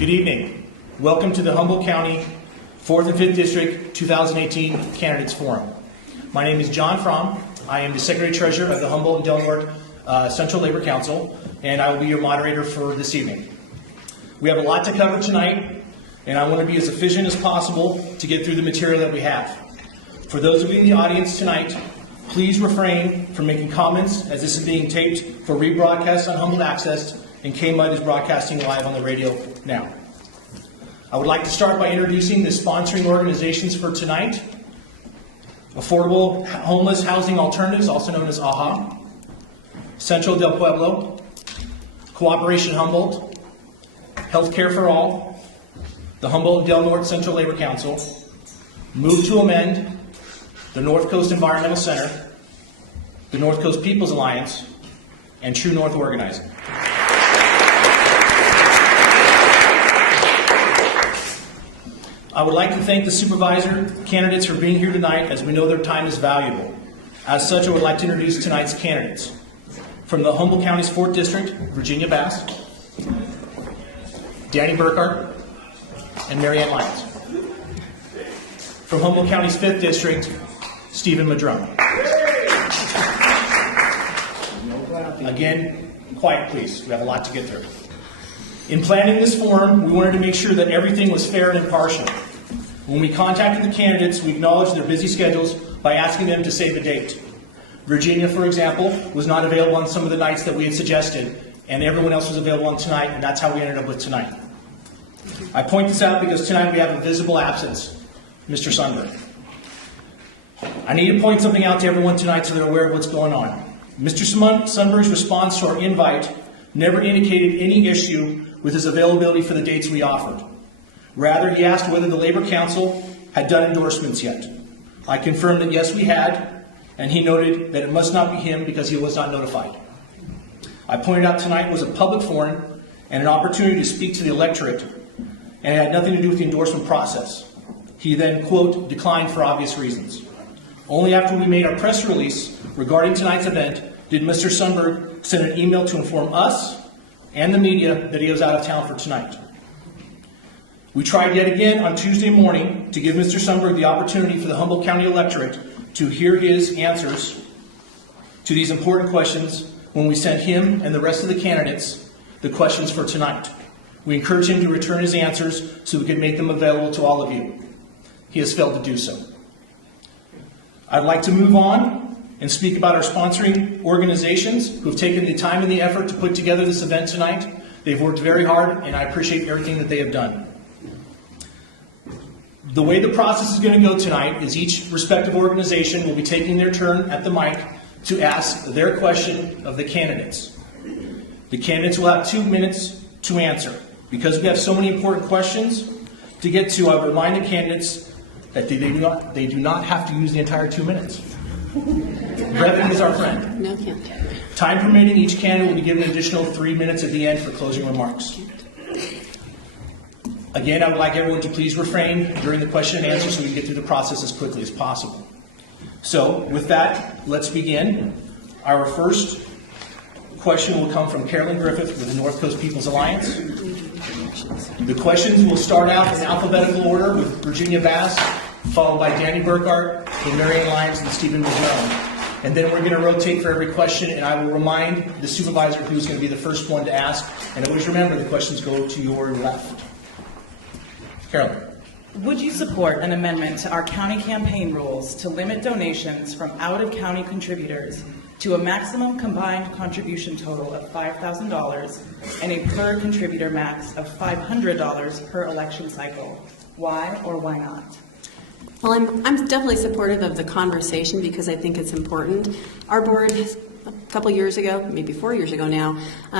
Good evening. Welcome to the Humboldt County 4th and 5th District 2018 Candidates Forum. My name is John Fromm. I am the Secretary Treasurer of the Humboldt and Del Norte Central Labor Council, and I will be your moderator for this evening. We have a lot to cover tonight, and I want to be as efficient as possible to get through the material that we have. For those of you in the audience tonight, please refrain from making comments as this is being taped for rebroadcast on Humboldt Access, and KMUD is broadcasting live on the radio now. I would like to start by introducing the sponsoring organizations for tonight. Affordable Homeless Housing Alternatives, also known as AHA, Centro del Pueblo, Cooperation Humboldt, Healthcare for All, the Humboldt and Del Norte Central Labor Council, Move to Amend, the North Coast Environmental Center, the North Coast People's Alliance, and True North Organizing. I would like to thank the supervisor candidates for being here tonight, as we know their time is valuable. As such, I would like to introduce tonight's candidates. From the Humboldt County's 4th District, Virginia Bass, Danny Burkhart, and Marianne Lyons. From Humboldt County's 5th District, Stephen Madrone. Again, quiet please, we have a lot to get through. In planning this forum, we wanted to make sure that everything was fair and impartial. When we contacted the candidates, we acknowledged their busy schedules by asking them to save a date. Virginia, for example, was not available on some of the nights that we had suggested, and everyone else was available on tonight, and that's how we ended up with tonight. I point this out because tonight we have a visible absence, Mr. Sundberg. I need to point something out to everyone tonight so they're aware of what's going on. Mr. Sundberg's response to our invite never indicated any issue with his availability for the dates we offered. Rather, he asked whether the Labor Council had done endorsements yet. I confirmed that yes, we had, and he noted that it must not be him because he was not notified. I pointed out tonight was a public forum and an opportunity to speak to the electorate, and it had nothing to do with the endorsement process. He then, quote, declined for obvious reasons. Only after we made our press release regarding tonight's event did Mr. Sundberg send an email to inform us and the media that he was out of town for tonight. We tried yet again on Tuesday morning to give Mr. Sundberg the opportunity for the Humboldt County electorate to hear his answers to these important questions when we sent him and the rest of the candidates the questions for tonight. We encouraged him to return his answers so we could make them available to all of you. He has failed to do so. I'd like to move on and speak about our sponsoring organizations who have taken the time and the effort to put together this event tonight. They've worked very hard, and I appreciate everything that they have done. The way the process is going to go tonight is each respective organization will be taking their turn at the mic to ask their question of the candidates. The candidates will have 2 minutes to answer. Because we have so many important questions to get to, I would remind the candidates that they do not have to use the entire 2 minutes. Brevity is our friend. No, can't. Time permitting, each candidate will be given an additional 3 minutes at the end for closing remarks. Again, I would like everyone to please refrain during the question and answer so we can get through the process as quickly as possible. So, with that, let's begin. Our first question will come from Carolyn Griffith with the North Coast People's Alliance. The questions will start out in alphabetical order with Virginia Bass, followed by Danny Burkhart, then Marianne Lyons, and Stephen Madrone. And then we're going to rotate for every question, and I will remind the supervisor who's going to be the first one to ask. And always remember, the questions go to your left. Carolyn. Would you support an amendment to our county campaign rules to limit donations from out-of-county contributors to a maximum combined contribution total of $5,000 and a per contributor max of $500 per election cycle? Why or why not? Well, I'm definitely supportive of the conversation because I think it's important. Our board, a couple years ago, maybe 4 years ago now,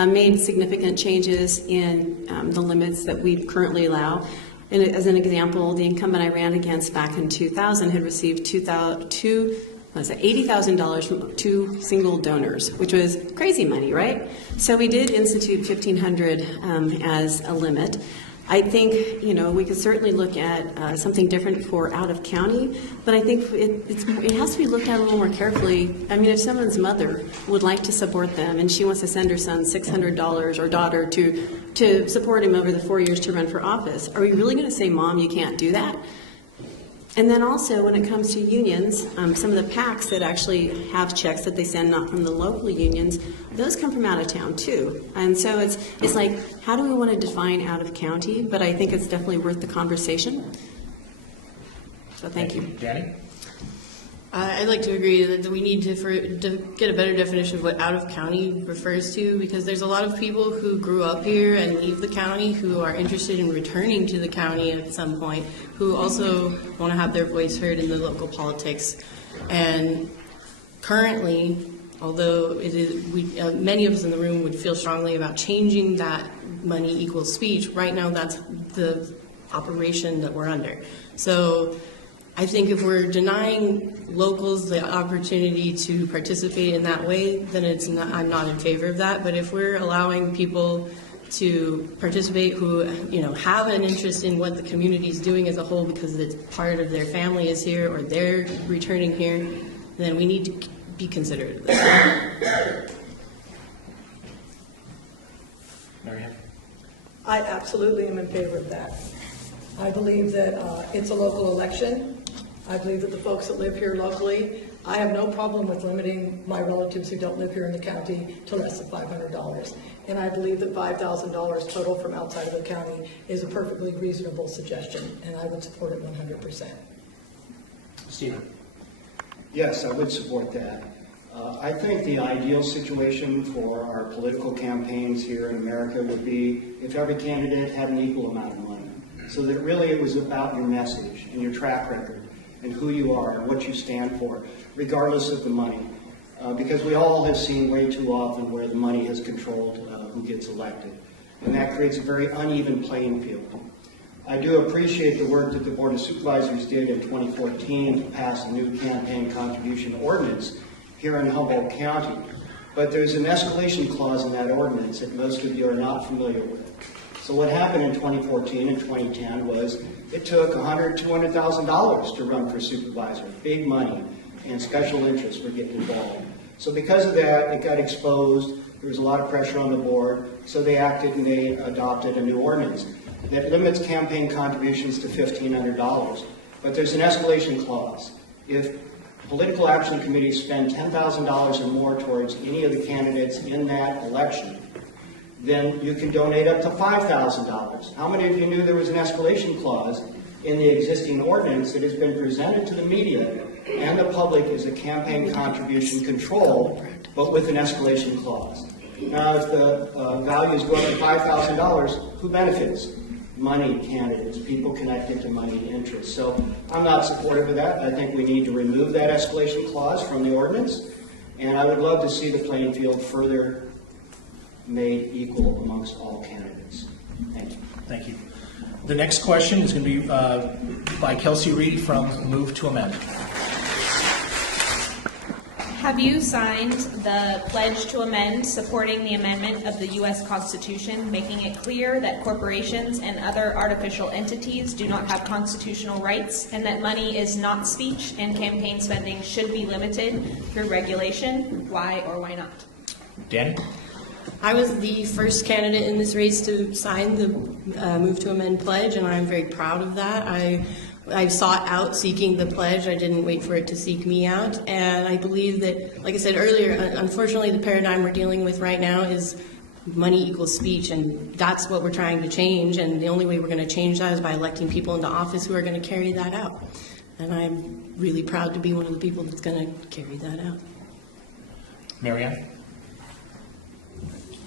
made significant changes in the limits that we currently allow. And as an example, the incumbent I ran against back in 2000 had received $80,000 from 2 single donors, which was crazy money, right? So we did institute $1,500 as a limit. I think, we could certainly look at something different for out of county, but I think it has to be looked at a little more carefully. I mean, if someone's mother would like to support them and she wants to send her son $600 or daughter to support him over the 4 years to run for office, are we really going to say, Mom, you can't do that? And then also, when it comes to unions, some of the PACs that actually have checks that they send not from the local unions, those come from out of town too. And so it's like, how do we want to define out of county? But I think it's definitely worth the conversation. So thank you. Danny? I'd like to agree that we need to get a better definition of what out of county refers to, because there's a lot of people who grew up here and leave the county who are interested in returning to the county at some point, who also want to have their voice heard in the local politics. And currently, although it is, many of us in the room would feel strongly about changing that money equals speech, right now that's the operation that we're under. So I think if we're denying locals the opportunity to participate in that way, then I'm not in favor of that. But if we're allowing people to participate who have an interest in what the community is doing as a whole because it's part of their family is here or they're returning here, then we need to be considerate of this. Marianne? I absolutely am in favor of that. I believe that it's a local election. I believe that the folks that live here locally, I have no problem with limiting my relatives who don't live here in the county to less than $500. And I believe that $5,000 total from outside of the county is a perfectly reasonable suggestion, and I would support it 100%. Stephen? Yes, I would support that. I think the ideal situation for our political campaigns here in America would be if every candidate had an equal amount of money, so that really it was about your message and your track record and who you are and what you stand for, regardless of the money. Because we all have seen way too often where the money has controlled who gets elected. And that creates a very uneven playing field. I do appreciate the work that the Board of Supervisors did in 2014 to pass a new campaign contribution ordinance here in Humboldt County. But there's an escalation clause in that ordinance that most of you are not familiar with. So what happened in 2014 and 2010 was it took $100,000, $200,000 to run for supervisor, big money, and special interests were getting involved. So because of that, it got exposed. There was a lot of pressure on the board, so they acted and they adopted a new ordinance that limits campaign contributions to $1,500. But there's an escalation clause. If political action committees spend $10,000 or more towards any of the candidates in that election, then you can donate up to $5,000. How many of you knew there was an escalation clause in the existing ordinance that has been presented to the media and the public as a campaign contribution control, but with an escalation clause? Now, if the values go up to $5,000, who benefits? Money candidates, people connected to money interests. So I'm not supportive of that. I think we need to remove that escalation clause from the ordinance, and I would love to see the playing field further made equal amongst all candidates. Thank you. Thank you. The next question is going to be by Kelsey Reed from Move to Amend. Have you signed the pledge to amend supporting the amendment of the U.S. Constitution, making it clear that corporations and other artificial entities do not have constitutional rights and that money is not speech and campaign spending should be limited through regulation? Why or why not? Danny? I was the first candidate in this race to sign the Move to Amend pledge, and I'm very proud of that. I sought out seeking the pledge. I didn't wait for it to seek me out. And I believe that, like I said earlier, unfortunately the paradigm we're dealing with right now is money equals speech, and that's what we're trying to change. And the only way we're going to change that is by electing people into office who are going to carry that out. And I'm really proud to be one of the people that's going to carry that out. Marianne?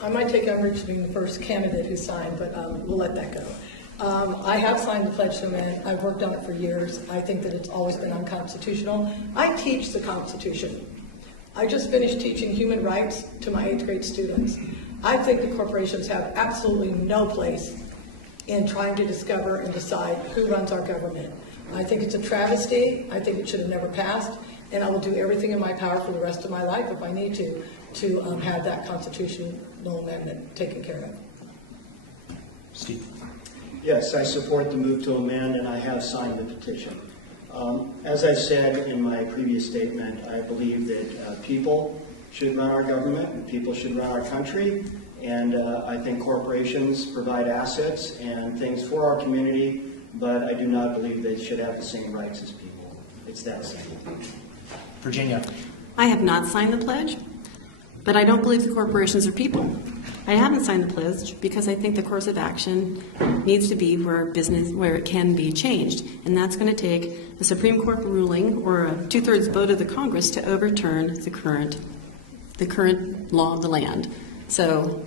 I might take umbrage to being the first candidate who signed, but we'll let that go. I have signed the pledge to amend. I've worked on it for years. I think that it's always been unconstitutional. I teach the Constitution. I just finished teaching human rights to my 8th grade students. I think that corporations have absolutely no place in trying to discover and decide who runs our government. I think it's a travesty. I think it should have never passed, and I will do everything in my power for the rest of my life if I need to have that constitutional amendment taken care of. Steve? Yes, I support the move to amend, and I have signed the petition. As I said in my previous statement, I believe that people should run our government, and people should run our country, and I think corporations provide assets and things for our community, but I do not believe they should have the same rights as people. It's that simple. Virginia. I have not signed the pledge, but I don't believe the corporations are people. I haven't signed the pledge because I think the course of action needs to be where it can be changed. And that's going to take a Supreme Court ruling or a 2/3 vote of the Congress to overturn the current law of the land. So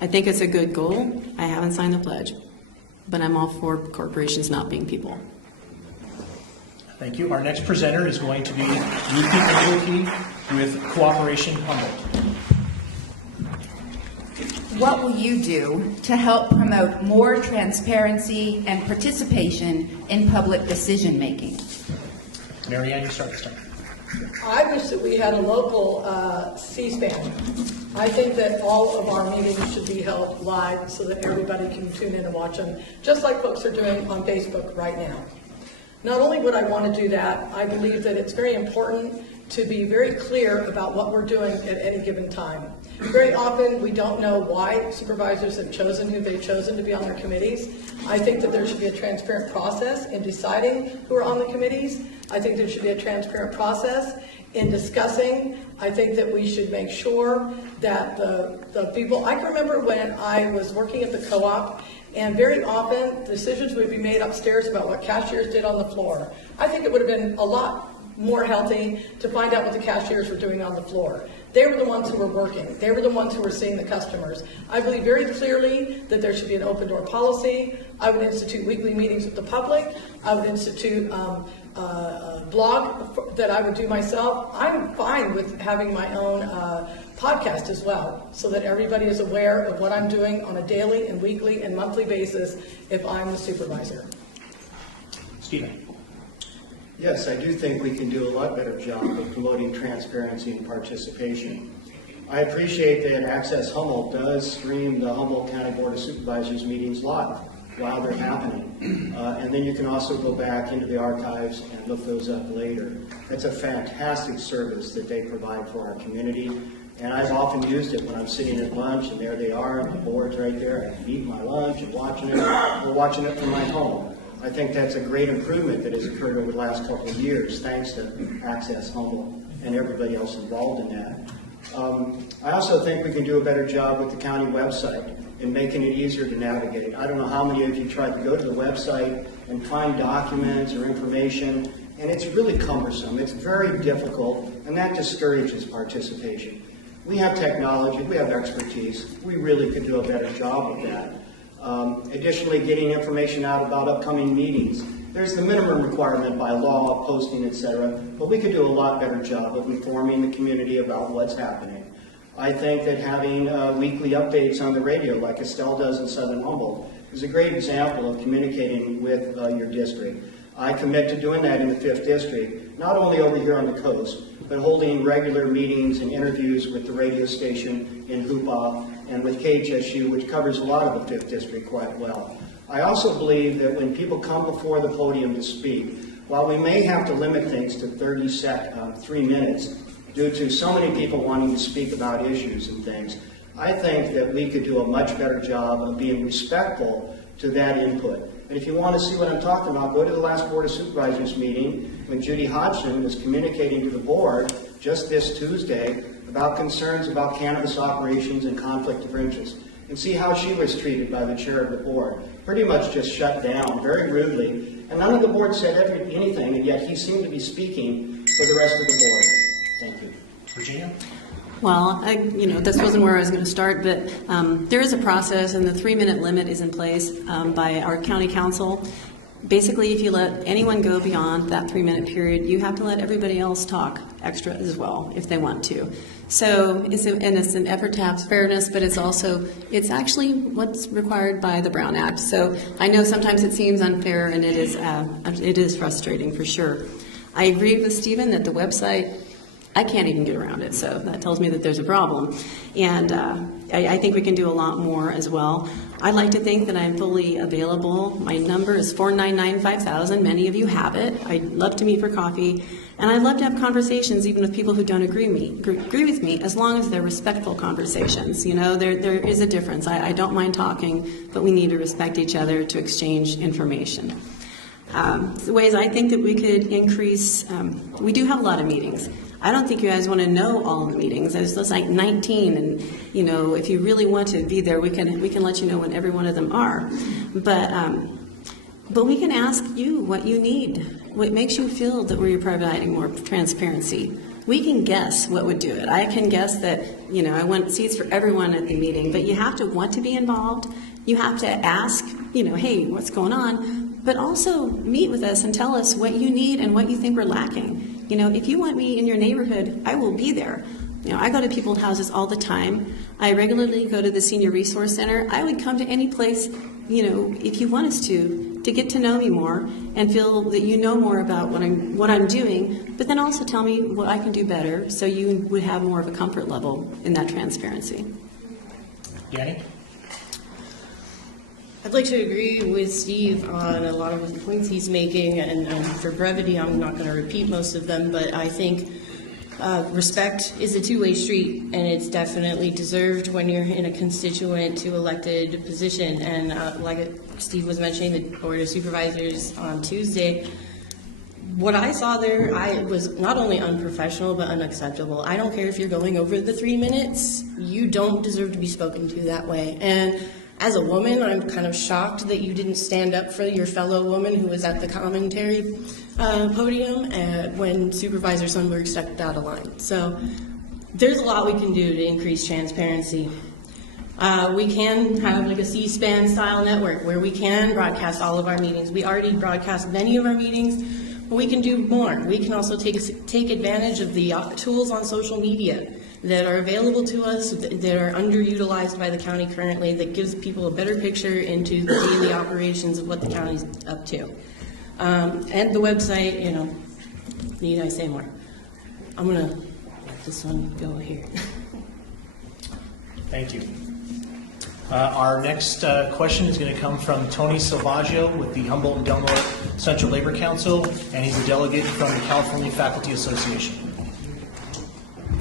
I think it's a good goal. I haven't signed the pledge, but I'm all for corporations not being people. Thank you. Our next presenter is going to be Ruthie Engelke with Cooperation Humboldt. What will you do to help promote more transparency and participation in public decision-making? Mary Ann, you start this time. I wish that we had a local C-SPAN. I think that all of our meetings should be held live so that everybody can tune in and watch them, just like folks are doing on Facebook right now. Not only would I want to do that, I believe that it's very important to be very clear about what we're doing at any given time. Very often, we don't know why supervisors have chosen who they've chosen to be on their committees. I think that there should be a transparent process in deciding who are on the committees. I think there should be a transparent process in discussing. I think that we should make sure that the people, I can remember when I was working at the co-op, and very often decisions would be made upstairs about what cashiers did on the floor. I think it would have been a lot more healthy to find out what the cashiers were doing on the floor. They were the ones who were working. They were the ones who were seeing the customers. I believe very clearly that there should be an open door policy. I would institute weekly meetings with the public. I would institute a blog that I would do myself. I'm fine with having my own podcast as well, so that everybody is aware of what I'm doing on a daily and weekly and monthly basis if I'm the supervisor. Stephen. Yes, I do think we can do a lot better job of promoting transparency and participation. I appreciate that Access Humboldt does stream the Humboldt County Board of Supervisors meetings live while they're happening. And then you can also go back into the archives and look those up later. That's a fantastic service that they provide for our community. And I've often used it when I'm sitting at lunch and there they are, and the board's right there. I can eat my lunch and watching it, or watching it from my home. I think that's a great improvement that has occurred over the last couple of years, thanks to Access Humboldt and everybody else involved in that. I also think we can do a better job with the county website in making it easier to navigate. I don't know how many of you tried to go to the website and find documents or information, and it's really cumbersome. It's very difficult, and that discourages participation. We have technology, we have expertise. We really could do a better job of that. Additionally, getting information out about upcoming meetings. There's the minimum requirement by law, posting, etc., but we could do a lot better job of informing the community about what's happening. I think that having weekly updates on the radio, like Estelle does in Southern Humboldt, is a great example of communicating with your district. I commit to doing that in the 5th District, not only over here on the coast, but holding regular meetings and interviews with the radio station in Humboldt and with KHSU, which covers a lot of the 5th District quite well. I also believe that when people come before the podium to speak, while we may have to limit things to 3 minutes due to so many people wanting to speak about issues and things, I think that we could do a much better job of being respectful to that input. And if you want to see what I'm talking about, go to the last Board of Supervisors meeting when Judy Hodgson was communicating to the board just this Tuesday about concerns about cannabis operations and conflict of interest, and see how she was treated by the chair of the board. Pretty much just shut down very rudely, and none of the board said anything, and yet he seemed to be speaking for the rest of the board. Thank you. Virginia? Well, this wasn't where I was going to start, but there is a process, and the 3-minute limit is in place by our county council. Basically, if you let anyone go beyond that 3-minute period, you have to let everybody else talk extra as well if they want to. So it's an effort to have fairness, but it's actually what's required by the Brown Act. So I know sometimes it seems unfair, and it is frustrating for sure. I agree with Stephen that the website I can't even get around it, so that tells me that there's a problem. And I think we can do a lot more as well. I'd like to think that I'm fully available. My number is 499-5000. Many of you have it. I'd love to meet for coffee. And I'd love to have conversations even with people who don't agree with me, as long as they're respectful conversations. You know, there is a difference. I don't mind talking, but we need to respect each other to exchange information. The ways I think that we could increase, we do have a lot of meetings. I don't think you guys want to know all the meetings. There's like 19, and you know, if you really want to be there, we can let you know when every one of them are. But we can ask you what you need, what makes you feel that we're providing more transparency. We can guess what would do it. I can guess that, you know, I want seats for everyone at the meeting, but you have to want to be involved. You have to ask, you know, hey, what's going on? But also meet with us and tell us what you need and what you think we're lacking. You know, if you want me in your neighborhood, I will be there. You know, I go to people's houses all the time. I regularly go to the Senior Resource Center. I would come to any place, you know, if you want us to get to know me more and feel that you know more about what I'm doing, but then also tell me what I can do better so you would have more of a comfort level in that transparency. Danny? I'd like to agree with Steve on a lot of the points he's making, and for brevity, I'm not going to repeat most of them, but I think respect is a two-way street, and it's definitely deserved when you're in a constituent to elected position. And like Steve was mentioning, the Board of Supervisors on Tuesday, what I saw there, was not only unprofessional but unacceptable. I don't care if you're going over the 3 minutes, you don't deserve to be spoken to that way. And as a woman, I'm kind of shocked that you didn't stand up for your fellow woman who was at the commentary podium when Supervisor Sundberg stepped out of line. So there's a lot we can do to increase transparency. We can have like a C-SPAN style network where we can broadcast all of our meetings. We already broadcast many of our meetings, but we can do more. We can also take advantage of the tools on social media that are available to us, that are underutilized by the county currently, that gives people a better picture into the daily operations of what the county's up to. And the website, you know, need I say more? I'm going to let this one go here. Thank you. Our next question is going to come from Tony Salvaggio with the Humboldt and Delmar Central Labor Council, and he's a delegate from the California Faculty Association.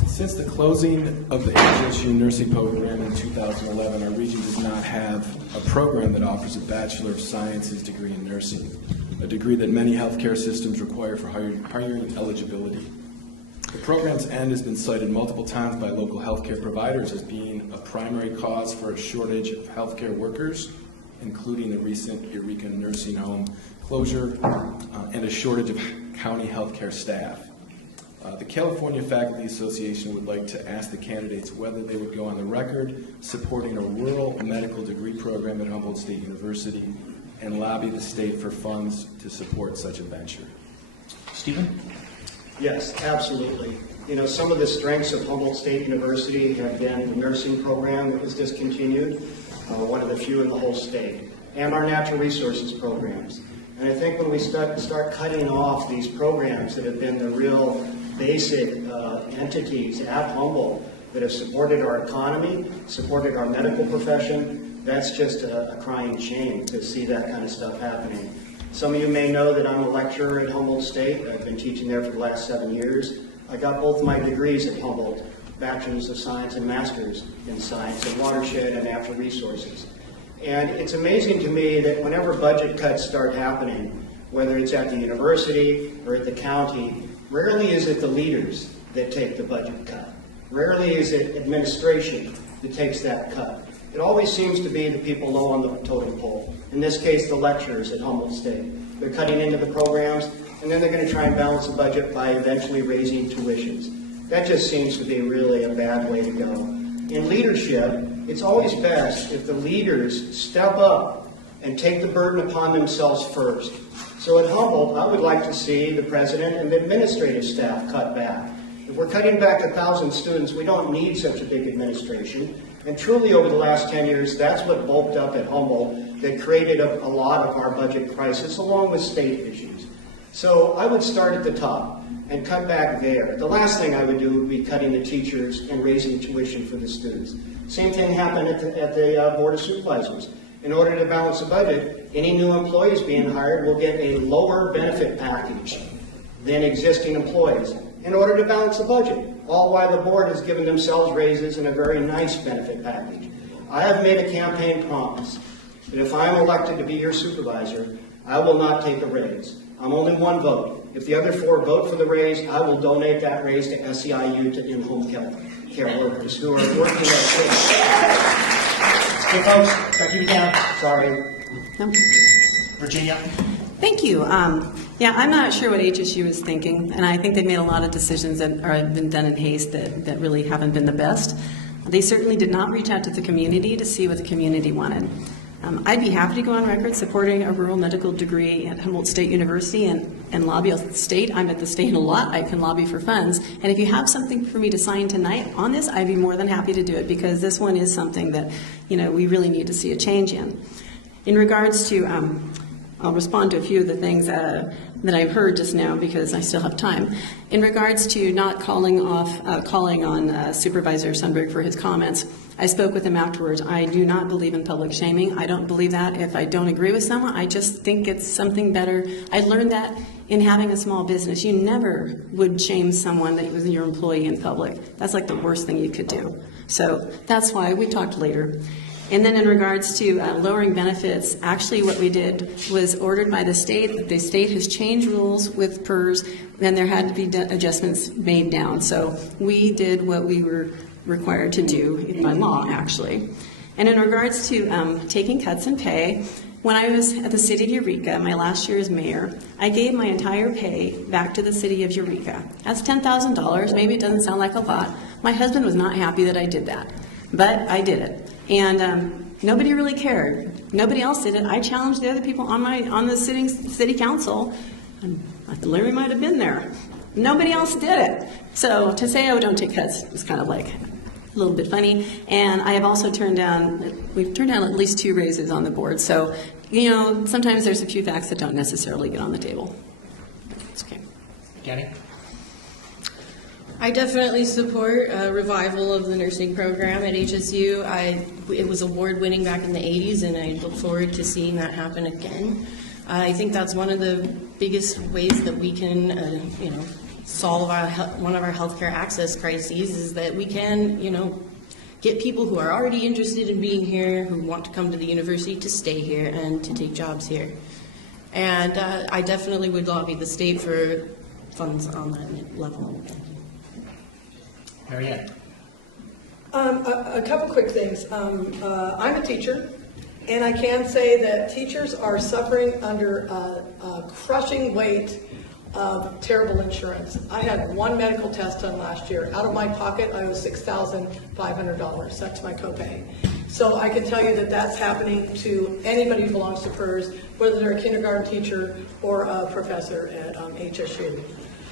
Since the closing of the HSU nursing program in 2011, our region does not have a program that offers a Bachelor of Sciences degree in nursing, a degree that many healthcare systems require for hiring eligibility. The program's end has been cited multiple times by local healthcare providers as being a primary cause for a shortage of healthcare workers, including the recent Eureka nursing home closure and a shortage of county healthcare staff. The California Faculty Association would like to ask the candidates whether they would go on the record supporting a rural medical degree program at Humboldt State University and lobby the state for funds to support such a venture. Stephen? Yes, absolutely. You know, some of the strengths of Humboldt State University have been the nursing program that was discontinued, one of the few in the whole state, and our natural resources programs. And I think when we start cutting off these programs that have been the real basic entities at Humboldt that have supported our economy, supported our medical profession, that's just a crying shame to see that kind of stuff happening. Some of you may know that I'm a lecturer at Humboldt State. I've been teaching there for the last 7 years. I got both my degrees at Humboldt, Bachelor's of Science and Master's in Science and Watershed and Natural Resources. And it's amazing to me that whenever budget cuts start happening, whether it's at the university or at the county, rarely is it the leaders that take the budget cut. Rarely is it administration that takes that cut. It always seems to be the people low on the totem pole. In this case, the lecturers at Humboldt State. They're cutting into the programs, and then they're going to try and balance the budget by eventually raising tuitions. That just seems to be really a bad way to go. In leadership, it's always best if the leaders step up and take the burden upon themselves first. So at Humboldt, I would like to see the president and the administrative staff cut back. If we're cutting back 1,000 students, we don't need such a big administration. And truly, over the last 10 years, that's what bulked up at Humboldt that created a lot of our budget crisis, along with state issues. So I would start at the top and cut back there. The last thing I would do would be cutting the teachers and raising tuition for the students. Same thing happened at the Board of Supervisors. In order to balance the budget, any new employees being hired will get a lower benefit package than existing employees in order to balance the budget, all while the board has given themselves raises and a very nice benefit package. I have made a campaign promise that if I am elected to be your supervisor, I will not take a raise. I'm only one vote. If the other 4 vote for the raise, I will donate that raise to SEIU, to in-home care workers who are working at kids. Okay, folks, start keeping down. Sorry. No? Virginia? Thank you. Yeah, I'm not sure what HSU is thinking, and I think they've made a lot of decisions that have been done in haste that really haven't been the best. They certainly did not reach out to the community to see what the community wanted. I'd be happy to go on record supporting a rural medical degree at Humboldt State University and lobby at the state. I'm at the state a lot. I can lobby for funds. And if you have something for me to sign tonight on this, I'd be more than happy to do it, because this one is something that, we really need to see a change in. In regards to, I'll respond to a few of the things that I've heard just now because I still have time. In regards to not calling on Supervisor Sundberg for his comments, I spoke with him afterwards. I do not believe in public shaming. I don't believe that if I don't agree with someone. I just think it's something better. I learned that in having a small business. You never would shame someone that was your employee in public. That's like the worst thing you could do. So that's why we talked later. And then in regards to lowering benefits, actually what we did was ordered by the state. The state has changed rules with PERS, and there had to be adjustments made down. So we did what we were required to do by law, actually. And in regards to taking cuts in pay, when I was at the city of Eureka, my last year as mayor, I gave my entire pay back to the city of Eureka. That's $10,000. Maybe it doesn't sound like a lot. My husband was not happy that I did that, but I did it. And nobody really cared. Nobody else did it. I challenged the other people on the city council. Larry might have been there. Nobody else did it. So to say, oh, don't take cuts was kind of like a little bit funny. And I have also we've turned down at least 2 raises on the board. So, sometimes there's a few facts that don't necessarily get on the table. It's okay. Danny? I definitely support a revival of the nursing program at HSU. It was award-winning back in the 80s, and I look forward to seeing that happen again. I think that's one of the biggest ways that we can, solve one of our healthcare access crises, is that we can, get people who are already interested in being here, who want to come to the university, to stay here and to take jobs here. And I definitely would lobby the state for funds on that level. Marianne? A couple quick things. I'm a teacher, and I can say that teachers are suffering under a crushing weight of terrible insurance. I had 1 medical test done last year. Out of my pocket, I owe $6,500. That's my copay. So I can tell you that that's happening to anybody who belongs to PERS, whether they're a kindergarten teacher or a professor at HSU.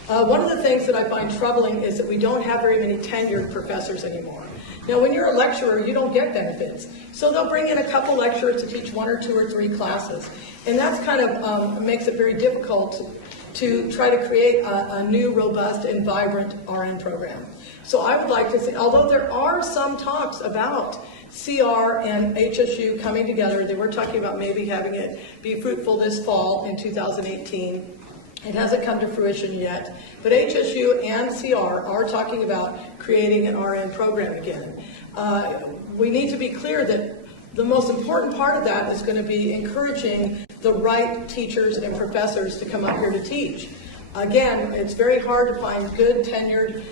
One of the things that I find troubling is that we don't have very many tenured professors anymore. Now, when you're a lecturer, you don't get benefits. So they'll bring in a couple lecturers to teach 1 or 2 or 3 classes. And that's kind of makes it very difficult to try to create a new, robust, and vibrant RN program. So I would like to see, although there are some talks about CR and HSU coming together, they were talking about maybe having it be fruitful this fall in 2018. It hasn't come to fruition yet, but HSU and CR are talking about creating an RN program again. We need to be clear that the most important part of that is going to be encouraging the right teachers and professors to come up here to teach. Again, it's very hard to find good tenured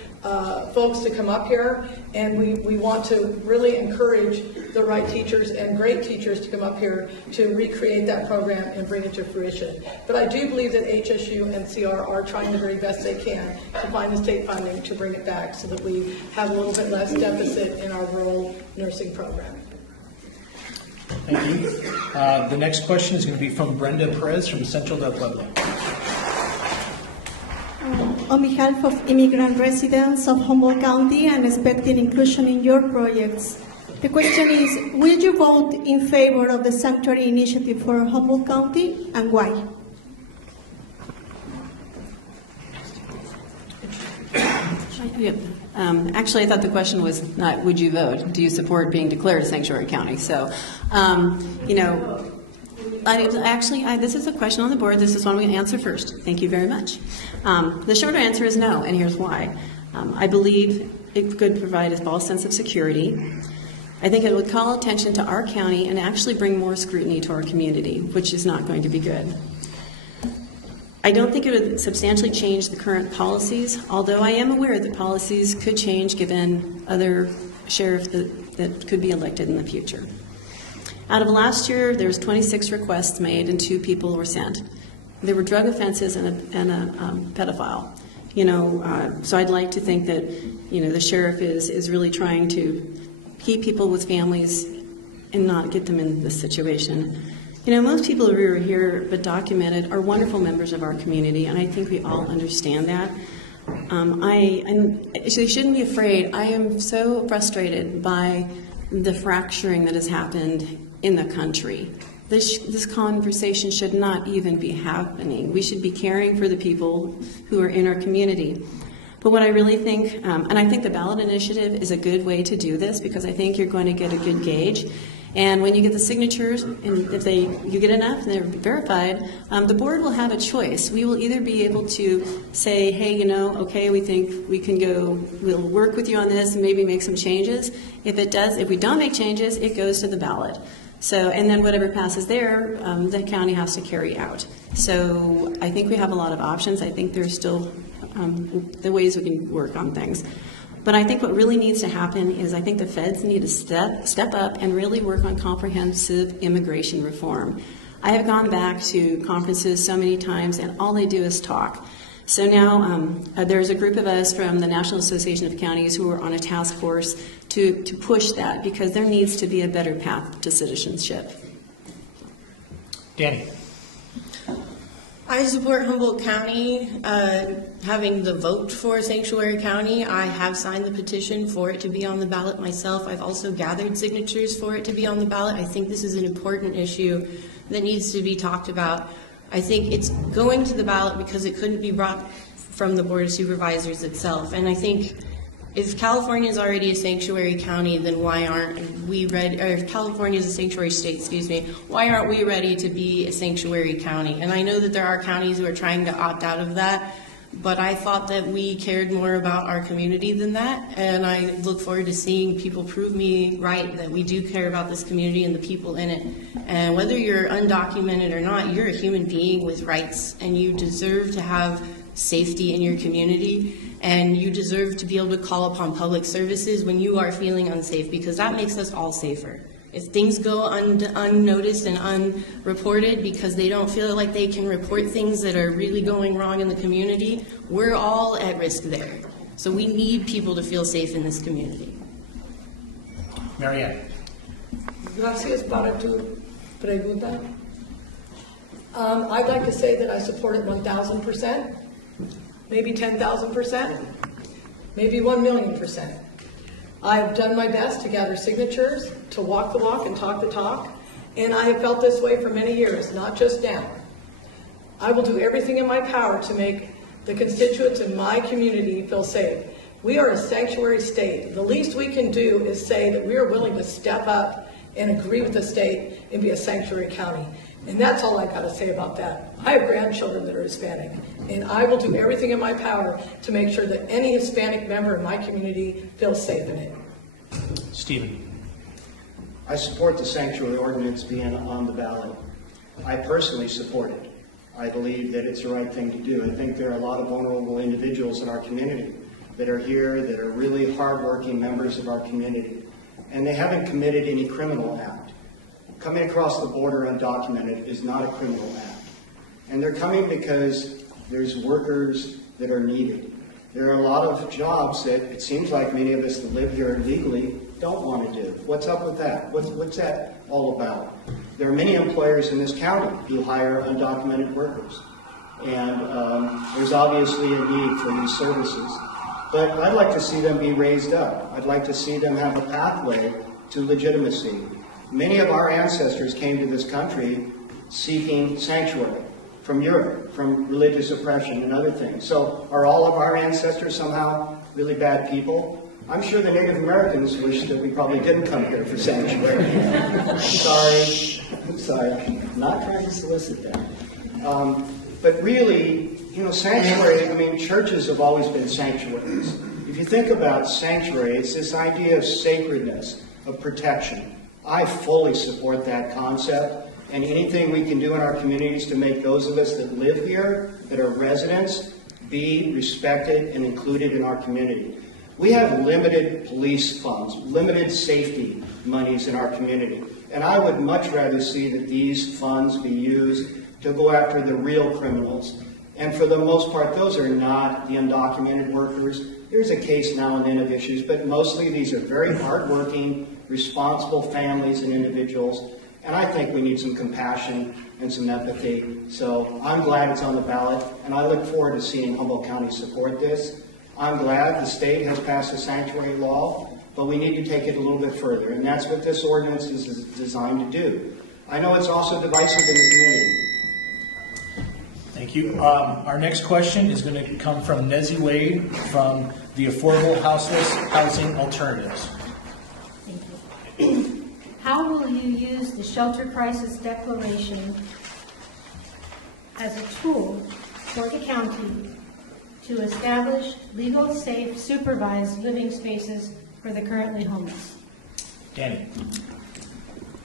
folks to come up here, and we want to really encourage the right teachers and great teachers to come up here to recreate that program and bring it to fruition. But I do believe that HSU and CR are trying the very best they can to find the state funding to bring it back so that we have a little bit less deficit in our rural nursing program. Thank you. The next question is going to be from Brenda Perez from Central del Pueblo. On behalf of immigrant residents of Humboldt County, I'm expecting inclusion in your projects. The question is, will you vote in favor of the Sanctuary Initiative for Humboldt County, and why? Actually, I thought the question was not, would you vote? Do you support being declared a sanctuary county? So, you know, this is a question on the board. This is one we can answer first. Thank you very much. The shorter answer is no, and here's why. I believe it could provide a false sense of security. I think it would call attention to our county and actually bring more scrutiny to our community, which is not going to be good. I don't think it would substantially change the current policies, although I am aware that policies could change given other sheriffs that could be elected in the future. Out of last year, there was 26 requests made and 2 people were sent. There were drug offenses and a pedophile. You know, so I'd like to think that, you know, the sheriff is really trying to keep people with families and not get them in this situation. You know, most people who are here but documented are wonderful members of our community, and I think we all understand that. So you shouldn't be afraid. I am so frustrated by the fracturing that has happened in the country. This conversation should not even be happening. We should be caring for the people who are in our community. But what I really think, and I think the ballot initiative is a good way to do this, because I think you're going to get a good gauge. And when you get the signatures, and if you get enough and they're verified, the board will have a choice. We will either be able to say, hey, you know, okay, we think we can go, we'll work with you on this and maybe make some changes. If we don't make changes, it goes to the ballot. So, and then whatever passes there, the county has to carry out. So I think we have a lot of options. I think there's still the ways we can work on things. But I think what really needs to happen is I think the feds need to step up and really work on comprehensive immigration reform. I have gone back to conferences so many times, and all they do is talk. So now there's a group of us from the National Association of Counties who are on a task force to push that, because there needs to be a better path to citizenship. Danny. I support Humboldt County having the vote for Sanctuary County. I have signed the petition for it to be on the ballot myself. I've also gathered signatures for it to be on the ballot. I think this is an important issue that needs to be talked about. I think it's going to the ballot because it couldn't be brought from the Board of Supervisors itself. And I think if California is already a sanctuary county, then why aren't we ready, or if California is a sanctuary state, excuse me, why aren't we ready to be a sanctuary county? And I know that there are counties who are trying to opt out of that, but I thought that we cared more about our community than that, and I look forward to seeing people prove me right that we do care about this community and the people in it. And whether you're undocumented or not, you're a human being with rights, and you deserve to have safety in your community, and you deserve to be able to call upon public services when you are feeling unsafe, because that makes us all safer. If things go unnoticed and unreported because they don't feel like they can report things that are really going wrong in the community, we're all at risk there. So we need people to feel safe in this community. Marianne. Gracias para tu pregunta. I'd like to say that I support it 1,000%, maybe 10,000%, maybe 1,000,000%. I've done my best to gather signatures, to walk the walk and talk the talk, and I have felt this way for many years, not just now. I will do everything in my power to make the constituents in my community feel safe. We are a sanctuary state. The least we can do is say that we are willing to step up and agree with the state and be a sanctuary county. And that's all I got to say about that. I have grandchildren that are Hispanic, and I will do everything in my power to make sure that any Hispanic member in my community feels safe in it. Stephen. I support the sanctuary ordinance being on the ballot. I personally support it. I believe that it's the right thing to do. I think there are a lot of vulnerable individuals in our community that are here, that are really hardworking members of our community, and they haven't committed any criminal act. Coming across the border undocumented is not a criminal act. And they're coming because there's workers that are needed. There are a lot of jobs that it seems like many of us that live here legally don't want to do. What's up with that? What's that all about? There are many employers in this county who hire undocumented workers. And there's obviously a need for these services. But I'd like to see them be raised up. I'd like to see them have a pathway to legitimacy. Many of our ancestors came to this country seeking sanctuary from Europe, from religious oppression and other things. So are all of our ancestors somehow really bad people? I'm sure the Native Americans wish that we probably didn't come here for sanctuary. Sorry, I'm not trying to solicit that. But really, sanctuary, I mean, churches have always been sanctuaries. If you think about sanctuary, it's this idea of sacredness, of protection. I fully support that concept, and anything we can do in our communities to make those of us that live here, that are residents, be respected and included in our community. We have limited police funds, limited safety monies in our community, and I would much rather see that these funds be used to go after the real criminals. And for the most part, those are not the undocumented workers. There's a case now and then of issues, but mostly these are very hardworking, responsible families and individuals, and I think we need some compassion and some empathy. So I'm glad it's on the ballot, and I look forward to seeing Humboldt County support this. I'm glad the state has passed a sanctuary law, but we need to take it a little bit further, and that's what this ordinance is designed to do. I know it's also divisive in the community. Thank you. Our next question is going to come from Nezzy Wade from the Affordable Housing Alternatives. Thank you. How will you use the shelter crisis declaration as a tool for the county to establish legal, safe, supervised living spaces for the currently homeless? Danny.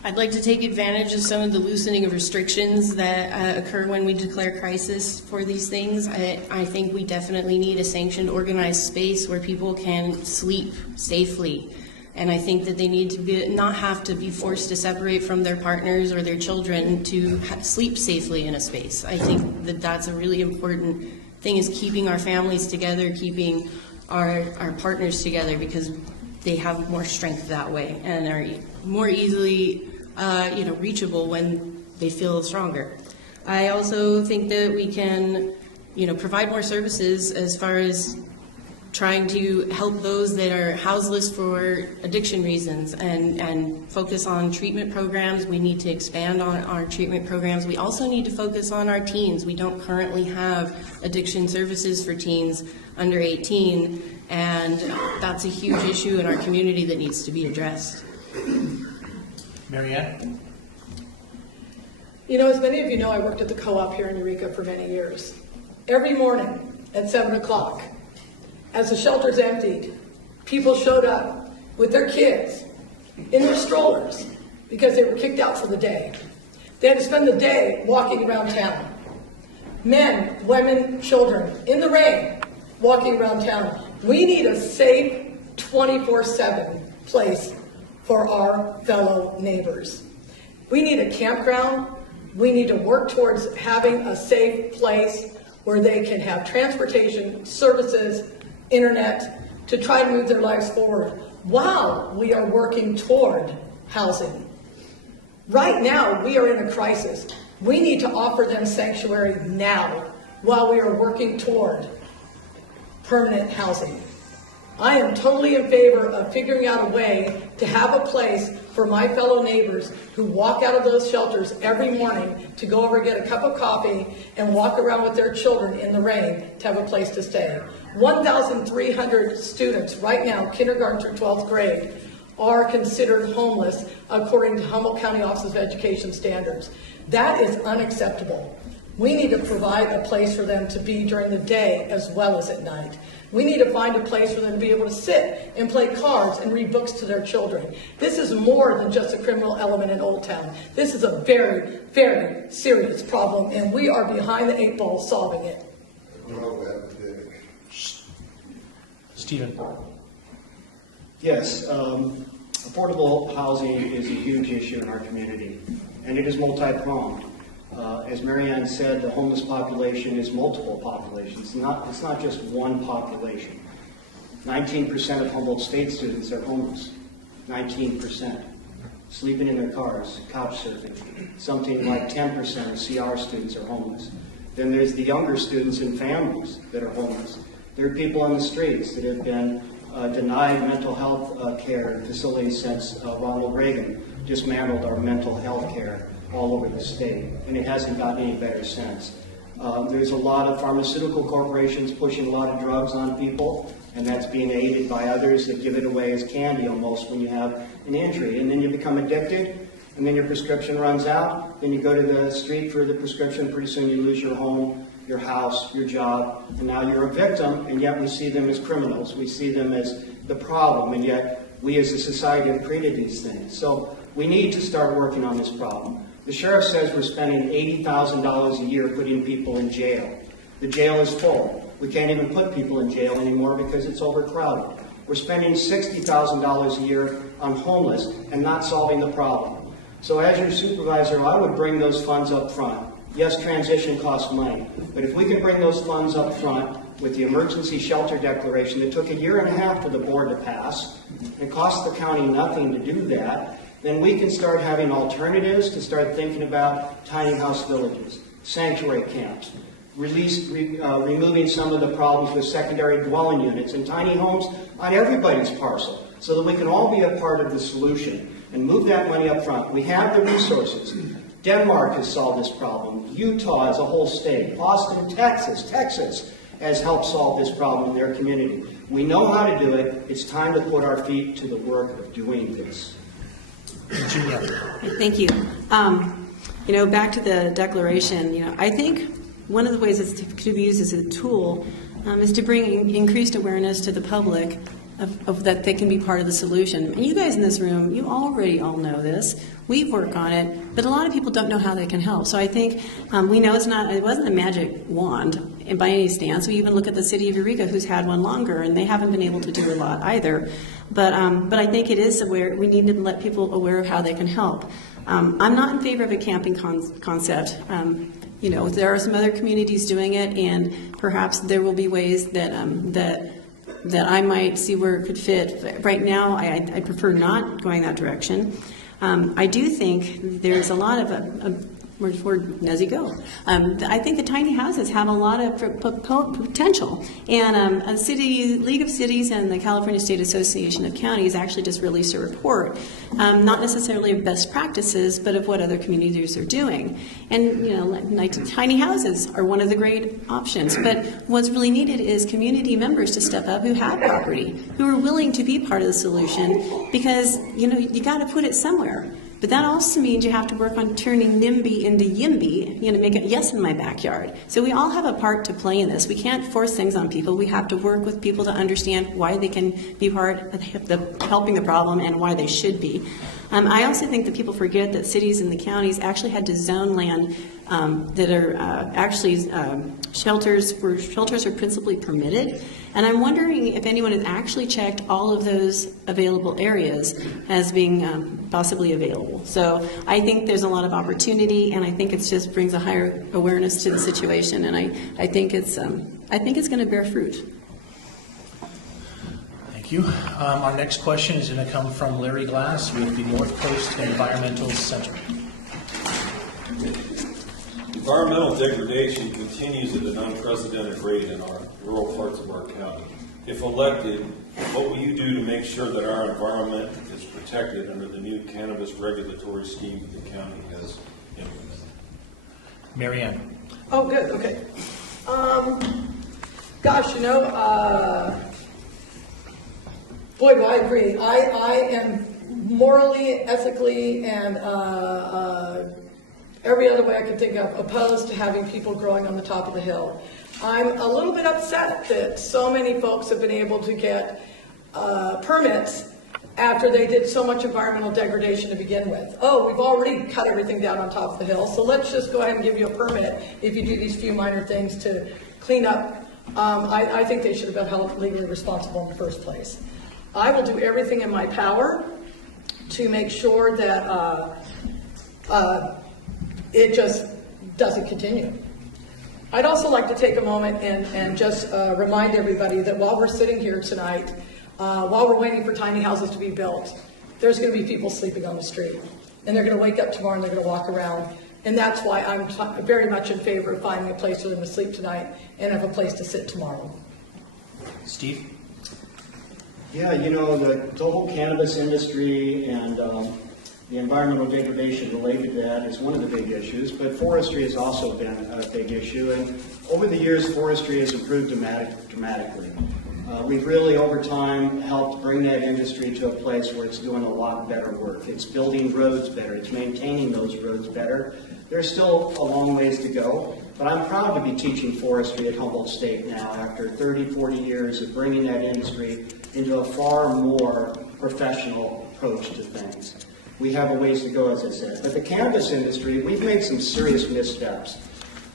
I'd like to take advantage of some of the loosening of restrictions that occur when we declare crisis for these things. I think we definitely need a sanctioned, organized space where people can sleep safely. And I think that they need to not have to be forced to separate from their partners or their children to sleep safely in a space. I think that that's a really important thing, is keeping our families together, keeping our partners together, because they have more strength that way and are more easily reachable when they feel stronger. I also think that we can provide more services as far as trying to help those that are houseless for addiction reasons and focus on treatment programs. We need to expand on our treatment programs. We also need to focus on our teens. We don't currently have addiction services for teens under 18, and that's a huge issue in our community that needs to be addressed. Marianne? As many of you know, I worked at the co-op here in Eureka for many years. Every morning at 7 o'clock, as the shelters emptied, people showed up with their kids in their strollers because they were kicked out for the day. They had to spend the day walking around town. Men, women, children, in the rain, walking around town. We need a safe 24/7 place for our fellow neighbors. We need a campground. We need to work towards having a safe place where they can have transportation, services, internet, to try to move their lives forward while we are working toward housing. Right now, we are in a crisis. We need to offer them sanctuary now while we are working toward permanent housing. I am totally in favor of figuring out a way to have a place for my fellow neighbors who walk out of those shelters every morning to go over and get a cup of coffee and walk around with their children in the rain to have a place to stay. 1,300 students right now, kindergarten through 12th grade, are considered homeless according to Humboldt County Office of Education standards. That is unacceptable. We need to provide a place for them to be during the day as well as at night. We need to find a place for them to be able to sit and play cards and read books to their children. This is more than just a criminal element in Old Town. This is a very, very serious problem, and we are behind the 8 ball solving it. Stephen. Yes, affordable housing is a huge issue in our community, and it is multi-pronged. As Marianne said, the homeless population is multiple populations. It's not just one population. 19% of Humboldt State students are homeless. 19%. Sleeping in their cars, couch surfing. Something like 10% of CR students are homeless. Then there's the younger students and families that are homeless. There are people on the streets that have been denied mental health care facilities since Ronald Reagan dismantled our mental health care all over the state, and it hasn't gotten any better since. There's a lot of pharmaceutical corporations pushing a lot of drugs on people, and that's being aided by others that give it away as candy almost when you have an injury. And then you become addicted, and then your prescription runs out, then you go to the street for the prescription, pretty soon you lose your home, your house, your job, and now you're a victim, and yet we see them as criminals. We see them as the problem, and yet we as a society have created these things. So we need to start working on this problem. The sheriff says we're spending $80,000 a year putting people in jail. The jail is full. We can't even put people in jail anymore because it's overcrowded. We're spending $60,000 a year on homeless and not solving the problem. So as your supervisor, I would bring those funds up front. Yes, transition costs money, but if we can bring those funds up front with the emergency shelter declaration that took 1.5 years for the board to pass, it cost the county nothing to do that, then we can start having alternatives to start thinking about tiny house villages, sanctuary camps, removing some of the problems with secondary dwelling units and tiny homes on everybody's parcel so that we can all be a part of the solution and move that money up front. We have the resources. Denmark has solved this problem. Utah as a whole state. Austin, Texas has helped solve this problem in their community. We know how to do it. It's time to put our feet to the work of doing this. Virginia. Thank you. Back to the declaration, I think one of the ways it could be used as a tool is to bring increased awareness to the public of that they can be part of the solution. And you guys in this room, you already all know this. We work on it, but a lot of people don't know how they can help. So I think we know it wasn't a magic wand by any stance. We even look at the city of Eureka, who's had one longer, and they haven't been able to do a lot either. But I think it is aware. We need to let people aware of how they can help. I'm not in favor of a camping concept. There are some other communities doing it, and perhaps there will be ways that I might see where it could fit. Right now, I prefer not going that direction. I do think there's a lot of where does he go? I think the tiny houses have a lot of potential, and League of Cities and the California State Association of Counties actually just released a report, not necessarily of best practices, but of what other communities are doing. And like tiny houses are one of the great options. But what's really needed is community members to step up who have property, who are willing to be part of the solution, because you got to put it somewhere. But that also means you have to work on turning NIMBY into YIMBY, make it yes in my backyard. So we all have a part to play in this. We can't force things on people. We have to work with people to understand why they can be part of helping the problem and why they should be. I also think that people forget that cities and the counties actually had to zone land that are actually shelters where shelters are principally permitted. And I'm wondering if anyone has actually checked all of those available areas as being possibly available. So I think there's a lot of opportunity, and I think it just brings a higher awareness to the situation, and I think it's going to bear fruit. Thank you. Our next question is going to come from Larry Glass with the North Coast Environmental Center. Environmental degradation continues at an unprecedented rate in our rural parts of our county. If elected, what will you do to make sure that our environment is protected under the new cannabis regulatory scheme the county has implemented? Marianne. Oh, good. Okay. Boy, do I agree. I am morally, ethically, and every other way I could think of opposed to having people growing on the top of the hill. I'm a little bit upset that so many folks have been able to get permits after they did so much environmental degradation to begin with. Oh, we've already cut everything down on top of the hill, so let's just go ahead and give you a permit if you do these few minor things to clean up. I think they should have been held legally responsible in the first place. I will do everything in my power to make sure that it just doesn't continue. I'd also like to take a moment and just remind everybody that while we're sitting here tonight, while we're waiting for tiny houses to be built, there's going to be people sleeping on the street. And they're going to wake up tomorrow and they're going to walk around. And that's why I'm very much in favor of finding a place for them to sleep tonight and have a place to sit tomorrow. Steve? Yeah, the whole cannabis industry and The environmental degradation related to that is one of the big issues, but forestry has also been a big issue, and over the years, forestry has improved dramatically. We've really, over time, helped bring that industry to a place where it's doing a lot better work. It's building roads better. It's maintaining those roads better. There's still a long ways to go, but I'm proud to be teaching forestry at Humboldt State now after 30, 40 years of bringing that industry into a far more professional approach to things. We have a ways to go, as I said. But the cannabis industry, we've made some serious missteps.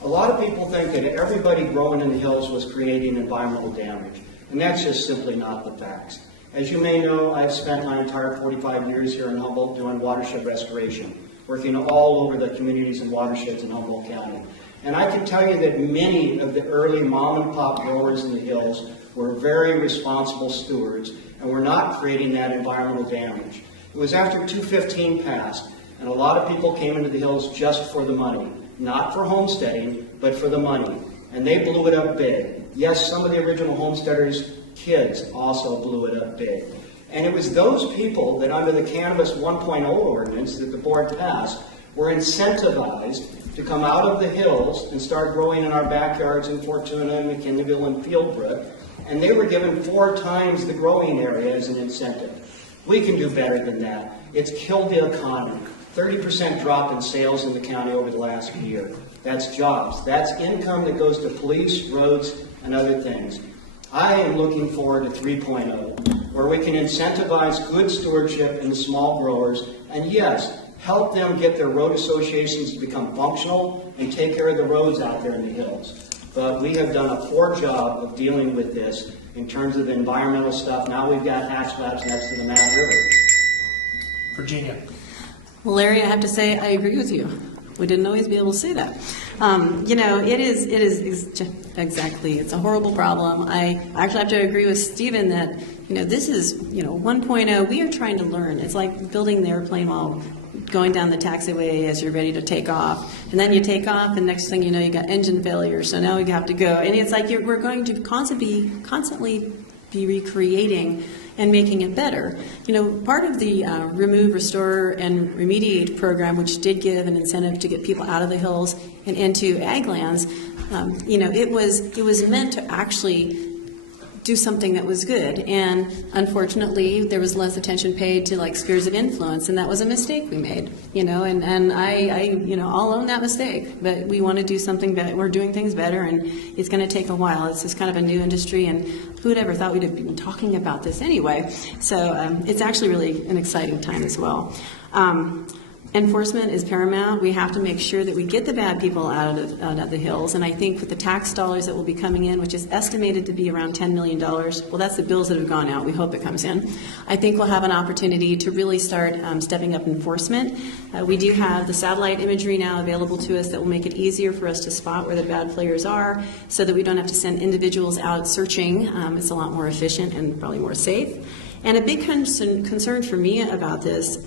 A lot of people think that everybody growing in the hills was creating environmental damage, and that's just simply not the facts. As you may know, I've spent my entire 45 years here in Humboldt doing watershed restoration, working all over the communities and watersheds in Humboldt County. And I can tell you that many of the early mom and pop growers in the hills were very responsible stewards and were not creating that environmental damage. It was after 215 passed, and a lot of people came into the hills just for the money. Not for homesteading, but for the money. And they blew it up big. Yes, some of the original homesteaders' kids also blew it up big. And it was those people that under the Cannabis 1.0 ordinance that the board passed were incentivized to come out of the hills and start growing in our backyards in Fortuna, McKinleyville, and Fieldbrook. And they were given 4 times the growing area as an incentive. We can do better than that. It's killed the economy. 30% drop in sales in the county over the last year. That's jobs. That's income that goes to police, roads, and other things. I am looking forward to 3.0, where we can incentivize good stewardship in the small growers, and yes, help them get their road associations to become functional and take care of the roads out there in the hills. But we have done a poor job of dealing with this in terms of the environmental stuff. Now we've got hatch labs next to the Mad River. Virginia. Well, Larry, I have to say I agree with you. We didn't always be able to say that. It is exactly, it's a horrible problem. I actually have to agree with Stephen that, this is, 1.0, we are trying to learn. It's like building the airplane while going down the taxiway as you're ready to take off. And then you take off, and next thing you know, you got engine failure, so now we have to go. And it's like we're going to constantly be recreating and making it better. Part of the Remove, Restore, and Remediate program, which did give an incentive to get people out of the hills and into ag lands, it was meant to actually do something that was good. And unfortunately, there was less attention paid to like spheres of influence, and that was a mistake we made. And I'll own that mistake. But we want to do something better. We're doing things better, and it's going to take a while. It's just kind of a new industry, and who'd ever thought we'd have been talking about this anyway? So it's actually really an exciting time as well. Enforcement is paramount. We have to make sure that we get the bad people out of the hills. And I think with the tax dollars that will be coming in, which is estimated to be around $10 million, well, that's the bills that have gone out. We hope it comes in. I think we'll have an opportunity to really start stepping up enforcement. We do have the satellite imagery now available to us that will make it easier for us to spot where the bad players are so that we don't have to send individuals out searching. It's a lot more efficient and probably more safe. And a big concern for me about this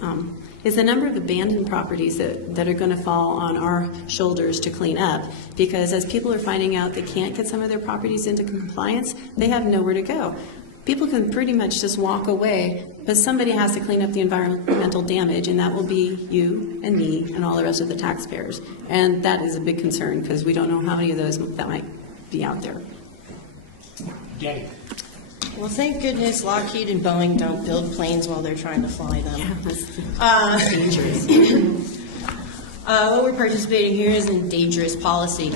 is the number of abandoned properties that are going to fall on our shoulders to clean up. Because as people are finding out they can't get some of their properties into compliance, they have nowhere to go. People can pretty much just walk away, but somebody has to clean up the environmental damage, and that will be you and me and all the rest of the taxpayers. And that is a big concern because we don't know how many of those that might be out there. Danny. Well, thank goodness Lockheed and Boeing don't build planes while they're trying to fly them. Yeah, that's dangerous. What we're participating here is in dangerous policy.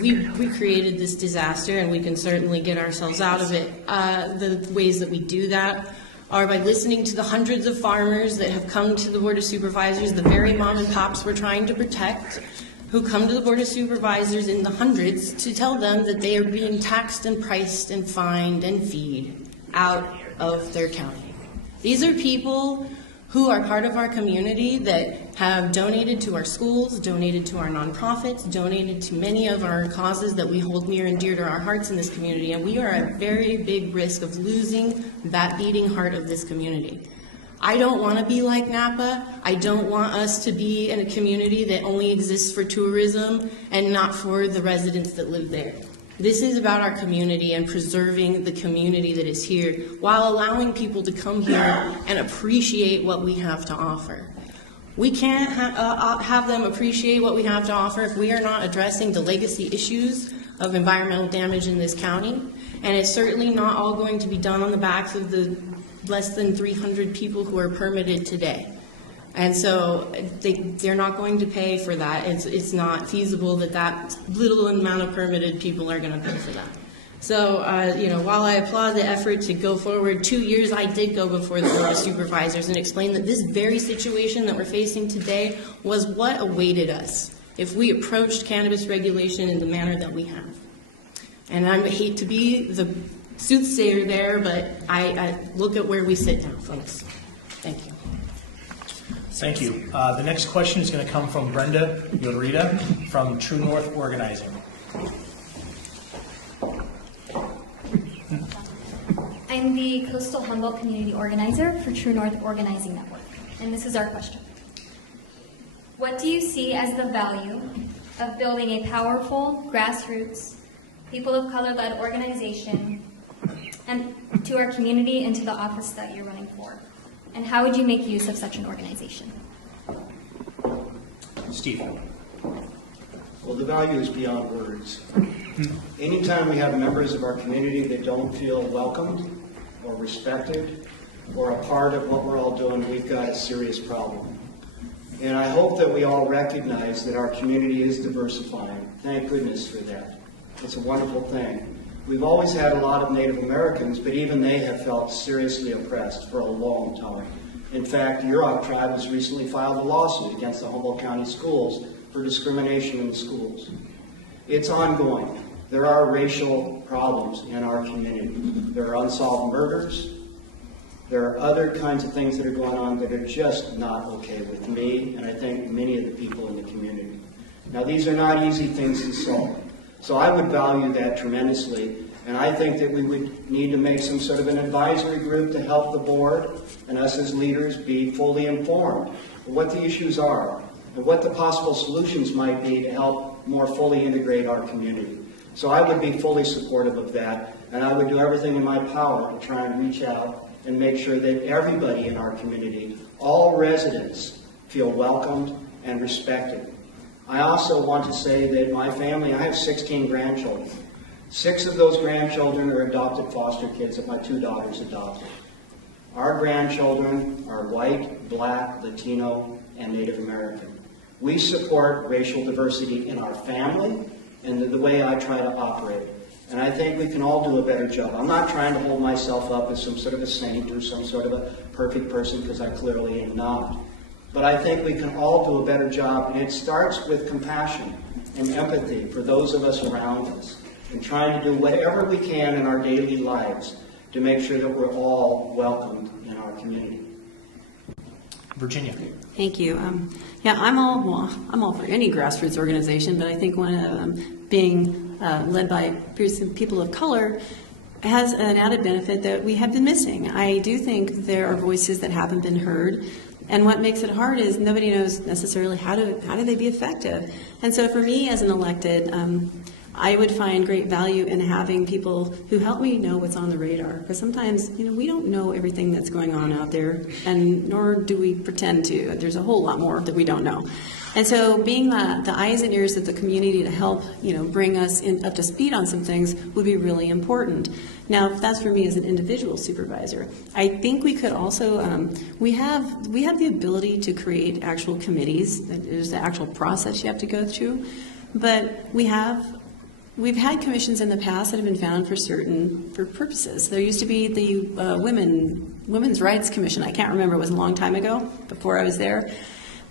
We created this disaster, and we can certainly get ourselves out of it. The ways that we do that are by listening to the hundreds of farmers that have come to the Board of Supervisors, the very mom and pops we're trying to protect, who come to the Board of Supervisors in the hundreds to tell them that they are being taxed and priced and fined and feed out of their county. These are people who are part of our community that have donated to our schools, donated to our nonprofits, donated to many of our causes that we hold near and dear to our hearts in this community, and we are at very big risk of losing that beating heart of this community. I don't want to be like Napa. I don't want us to be in a community that only exists for tourism and not for the residents that live there. This is about our community and preserving the community that is here while allowing people to come here and appreciate what we have to offer. We can't have them appreciate what we have to offer if we are not addressing the legacy issues of environmental damage in this county. And it's certainly not all going to be done on the backs of the less than 300 people who are permitted today. And so they're not going to pay for that. It's not feasible that little amount of permitted people are going to pay for that. So, while I applaud the effort to go forward, 2 years I did go before the Board of Supervisors and explain that this very situation that we're facing today was what awaited us if we approached cannabis regulation in the manner that we have. And I hate to be the soothsayer there, but I look at where we sit now, folks. Thank you. Thank you. The next question is going to come from Brenda Yodorita from True North Organizing. I'm the Coastal Humboldt Community Organizer for True North Organizing Network, and this is our question. What do you see as the value of building a powerful, grassroots, people of color-led organization and to our community and to the office that you're running for? And how would you make use of such an organization? Steve. Well, the value is beyond words. Anytime we have members of our community that don't feel welcomed or respected or a part of what we're all doing, we've got a serious problem. And I hope that we all recognize that our community is diversifying. Thank goodness for that. It's a wonderful thing. We've always had a lot of Native Americans, but even they have felt seriously oppressed for a long time. In fact, the Yurok tribe has recently filed a lawsuit against the Humboldt County schools for discrimination in the schools. It's ongoing. There are racial problems in our community. There are unsolved murders. There are other kinds of things that are going on that are just not okay with me, and I think many of the people in the community. Now, these are not easy things to solve. So I would value that tremendously, and I think that we would need to make some sort of an advisory group to help the board and us as leaders be fully informed of what the issues are and what the possible solutions might be to help more fully integrate our community. So I would be fully supportive of that, and I would do everything in my power to try and reach out and make sure that everybody in our community, all residents, feel welcomed and respected. I also want to say that my family, I have 16 grandchildren. 6 of those grandchildren are adopted foster kids that my 2 daughters adopted. Our grandchildren are white, black, Latino, and Native American. We support racial diversity in our family and the way I try to operate. And I think we can all do a better job. I'm not trying to hold myself up as some sort of a saint or some sort of a perfect person, because I clearly am not. But I think we can all do a better job, and it starts with compassion and empathy for those of us around us, and trying to do whatever we can in our daily lives to make sure that we're all welcomed in our community. Virginia. Thank you. I'm all for any grassroots organization, but I think one of them being led by people of color has an added benefit that we have been missing. I do think there are voices that haven't been heard. And what makes it hard is nobody knows necessarily how do they be effective. And so for me as an elected, I would find great value in having people who help me know what's on the radar. Because sometimes, we don't know everything that's going on out there, and nor do we pretend to. There's a whole lot more that we don't know. And so being the eyes and ears of the community to help, bring us up to speed on some things would be really important. Now, if that's for me as an individual supervisor, I think we could also, we have the ability to create actual committees. There's the actual process you have to go through. But we've had commissions in the past that have been found for purposes. There used to be the Women's Rights Commission. I can't remember, it was a long time ago, before I was there.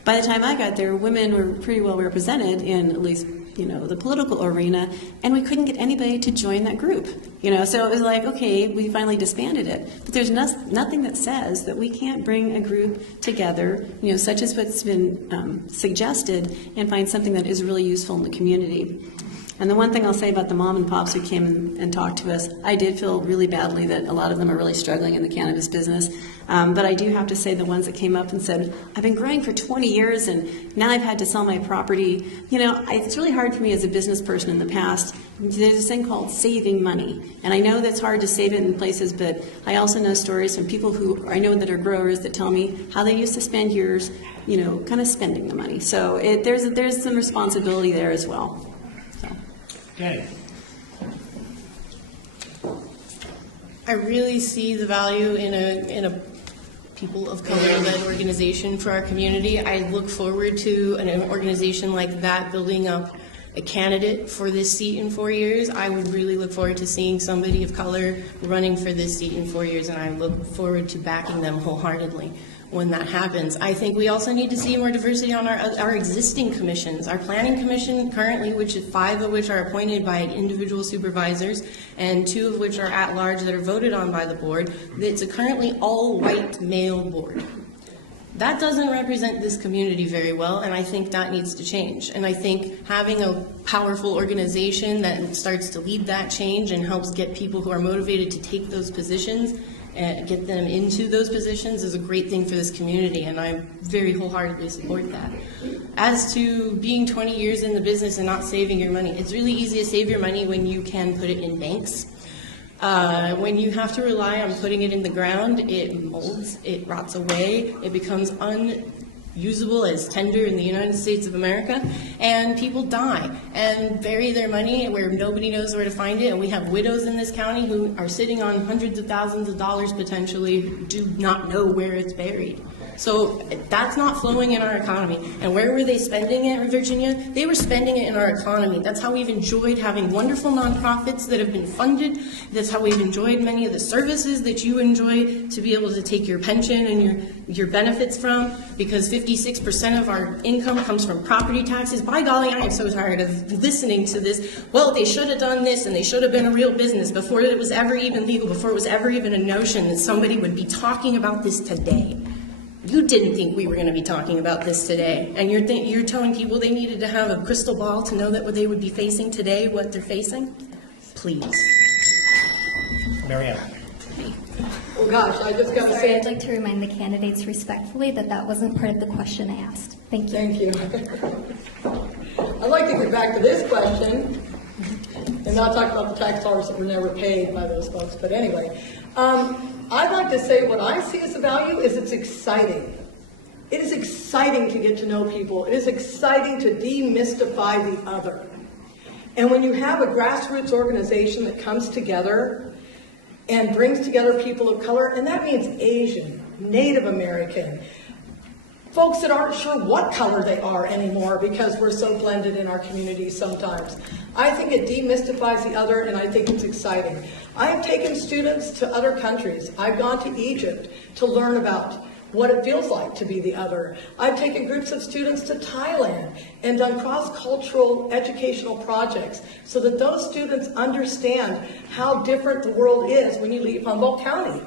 By the time I got there, women were pretty well represented in at least, the political arena, and we couldn't get anybody to join that group. So it was like, okay, we finally disbanded it. But there's nothing that says that we can't bring a group together, such as what's been suggested, and find something that is really useful in the community. And the one thing I'll say about the mom and pops who came and talked to us, I did feel really badly that a lot of them are really struggling in the cannabis business. But I do have to say the ones that came up and said, I've been growing for 20 years and now I've had to sell my property. You know, it's really hard for me as a business person in the past. There's this thing called saving money. And I know that's hard to save it in places, but I also know stories from people who I know that are growers that tell me how they used to spend years, you know, kind of spending the money. So there's some responsibility there as well. Okay. I really see the value in a people of color-led organization for our community. I look forward to an organization like that building up a candidate for this seat in 4 years. I would really look forward to seeing somebody of color running for this seat in 4 years, and I look forward to backing them wholeheartedly when that happens. I think we also need to see more diversity on our existing commissions. Our planning commission currently, which is 5 of which are appointed by individual supervisors and 2 of which are at large that are voted on by the board, it's a currently all-white male board. That doesn't represent this community very well, and I think that needs to change. And I think having a powerful organization that starts to lead that change and helps get people who are motivated to take those positions and get them into those positions is a great thing for this community, and I very wholeheartedly support that. As to being 20 years in the business and not saving your money, it's really easy to save your money when you can put it in banks. When you have to rely on putting it in the ground, it molds, it rots away, it becomes unusable as tender in the United States of America, and people die and bury their money where nobody knows where to find it. And we have widows in this county who are sitting on hundreds of thousands of dollars potentially who do not know where it's buried. So that's not flowing in our economy. And where were they spending it in Virginia? They were spending it in our economy. That's how we've enjoyed having wonderful nonprofits that have been funded. That's how we've enjoyed many of the services that you enjoy to be able to take your pension and your benefits from, because 56% of our income comes from property taxes. By golly, I am so tired of listening to this. Well, they should have done this and they should have been a real business before it was ever even legal, before it was ever even a notion that somebody would be talking about this today. You didn't think we were going to be talking about this today, and you're telling people they needed to have a crystal ball to know that what they would be facing today, what they're facing? Please. Marianne. Oh gosh, I just got to Sorry, say. I'd like to remind the candidates respectfully that that wasn't part of the question I asked. Thank you. Thank you. I'd like to get back to this question and not talk about the tax dollars that were never paid by those folks. But anyway, I'd like to say what I see as a value is it's exciting. It is exciting to get to know people. It is exciting to demystify the other. And when you have a grassroots organization that comes together and brings together people of color, and that means Asian, Native American, folks that aren't sure what color they are anymore because we're so blended in our communities sometimes. I think it demystifies the other, and I think it's exciting. I've taken students to other countries. I've gone to Egypt to learn about what it feels like to be the other. I've taken groups of students to Thailand and done cross-cultural educational projects so that those students understand how different the world is when you leave Humboldt County.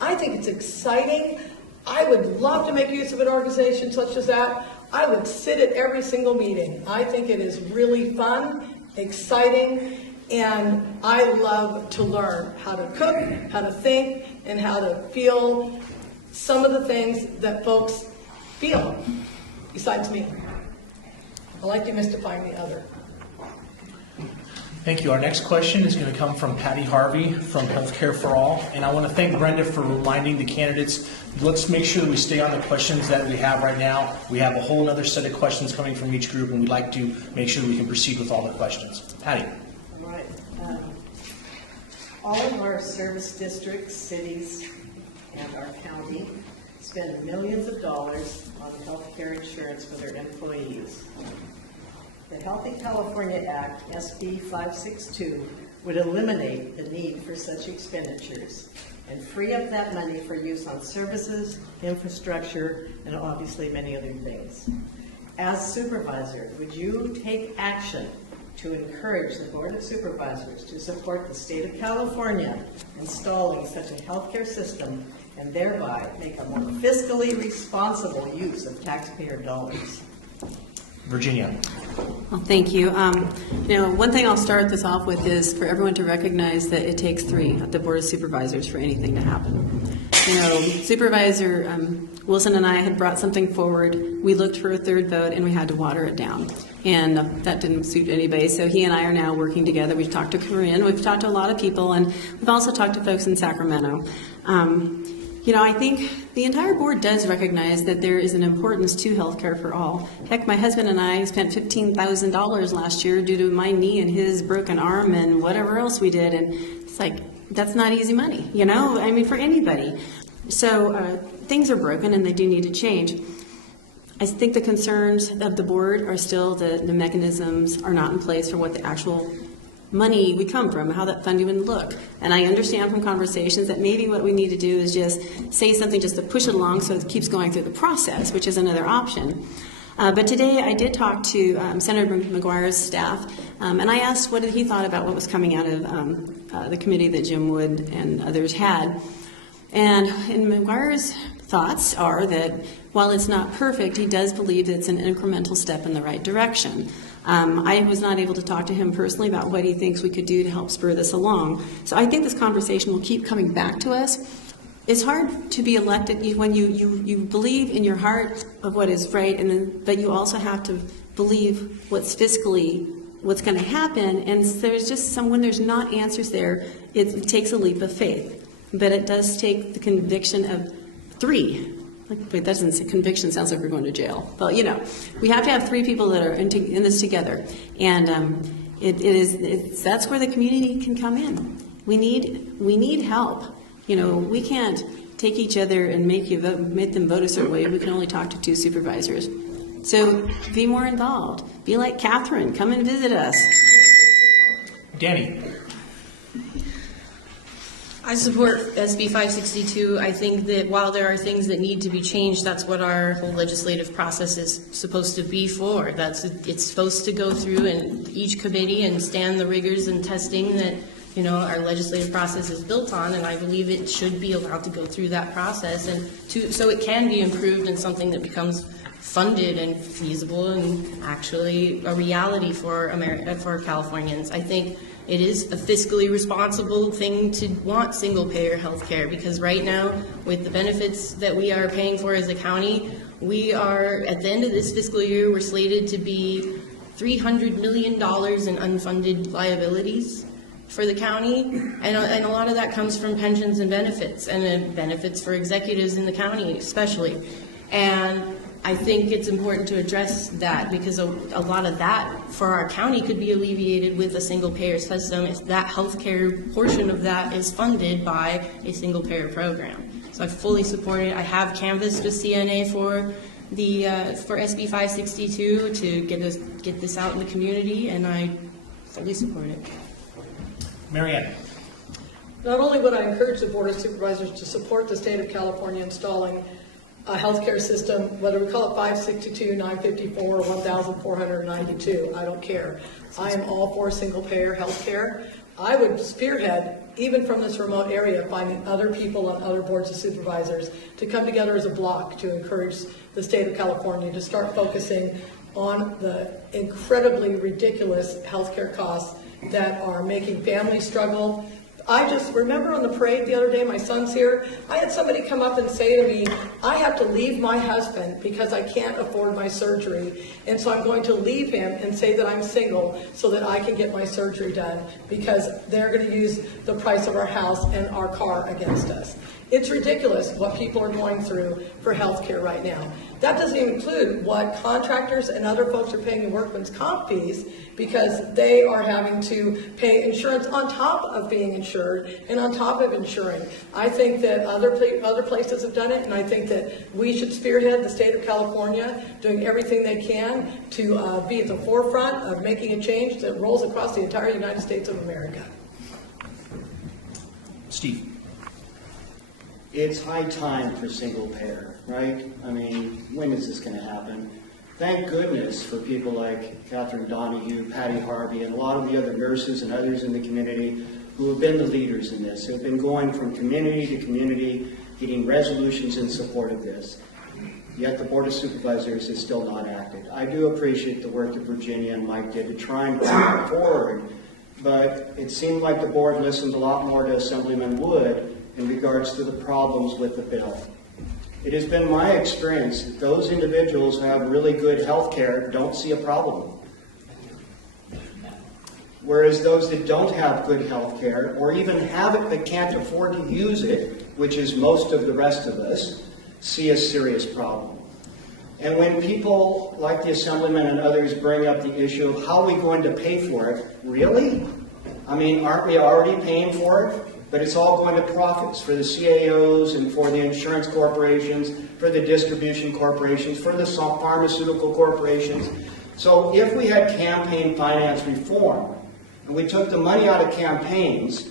I think it's exciting. I would love to make use of an organization such as that. I would sit at every single meeting. I think it is really fun, exciting, and I love to learn how to cook, how to think, and how to feel some of the things that folks feel besides me. I like demystifying the other. Thank you. Our next question is going to come from Patty Harvey from Healthcare for All. And I want to thank Brenda for reminding the candidates, let's make sure that we stay on the questions that we have right now. We have a whole other set of questions coming from each group, and we'd like to make sure we can proceed with all the questions. Patty. All right. All of our service districts, cities, and our county spend millions of dollars on health care insurance for their employees. The Healthy California Act, SB 562, would eliminate the need for such expenditures and free up that money for use on services, infrastructure, and obviously many other things. As supervisor, would you take action to encourage the Board of Supervisors to support the state of California installing such a healthcare system and thereby make a more fiscally responsible use of taxpayer dollars? Virginia. Well, thank you. One thing I'll start this off with is for everyone to recognize that it takes 3 at the Board of Supervisors for anything to happen. Supervisor Wilson and I had brought something forward. We looked for a 3rd vote, and we had to water it down. And that didn't suit anybody, so he and I are now working together. We've talked to Corinne, we've talked to a lot of people, and we've also talked to folks in Sacramento. I think the entire board does recognize that there is an importance to healthcare for all. Heck, my husband and I spent $15,000 last year due to my knee and his broken arm and whatever else we did, and it's like, that's not easy money, for anybody. So things are broken and they do need to change. I think the concerns of the board are still that the mechanisms are not in place for what the actual money would come from, how that funding would look. And I understand from conversations that maybe what we need to do is just say something just to push it along so it keeps going through the process, which is another option. But today I did talk to Senator McGuire's staff, and I asked what he thought about what was coming out of the committee that Jim Wood and others had. And McGuire's thoughts are that while it's not perfect, he does believe that it's an incremental step in the right direction. I was not able to talk to him personally about what he thinks we could do to help spur this along. So I think this conversation will keep coming back to us. It's hard to be elected when you believe in your heart of what is right, but you also have to believe what's going to happen. And there's just when there's not answers there, it takes a leap of faith. But it does take the conviction of 3. Wait, that doesn't say conviction. Sounds like we're going to jail. Well, we have to have 3 people that are in this together, and that's where the community can come in. We need help. We can't take each other and make them vote a certain way. We can only talk to 2 supervisors. So be more involved. Be like Catherine. Come and visit us. Danny. I support SB 562. I think that while there are things that need to be changed, that's what our whole legislative process is supposed to be for. It's supposed to go through in each committee and stand the rigors and testing that our legislative process is built on, and I believe it should be allowed to go through that process so it can be improved and something that becomes funded and feasible and actually a reality for Californians. I think it is a fiscally responsible thing to want single-payer health care, because right now, with the benefits that we are paying for as a county, we are, at the end of this fiscal year, we're slated to be $300 million in unfunded liabilities for the county, and a lot of that comes from pensions and benefits for executives in the county especially. And I think it's important to address that, because a lot of that for our county could be alleviated with a single-payer system if that healthcare portion of that is funded by a single-payer program. So I fully support it. I have canvassed with CNA for SB 562 to get this out in the community, and I fully support it. Marianne. Not only would I encourage the Board of Supervisors to support the state of California installing a healthcare system, whether we call it 562, 954, or 1,492, I don't care. I am all for single-payer healthcare. I would spearhead, even from this remote area, finding other people on other boards of supervisors to come together as a block to encourage the state of California to start focusing on the incredibly ridiculous healthcare costs that are making families struggle. I just remember on the parade the other day, my son's here, I had somebody come up and say to me, I have to leave my husband because I can't afford my surgery, and so I'm going to leave him and say that I'm single so that I can get my surgery done, because they're going to use the price of our house and our car against us. It's ridiculous what people are going through for health care right now. That doesn't even include what contractors and other folks are paying in workman's comp fees, because they are having to pay insurance on top of being insured and on top of insuring. I think that other places have done it, and I think that we should spearhead the state of California doing everything they can to be at the forefront of making a change that rolls across the entire United States of America. Steve. It's high time for single payer, right? I mean, when is this going to happen? Thank goodness for people like Catherine Donahue, Patty Harvey, and a lot of the other nurses and others in the community who have been the leaders in this, who have been going from community to community, getting resolutions in support of this. yet the Board of Supervisors has still not acted. I do appreciate the work that Virginia and Mike did to try and bring it forward, but it seemed like the board listened a lot more to Assemblyman Wood in regards to the problems with the bill. It has been my experience that those individuals who have really good health care don't see a problem. Whereas those that don't have good health care, or even have it but can't afford to use it, which is most of the rest of us, see a serious problem. And when people like the Assemblyman and others bring up the issue of how are we going to pay for it, really? I mean, aren't we already paying for it? But it's all going to profits for the CAOs and for the insurance corporations, for the distribution corporations, for the pharmaceutical corporations. So if we had campaign finance reform, and we took the money out of campaigns,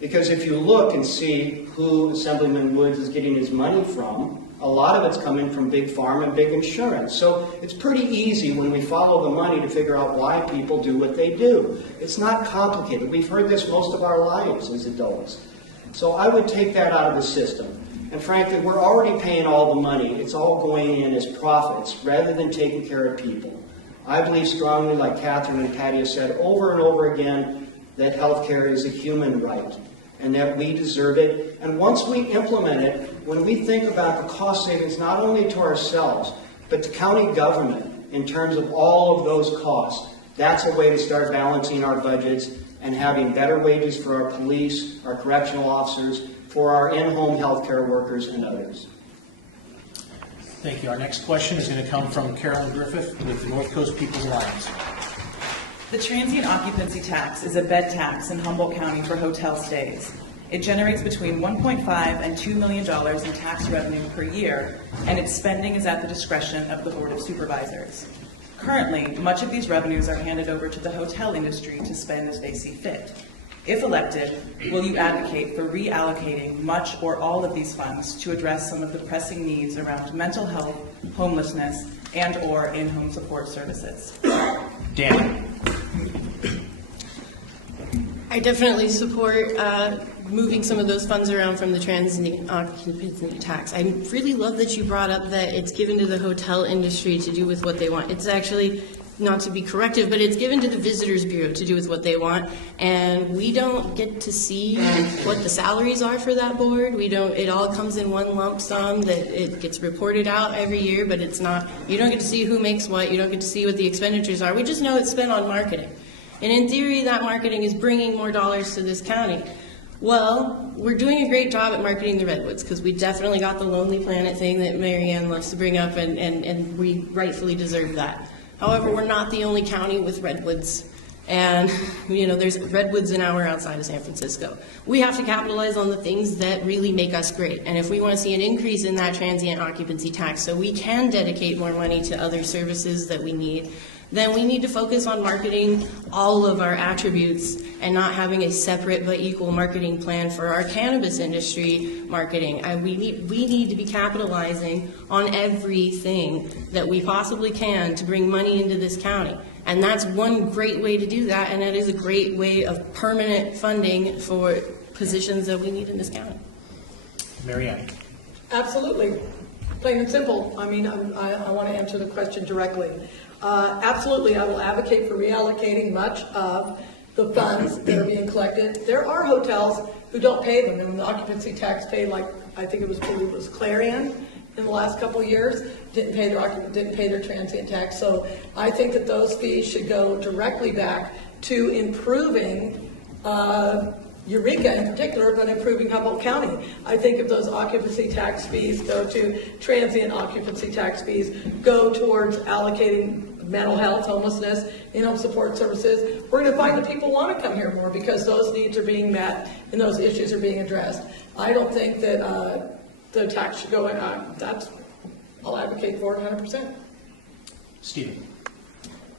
because if you look and see who Assemblyman Woods is getting his money from, a lot of it's coming from big pharma and big insurance. So it's pretty easy when we follow the money to figure out why people do what they do. It's not complicated. We've heard this most of our lives as adults. So I would take that out of the system. And frankly, we're already paying all the money. It's all going in as profits rather than taking care of people. I believe strongly, like Catherine and Patty have said over and over again, that health care is a human right and that we deserve it. And once we implement it, when we think about the cost savings, not only to ourselves, but to county government in terms of all of those costs, that's a way to start balancing our budgets and having better wages for our police, our correctional officers, for our in-home healthcare workers and others. Thank you. Our next question is going to come from Carolyn Griffith with the North Coast People's Alliance. The transient occupancy tax is a bed tax in Humboldt County for hotel stays. It generates between $1.5 and $2 million in tax revenue per year, and its spending is at the discretion of the Board of Supervisors. Currently, much of these revenues are handed over to the hotel industry to spend as they see fit. If elected, will you advocate for reallocating much or all of these funds to address some of the pressing needs around mental health, homelessness, and/or in-home support services? Dan. I definitely support moving some of those funds around from the transient occupancy tax. I really love that you brought up that it's given to the hotel industry to do with what they want. It's actually, not to be corrective, but it's given to the Visitors Bureau to do with what they want, and we don't get to see what the salaries are for that board. We don't. It all comes in one lump sum that it gets reported out every year, but it's not. You don't get to see who makes what. You don't get to see what the expenditures are. We just know it's spent on marketing, and in theory, that marketing is bringing more dollars to this county. Well, we're doing a great job at marketing the Redwoods because we definitely got the Lonely Planet thing that Mary Ann loves to bring up, and we rightfully deserve that. However, we're not the only county with redwoods, and there's redwoods an hour outside of San Francisco. We have to capitalize on the things that really make us great, and if we want to see an increase in that transient occupancy tax so we can dedicate more money to other services that we need, then we need to focus on marketing all of our attributes and not having a separate but equal marketing plan for our cannabis industry marketing. We need to be capitalizing on everything that we possibly can to bring money into this county. And that's one great way to do that, and that is a great way of permanent funding for positions that we need in this county. Mary Ann. Absolutely. Plain and simple. I mean, I want to answer the question directly. Absolutely, I will advocate for reallocating much of the funds that are being collected. There are hotels who don't pay them, and the occupancy tax paid, like I think it was Clarion in the last couple of years, didn't pay their transient tax. So I think that those fees should go directly back to improving Eureka in particular, but improving Humboldt County. I think if those occupancy tax fees go to transient occupancy tax fees, go towards allocating mental health, homelessness, in-home support services, we're going to find that people want to come here more because those needs are being met and those issues are being addressed. I don't think that the tax should go in. I'll advocate for it 100%. Stephen.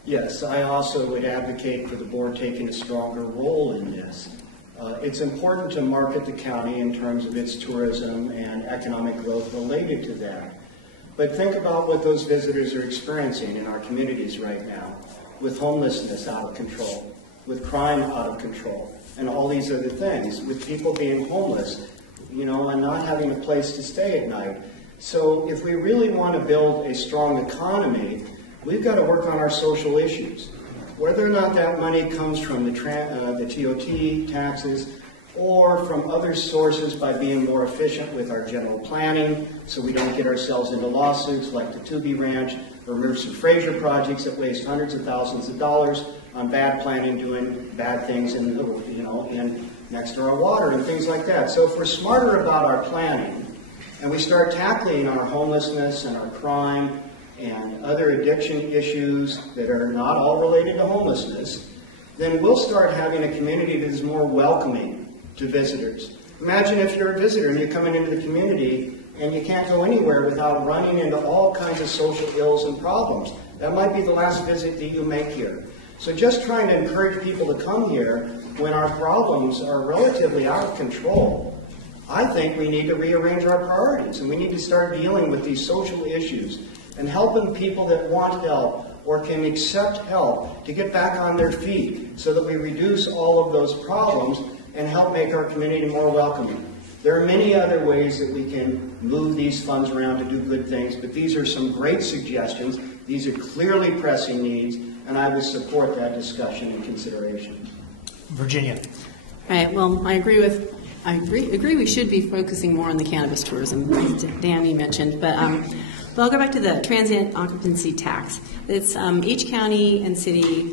Yes, I also would advocate for the board taking a stronger role in this. It's important to market the county in terms of its tourism and economic growth related to that. But think about what those visitors are experiencing in our communities right now, with homelessness out of control, with crime out of control, and all these other things, with people being homeless, and not having a place to stay at night. So if we really want to build a strong economy, we've got to work on our social issues. Whether or not that money comes from the TOT taxes or from other sources by being more efficient with our general planning so we don't get ourselves into lawsuits like the Tubi Ranch or Mercer Fraser projects that waste hundreds of thousands of dollars on bad planning, doing bad things in next to our water and things like that. So if we're smarter about our planning and we start tackling our homelessness and our crime and other addiction issues that are not all related to homelessness, then we'll start having a community that is more welcoming to visitors. Imagine if you're a visitor and you're coming into the community and you can't go anywhere without running into all kinds of social ills and problems. That might be the last visit that you make here. So just trying to encourage people to come here when our problems are relatively out of control, I think we need to rearrange our priorities and we need to start dealing with these social issues and helping people that want help or can accept help to get back on their feet so that we reduce all of those problems and help make our community more welcoming. There are many other ways that we can move these funds around to do good things, but these are some great suggestions. These are clearly pressing needs, and I would support that discussion and consideration. Virginia. All right, well, I agree we should be focusing more on the cannabis tourism, as Danny mentioned, but I'll go back to the transient occupancy tax. It's each county and city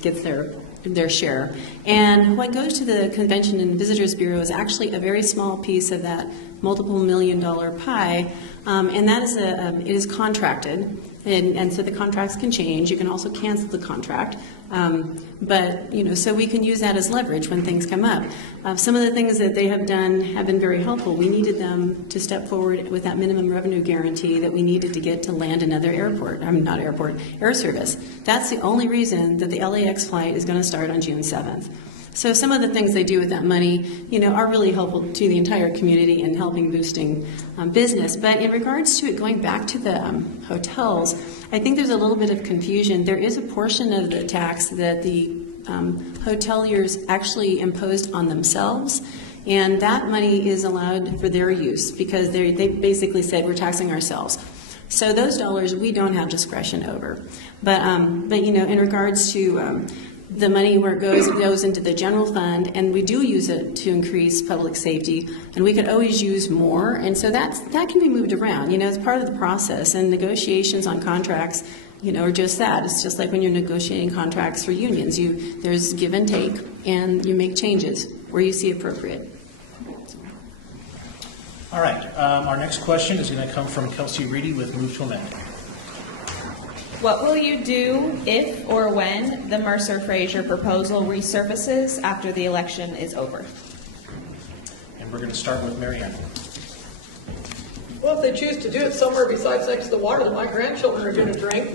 gets their share. And what goes to the Convention and Visitors Bureau is actually a very small piece of that multiple $million pie, and that is it is contracted, and so the contracts can change. You can also cancel the contract, but so we can use that as leverage when things come up. Some of the things that they have done have been very helpful. We needed them to step forward with that minimum revenue guarantee that we needed to get to land another air service. That's the only reason that the LAX flight is going to start on June 7th. So some of the things they do with that money, are really helpful to the entire community and helping boosting business. But in regards to it going back to the hotels, I think there's a little bit of confusion. There is a portion of the tax that the hoteliers actually imposed on themselves, and that money is allowed for their use because they basically said we're taxing ourselves. So those dollars we don't have discretion over. But in regards to the money where it goes into the general fund, and we do use it to increase public safety, and we could always use more, and so that can be moved around. It's part of the process, and negotiations on contracts, are just that. It's just like when you're negotiating contracts for unions. There's give and take, and you make changes where you see appropriate. All right, our next question is going to come from Kelsey Reedy with Move to Amend. What will you do if or when the Mercer Fraser proposal resurfaces after the election is over? And we're going to start with Mary Ann. Well, if they choose to do it somewhere besides next to the water that my grandchildren are going to drink,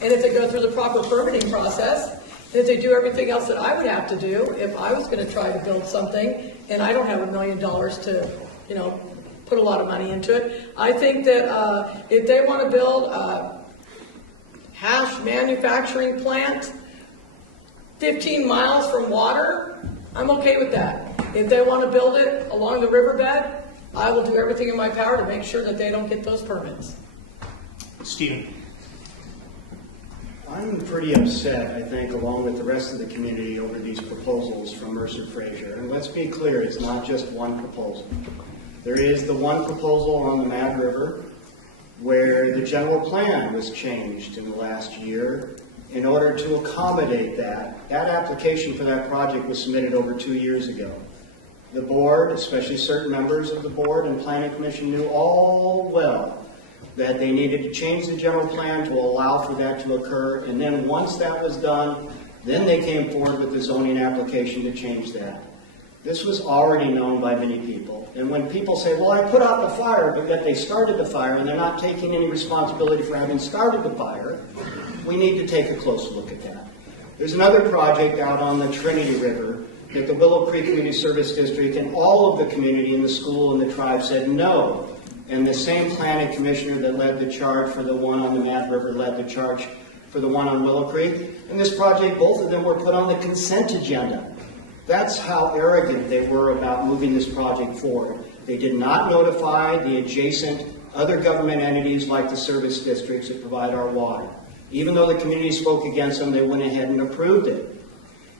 and if they go through the proper permitting process, and if they do everything else that I would have to do if I was going to try to build something and I don't have $1 million to, put a lot of money into it, I think that if they want to build hash manufacturing plant 15 miles from water, I'm okay with that. If they want to build it along the riverbed, I will do everything in my power to make sure that they don't get those permits. Stephen. I'm pretty upset, I think, along with the rest of the community over these proposals from Mercer Fraser. And let's be clear, it's not just one proposal. There is the one proposal on the Mad River where the general plan was changed in the last year in order to accommodate that. That application for that project was submitted over 2 years ago. The board, especially certain members of the board and planning commission, knew all well that they needed to change the general plan to allow for that to occur, and then once that was done, then they came forward with the zoning application to change that. This was already known by many people, and when people say, well, I put out the fire, but yet they started the fire and they're not taking any responsibility for having started the fire, we need to take a close look at that. There's another project out on the Trinity River that the Willow Creek Community Service District and all of the community and the school and the tribe said no. And the same planning commissioner that led the charge for the one on the Mad River led the charge for the one on Willow Creek. And this project, both of them were put on the consent agenda. That's how arrogant they were about moving this project forward. They did not notify the adjacent other government entities like the service districts that provide our water. Even though the community spoke against them, they went ahead and approved it.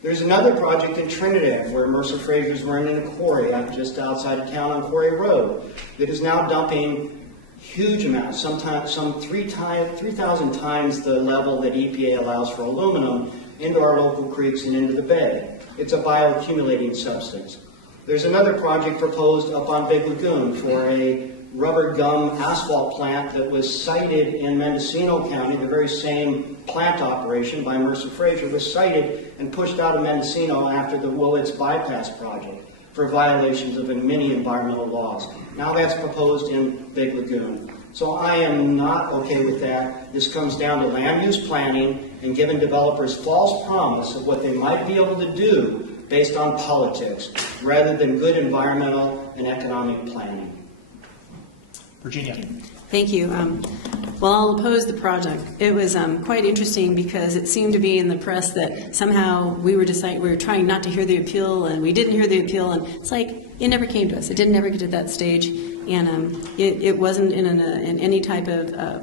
There's another project in Trinidad where Mercer Fraser's running a quarry just outside of town on Quarry Road that is now dumping huge amounts, sometimes some 3,000 times the level that EPA allows for aluminum into our local creeks and into the bay. It's a bioaccumulating substance. There's another project proposed up on Big Lagoon for a rubber gum asphalt plant that was sited in Mendocino County. The very same plant operation by Mercer Fraser was sited and pushed out of Mendocino after the Willits bypass project for violations of many environmental laws. Now that's proposed in Big Lagoon. So I am not okay with that. This comes down to land use planning and giving developers false promise of what they might be able to do based on politics rather than good environmental and economic planning. Virginia. Thank you. Well, I'll oppose the project. It was quite interesting because it seemed to be in the press that somehow we were trying not to hear the appeal, and we didn't hear the appeal, and it's like it never came to us. It didn't ever get to that stage, and it wasn't in any type of.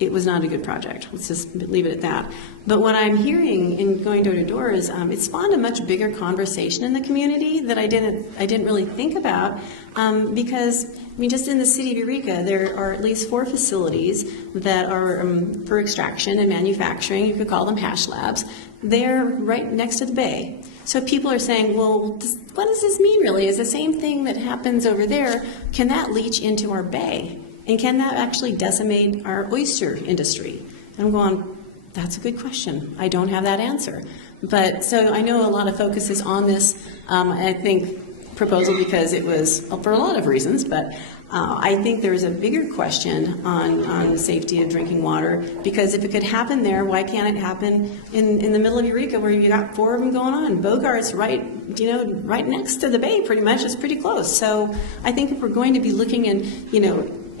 It was not a good project. Let's just leave it at that. But what I'm hearing in going door to door is it spawned a much bigger conversation in the community that I didn't really think about because I mean just in the city of Eureka there are at least 4 facilities that are for extraction and manufacturing. You could call them hash labs. They're right next to the bay. So people are saying, well, what does this mean really? Is the same thing that happens over there, can that leach into our bay? And can that actually decimate our oyster industry? And I'm going, that's a good question. I don't have that answer. But so I know a lot of focus is on this, I think, proposal because it was for a lot of reasons, but I think there's a bigger question on the safety of drinking water because if it could happen there, why can't it happen in the middle of Eureka where you got 4 of them going on? Bogart's right next to the bay pretty much. It's pretty close. So I think if we're going to be looking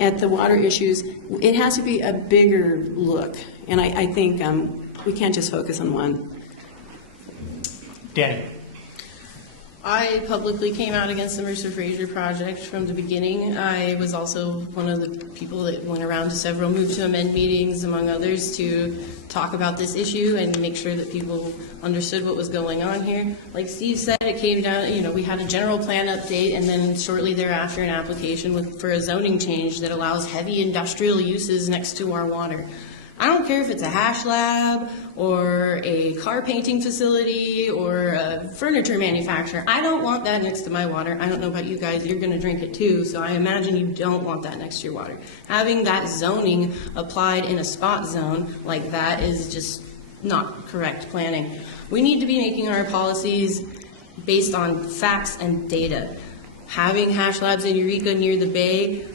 at the water issues, it has to be a bigger look. And I think we can't just focus on one. Danny. I publicly came out against the Mercer Fraser project from the beginning. I was also one of the people that went around to several move to amend meetings, among others, to talk about this issue and make sure that people understood what was going on here. Like Steve said, it came down, we had a general plan update and then shortly thereafter an application for a zoning change that allows heavy industrial uses next to our water. I don't care if it's a hash lab or a car painting facility or a furniture manufacturer. I don't want that next to my water. I don't know about you guys. You're going to drink it too, so I imagine you don't want that next to your water. Having that zoning applied in a spot zone like that is just not correct planning. We need to be making our policies based on facts and data. Having hash labs in Eureka near the bay,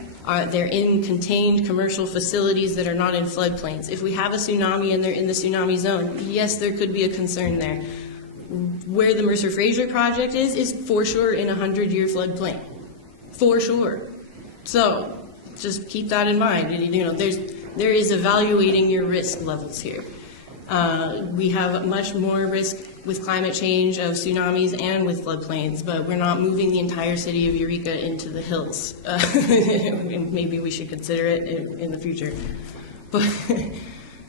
they're in contained commercial facilities that are not in floodplains. If we have a tsunami and they're in the tsunami zone, yes, there could be a concern there. Where the Mercer Fraser project is for sure in a 100-year floodplain. For sure. So just keep that in mind. And, there is evaluating your risk levels here. We have much more risk with climate change of tsunamis and with floodplains, but we're not moving the entire city of Eureka into the hills. Maybe we should consider it in the future. But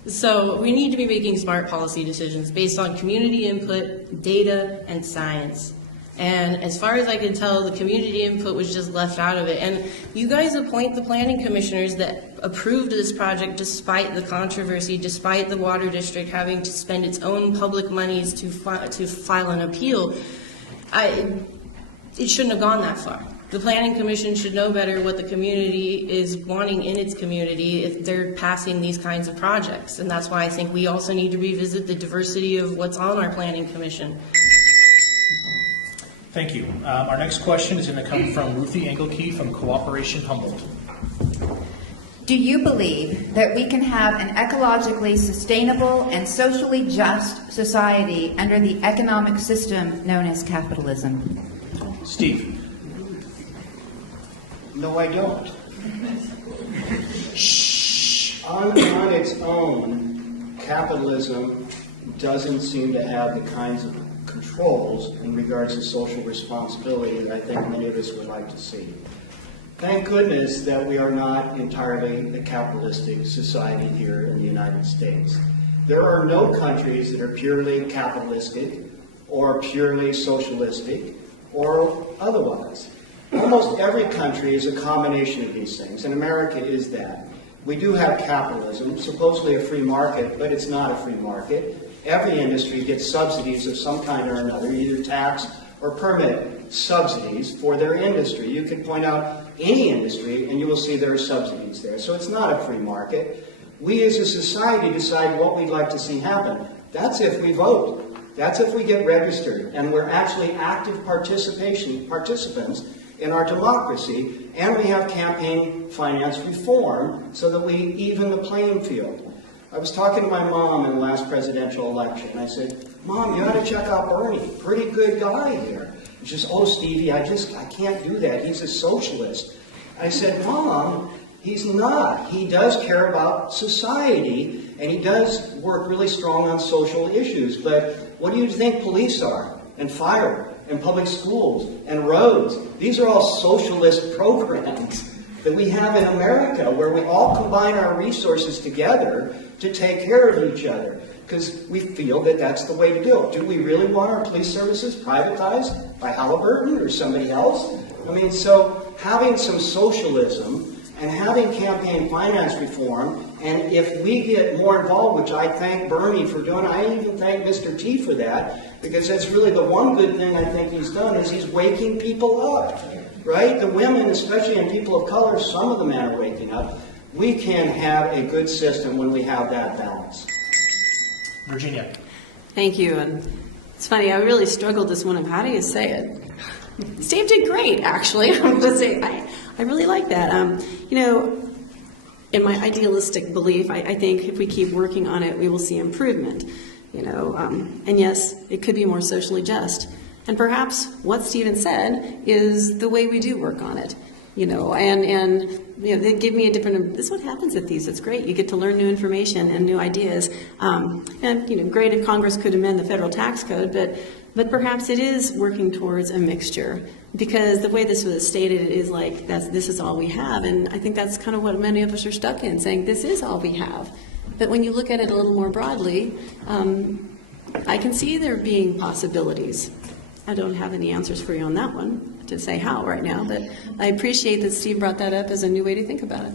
so we need to be making smart policy decisions based on community input, data, and science. And as far as I can tell, the community input was just left out of it. And you guys appoint the planning commissioners that approved this project despite the controversy, despite the water district having to spend its own public monies to file an appeal. It shouldn't have gone that far. The planning commission should know better what the community is wanting in its community if they're passing these kinds of projects. And that's why I think we also need to revisit the diversity of what's on our planning commission. Thank you. Our next question is going to come from Ruthie Engelke from Cooperation Humboldt. Do you believe that we can have an ecologically sustainable and socially just society under the economic system known as capitalism? Steve. No, I don't. On its own, capitalism doesn't seem to have the kinds of controls in regards to social responsibility that I think many of us would like to see. Thank goodness that we are not entirely a capitalistic society here in the United States. There are no countries that are purely capitalistic or purely socialistic or otherwise. Almost every country is a combination of these things, and America is that. We do have capitalism, supposedly a free market, but it's not a free market. Every industry gets subsidies of some kind or another, either tax or permit subsidies for their industry. You can point out any industry and you will see there are subsidies there. So it's not a free market. We as a society decide what we'd like to see happen. That's if we vote. That's if we get registered and we're actually active participants in our democracy, and we have campaign finance reform so that we even the playing field. I was talking to my mom in the last presidential election. I said, Mom, you ought to check out Bernie. Pretty good guy here. She says, oh, Stevie, I can't do that. He's a socialist. I said, Mom, he's not. He does care about society, and he does work really strong on social issues. But what do you think police are, and fire, and public schools, and roads? These are all socialist programs that we have in America, where we all combine our resources together to take care of each other, because we feel that that's the way to do it. Do we really want our police services privatized by Halliburton or somebody else? I mean, so having some socialism and having campaign finance reform, and if we get more involved, which I thank Bernie for doing, I even thank Mr. T for that, because that's really the one good thing I think he's done, is he's waking people up, right? The women, especially, and people of color, some of the men are waking up. We can have a good system when we have that balance. Virginia. Thank you. And it's funny, I really struggled this one of how do you say it? Steve did great, actually. I'm going to say, I really like that. You know, in my idealistic belief, I think if we keep working on it, we will see improvement. You know, and yes, it could be more socially just. And perhaps what Stephen said is the way we do work on it. You know, and you know, they give me a different. This is what happens at these. It's great. You get to learn new information and new ideas. And you know, great if Congress could amend the federal tax code, but perhaps it is working towards a mixture, because the way this was stated is like this is all we have, and I think that's kind of what many of us are stuck in, saying this is all we have. But when you look at it a little more broadly, I can see there being possibilities. I don't have any answers for you on that one to say how right now, but I appreciate that Steve brought that up as a new way to think about it.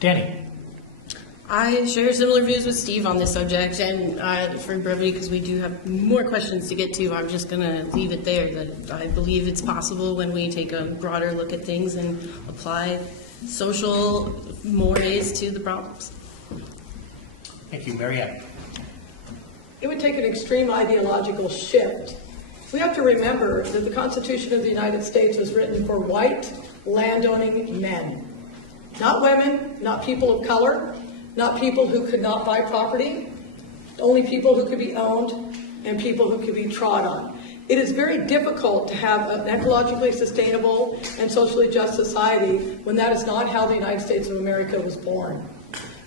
Danny. I share similar views with Steve on this subject, and for brevity, because we do have more questions to get to, I'm just going to leave it there, that I believe it's possible when we take a broader look at things and apply social mores to the problems. Thank you, Marianne. It would take an extreme ideological shift. We have to remember that the Constitution of the United States was written for white, landowning men. Not women, not people of color, not people who could not buy property, only people who could be owned and people who could be trod on. It is very difficult to have an ecologically sustainable and socially just society when that is not how the United States of America was born.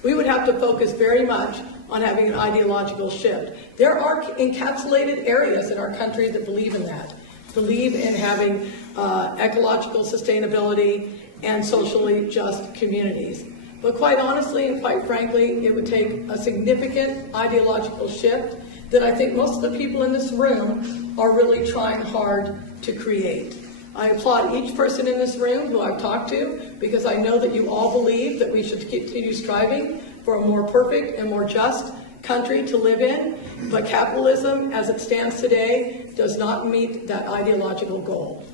We would have to focus very much on having an ideological shift. There are encapsulated areas in our country that believe in that, believe in having ecological sustainability and socially just communities. But quite honestly and quite frankly, it would take a significant ideological shift that I think most of the people in this room are really trying hard to create. I applaud each person in this room who I've talked to, because I know that you all believe that we should continue striving for a more perfect and more just country to live in, but capitalism as it stands today does not meet that ideological goal.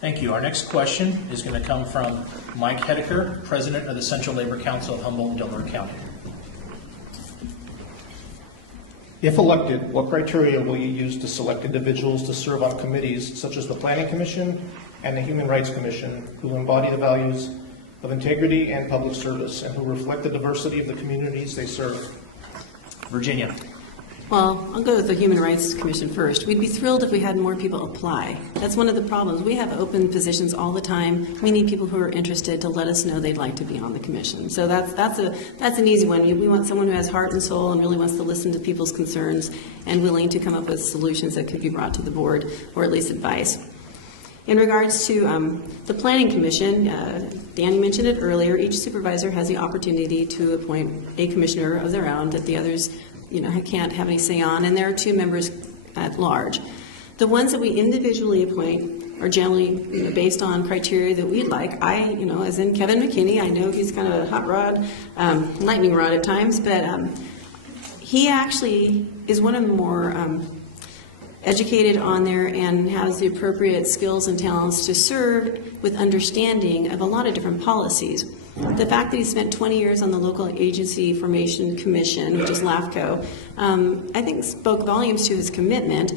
Thank you. Our next question is going to come from Mike Hedeker, President of the Central Labor Council of Humboldt and Delaware County. If elected, what criteria will you use to select individuals to serve on committees such as the Planning Commission and the Human Rights Commission, who embody the values of integrity and public service and who reflect the diversity of the communities they serve? Virginia. Well, I'll go with the Human Rights Commission first. We'd be thrilled if we had more people apply. That's one of the problems. We have open positions all the time. We need people who are interested to let us know they'd like to be on the commission. So that's an easy one. We want someone who has heart and soul and really wants to listen to people's concerns and willing to come up with solutions that could be brought to the board, or at least advice. In regards to the Planning Commission, Danny mentioned it earlier, each supervisor has the opportunity to appoint a commissioner of their own that the others can't have any say on, and there are 2 members at large. The ones that we individually appoint are generally based on criteria that we'd like. As in Kevin McKinney, I know he's kind of a hot rod, lightning rod at times, but he actually is one of the more educated on there and has the appropriate skills and talents to serve with understanding of a lot of different policies. The fact that he spent 20 years on the Local Agency Formation Commission, which is LAFCO, I think spoke volumes to his commitment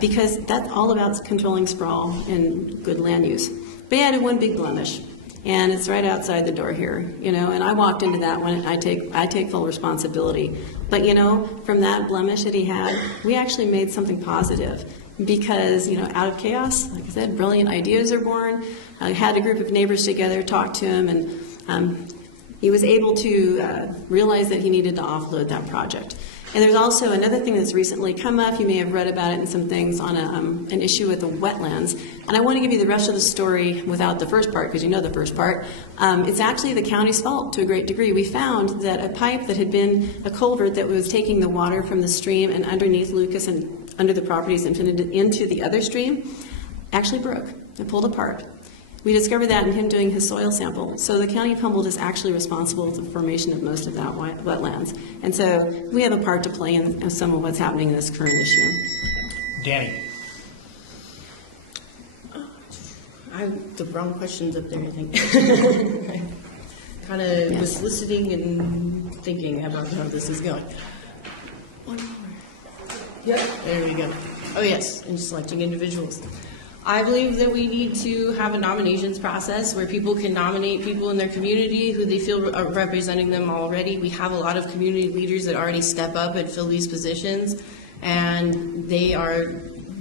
because that's all about controlling sprawl and good land use. But he had one big blemish, and it's right outside the door here, and I walked into that one. I take full responsibility. But, from that blemish that he had, we actually made something positive because, out of chaos, like I said, brilliant ideas are born. I had a group of neighbors together, talked to him, and he was able to realize that he needed to offload that project. And there's also another thing that's recently come up. You may have read about it in some things on an issue with the wetlands. And I want to give you the rest of the story without the first part, because you know the first part. It's actually the county's fault to a great degree. We found that a pipe that had been a culvert that was taking the water from the stream and underneath Lucas and under the properties and into the other stream actually broke and pulled apart. We discovered that in him doing his soil sample. So the County of Humboldt is actually responsible for the formation of most of that wetlands. And so we have a part to play in some of what's happening in this current issue. Danny. I have the wrong questions up there, I think. Kind of was listening and thinking about how this is going. One more. Yep. There we go. Oh, yes, and selecting individuals. I believe that we need to have a nominations process where people can nominate people in their community who they feel are representing them already. We have a lot of community leaders that already step up and fill these positions, and they are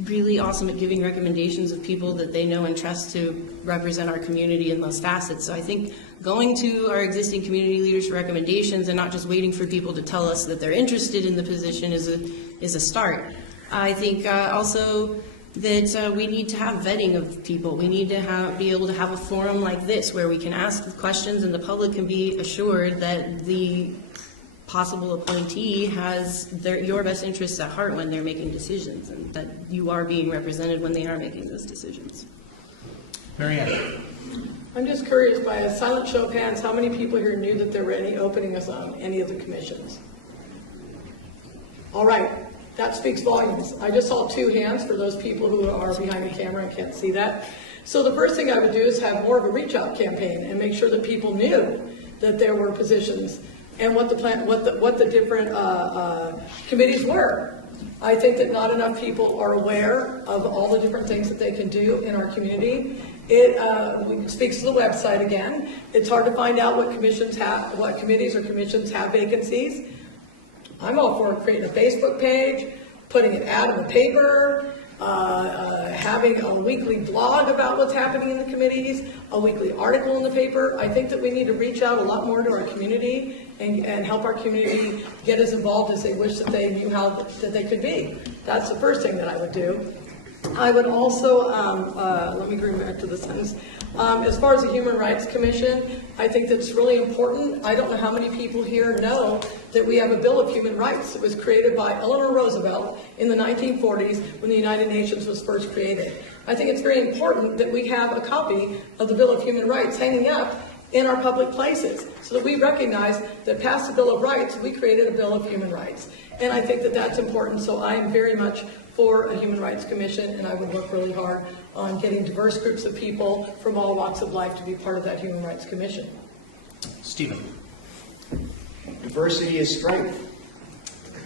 really awesome at giving recommendations of people that they know and trust to represent our community in those facets. So I think going to our existing community leaders for recommendations and not just waiting for people to tell us that they're interested in the position is a start. I think also that we need to have vetting of people. We need to be able to have a forum like this where we can ask the questions and the public can be assured that the possible appointee has your best interests at heart when they're making decisions, and that you are being represented when they are making those decisions. Marianne. I'm just curious, by a silent show of hands, how many people here knew that there were any openings on any of the commissions? All right. That speaks volumes. I just saw 2 hands for those people who are behind the camera and can't see that. So the first thing I would do is have more of a reach out campaign and make sure that people knew that there were positions and what the different committees were. I think that not enough people are aware of all the different things that they can do in our community. It speaks to the website again. It's hard to find out what committees or commissions have vacancies. I'm all for creating a Facebook page, putting an ad in the paper, having a weekly blog about what's happening in the committees, a weekly article in the paper. I think that we need to reach out a lot more to our community and help our community get as involved as they wish that they knew that they could be. That's the first thing that I would do. I would also, let me bring back to the sentence. As far as the Human Rights Commission, I think that's really important. I don't know how many people here know that we have a Bill of Human Rights that was created by Eleanor Roosevelt in the 1940s when the United Nations was first created. I think it's very important that we have a copy of the Bill of Human Rights hanging up in our public places so that we recognize that past the Bill of Rights, we created a Bill of Human Rights. And I think that that's important. So I am very much for a Human Rights Commission, and I would work really hard on getting diverse groups of people from all walks of life to be part of that Human Rights Commission. Stephen. Diversity is strength,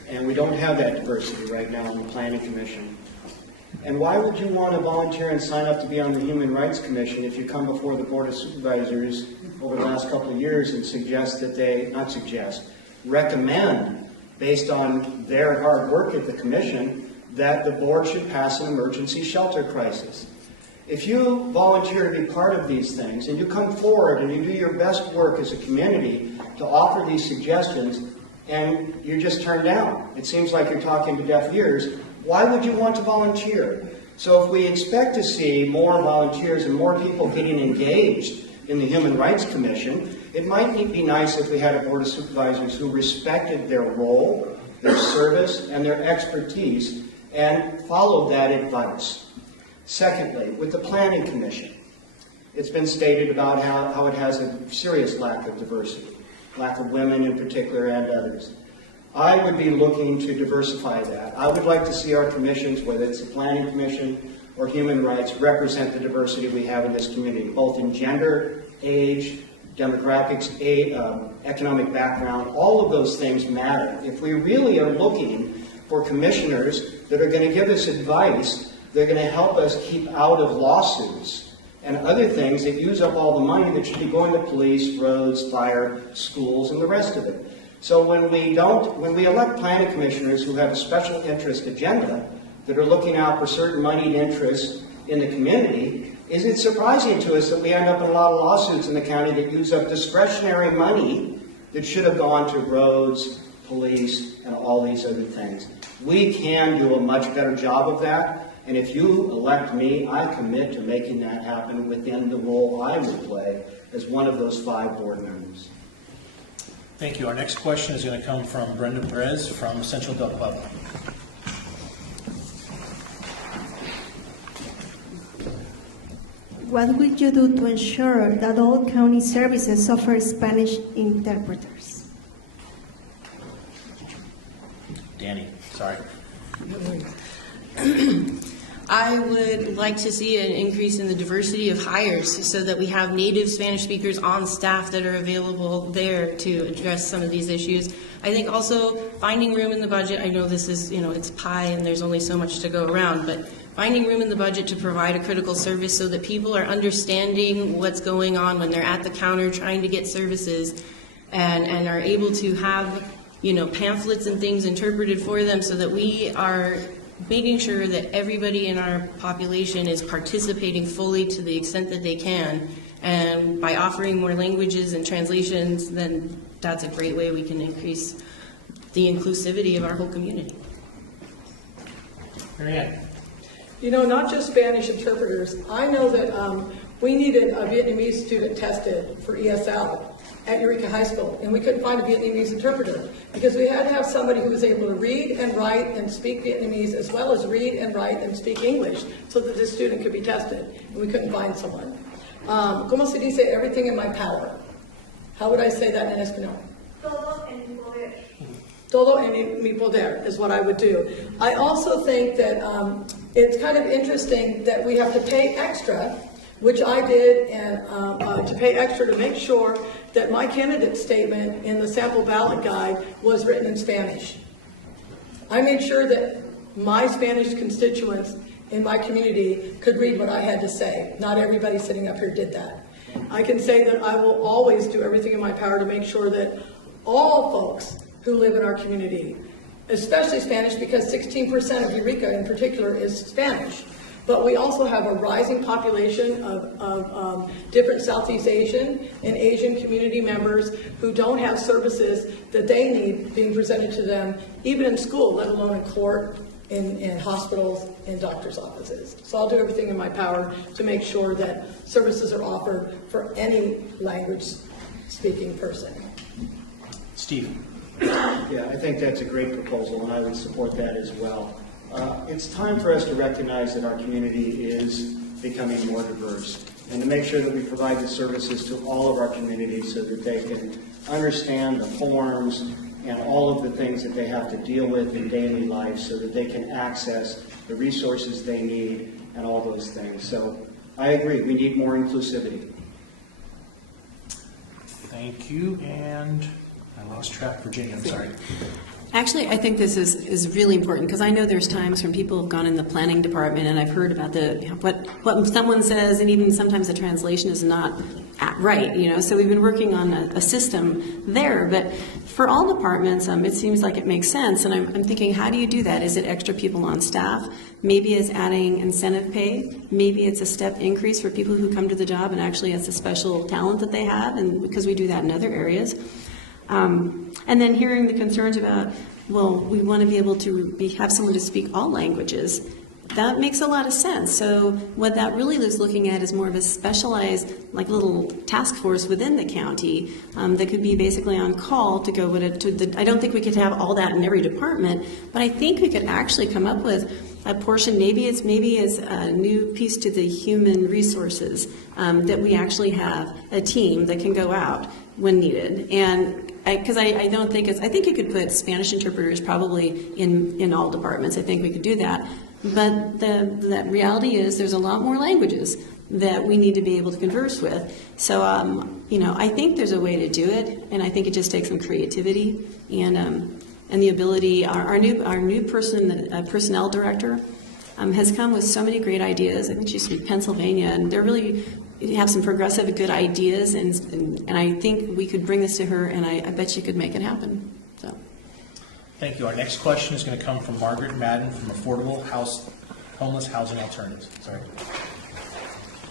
and we don't have that diversity right now in the Planning Commission. And why would you want to volunteer and sign up to be on the Human Rights Commission if you come before the Board of Supervisors over the last couple of years and recommend, based on their hard work at the Commission, that the board should pass an emergency shelter crisis? If you volunteer to be part of these things and you come forward and you do your best work as a community to offer these suggestions and you're just turned down, it seems like you're talking to deaf ears, why would you want to volunteer? So if we expect to see more volunteers and more people getting engaged in the Human Rights Commission, it might be nice if we had a Board of Supervisors who respected their role, their service, and their expertise, and followed that advice. Secondly, with the Planning Commission, it's been stated about how it has a serious lack of diversity, lack of women in particular and others. I would be looking to diversify that. I would like to see our commissions, whether it's the Planning Commission or Human Rights, represent the diversity we have in this community, both in gender, age, demographics, economic background. All of those things matter. If we really are looking for commissioners that are going to give us advice, they're going to help us keep out of lawsuits and other things that use up all the money that should be going to police, roads, fire, schools, and the rest of it. So when we elect planning commissioners who have a special interest agenda that are looking out for certain moneyed interests in the community, is it surprising to us that we end up in a lot of lawsuits in the county that use up discretionary money that should have gone to roads, police, and all these other things? We can do a much better job of that, and if you elect me, I commit to making that happen within the role I will play as one of those 5 board members. Thank you. Our next question is going to come from Brenda Perez from Central Del Pueblo. What will you do to ensure that all county services offer Spanish interpreters? Danny, sorry. I would like to see an increase in the diversity of hires so that we have native Spanish speakers on staff that are available there to address some of these issues. I think also finding room in the budget, I know this is, it's pie and there's only so much to go around, but finding room in the budget to provide a critical service so that people are understanding what's going on when they're at the counter trying to get services and are able to have, pamphlets and things interpreted for them so that we are making sure that everybody in our population is participating fully to the extent that they can. And by offering more languages and translations, then that's a great way we can increase the inclusivity of our whole community. Marianne. Not just Spanish interpreters. I know that we needed a Vietnamese student tested for ESL at Eureka High School, and we couldn't find a Vietnamese interpreter because we had to have somebody who was able to read and write and speak Vietnamese as well as read and write and speak English so that this student could be tested, and we couldn't find someone. ¿Cómo se dice everything in my power? How would I say that in Espanol? Todo en mi poder. Todo en mi poder is what I would do. I also think that it's kind of interesting that we have to pay extra, which I did, and to pay extra to make sure that my candidate statement in the sample ballot guide was written in Spanish. I made sure that my Spanish constituents in my community could read what I had to say. Not everybody sitting up here did that. I can say that I will always do everything in my power to make sure that all folks who live in our community, especially Spanish, because 16% of Eureka in particular is Spanish. But we also have a rising population of different Southeast Asian and Asian community members who don't have services that they need being presented to them, even in school, let alone in court, in hospitals, in doctors' offices. So I'll do everything in my power to make sure that services are offered for any language-speaking person. Steve. Yeah, I think that's a great proposal, and I would support that as well. It's time for us to recognize that our community is becoming more diverse and to make sure that we provide the services to all of our communities so that they can understand the forms and all of the things that they have to deal with in daily life so that they can access the resources they need and all those things. So I agree, we need more inclusivity. Thank you, and I lost track. Virginia, I'm sorry. Actually, I think this is really important because I know there's times when people have gone in the planning department and I've heard about what someone says, and even sometimes the translation is not right, So we've been working on a system there, but for all departments, it seems like it makes sense. And I'm thinking, how do you do that? Is it extra people on staff? Maybe it's adding incentive pay. Maybe it's a step increase for people who come to the job and actually it's a special talent that they have, and because we do that in other areas. And then hearing the concerns about, well, we want to be able to have someone to speak all languages. that makes a lot of sense. So what that really is looking at is more of a specialized, like little task force within the county that could be basically on call to go to the. I don't think we could have all that in every department, but I think we could actually come up with a portion. Maybe it's a new piece to the human resources that we actually have a team that can go out when needed. And because I don't think I think you could put Spanish interpreters probably in all departments. I think we could do that. But the reality is there's a lot more languages that we need to be able to converse with. So, I think there's a way to do it, and I think it just takes some creativity and the ability. Our new person, personnel director, has come with so many great ideas. I think she's from Pennsylvania, and they're really have some progressive, good ideas, and I think we could bring this to her, and I bet she could make it happen. So. Thank you. Our next question is going to come from Margaret Madden from Affordable Homeless Housing Alternatives. Sorry.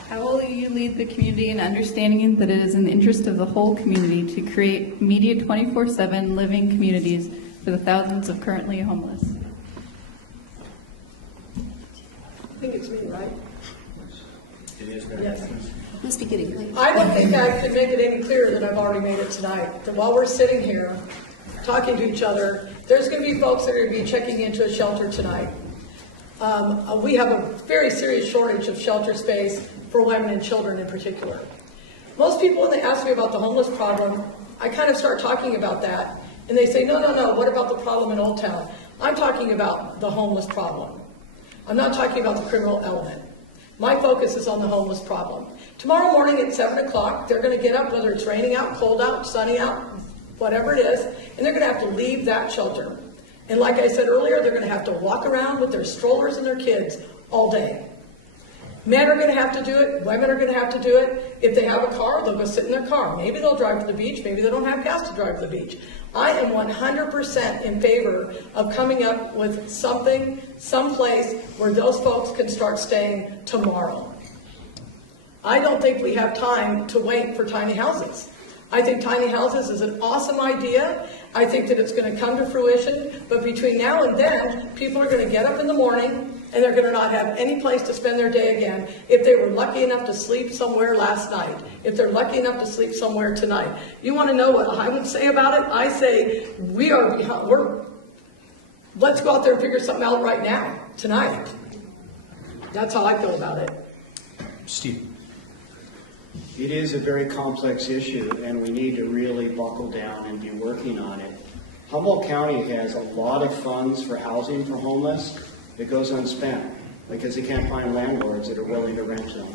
How will you lead the community in understanding that it is in the interest of the whole community to create immediate 24/7 living communities for the thousands of currently homeless? I think it's me, right? It is. Yes. Must be getting late. I don't think I could make it any clearer than I've already made it tonight. That while we're sitting here talking to each other, there's going to be folks that are going to be checking into a shelter tonight. We have a very serious shortage of shelter space for women and children in particular. Most people, when they ask me about the homeless problem, I kind of start talking about that, and they say, no, what about the problem in Old Town? I'm talking about the homeless problem. I'm not talking about the criminal element. My focus is on the homeless problem. Tomorrow morning at 7 o'clock, they're going to get up, whether it's raining out, cold out, sunny out, whatever it is, and they're going to have to leave that shelter. And like I said earlier, they're going to have to walk around with their strollers and their kids all day. Men are going to have to do it. Women are going to have to do it. If they have a car, they'll go sit in their car. Maybe they'll drive to the beach. Maybe they don't have gas to drive to the beach. I am 100% in favor of coming up with something, someplace where those folks can start staying tomorrow. I don't think we have time to wait for tiny houses. I think tiny houses is an awesome idea. I think that it's going to come to fruition. But between now and then, people are going to get up in the morning and they're going to not have any place to spend their day again if they were lucky enough to sleep somewhere last night, if they're lucky enough to sleep somewhere tonight. You want to know what I would say about it? I say let's go out there and figure something out right now, tonight. That's how I feel about it. Steve. It is a very complex issue, and we need to really buckle down and be working on it. Humboldt County has a lot of funds for housing for homeless that goes unspent because they can't find landlords that are willing to rent them.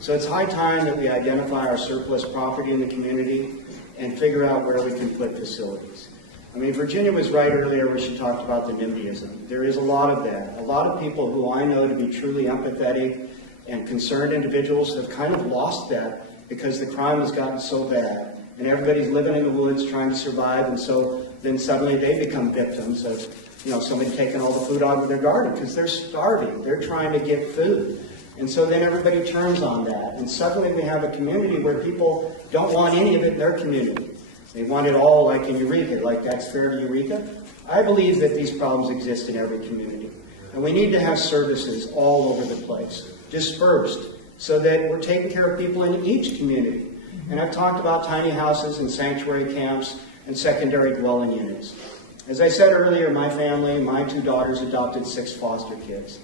So it's high time that we identify our surplus property in the community and figure out where we can put facilities. I mean, Virginia was right earlier when she talked about the NIMBYism. There is a lot of that. A lot of people who I know to be truly empathetic and concerned individuals have kind of lost that because the crime has gotten so bad and everybody's living in the woods trying to survive, and so then suddenly they become victims of somebody taking all the food out of their garden because they're starving. They're trying to get food. And so then everybody turns on that. And suddenly we have a community where people don't want any of it in their community. They want it all like in Eureka, like that's fair to Eureka. I believe that these problems exist in every community. And we need to have services all over the place, dispersed, so that we're taking care of people in each community. And I've talked about tiny houses and sanctuary camps and secondary dwelling units. As I said earlier, my family, my 2 daughters adopted 6 foster kids.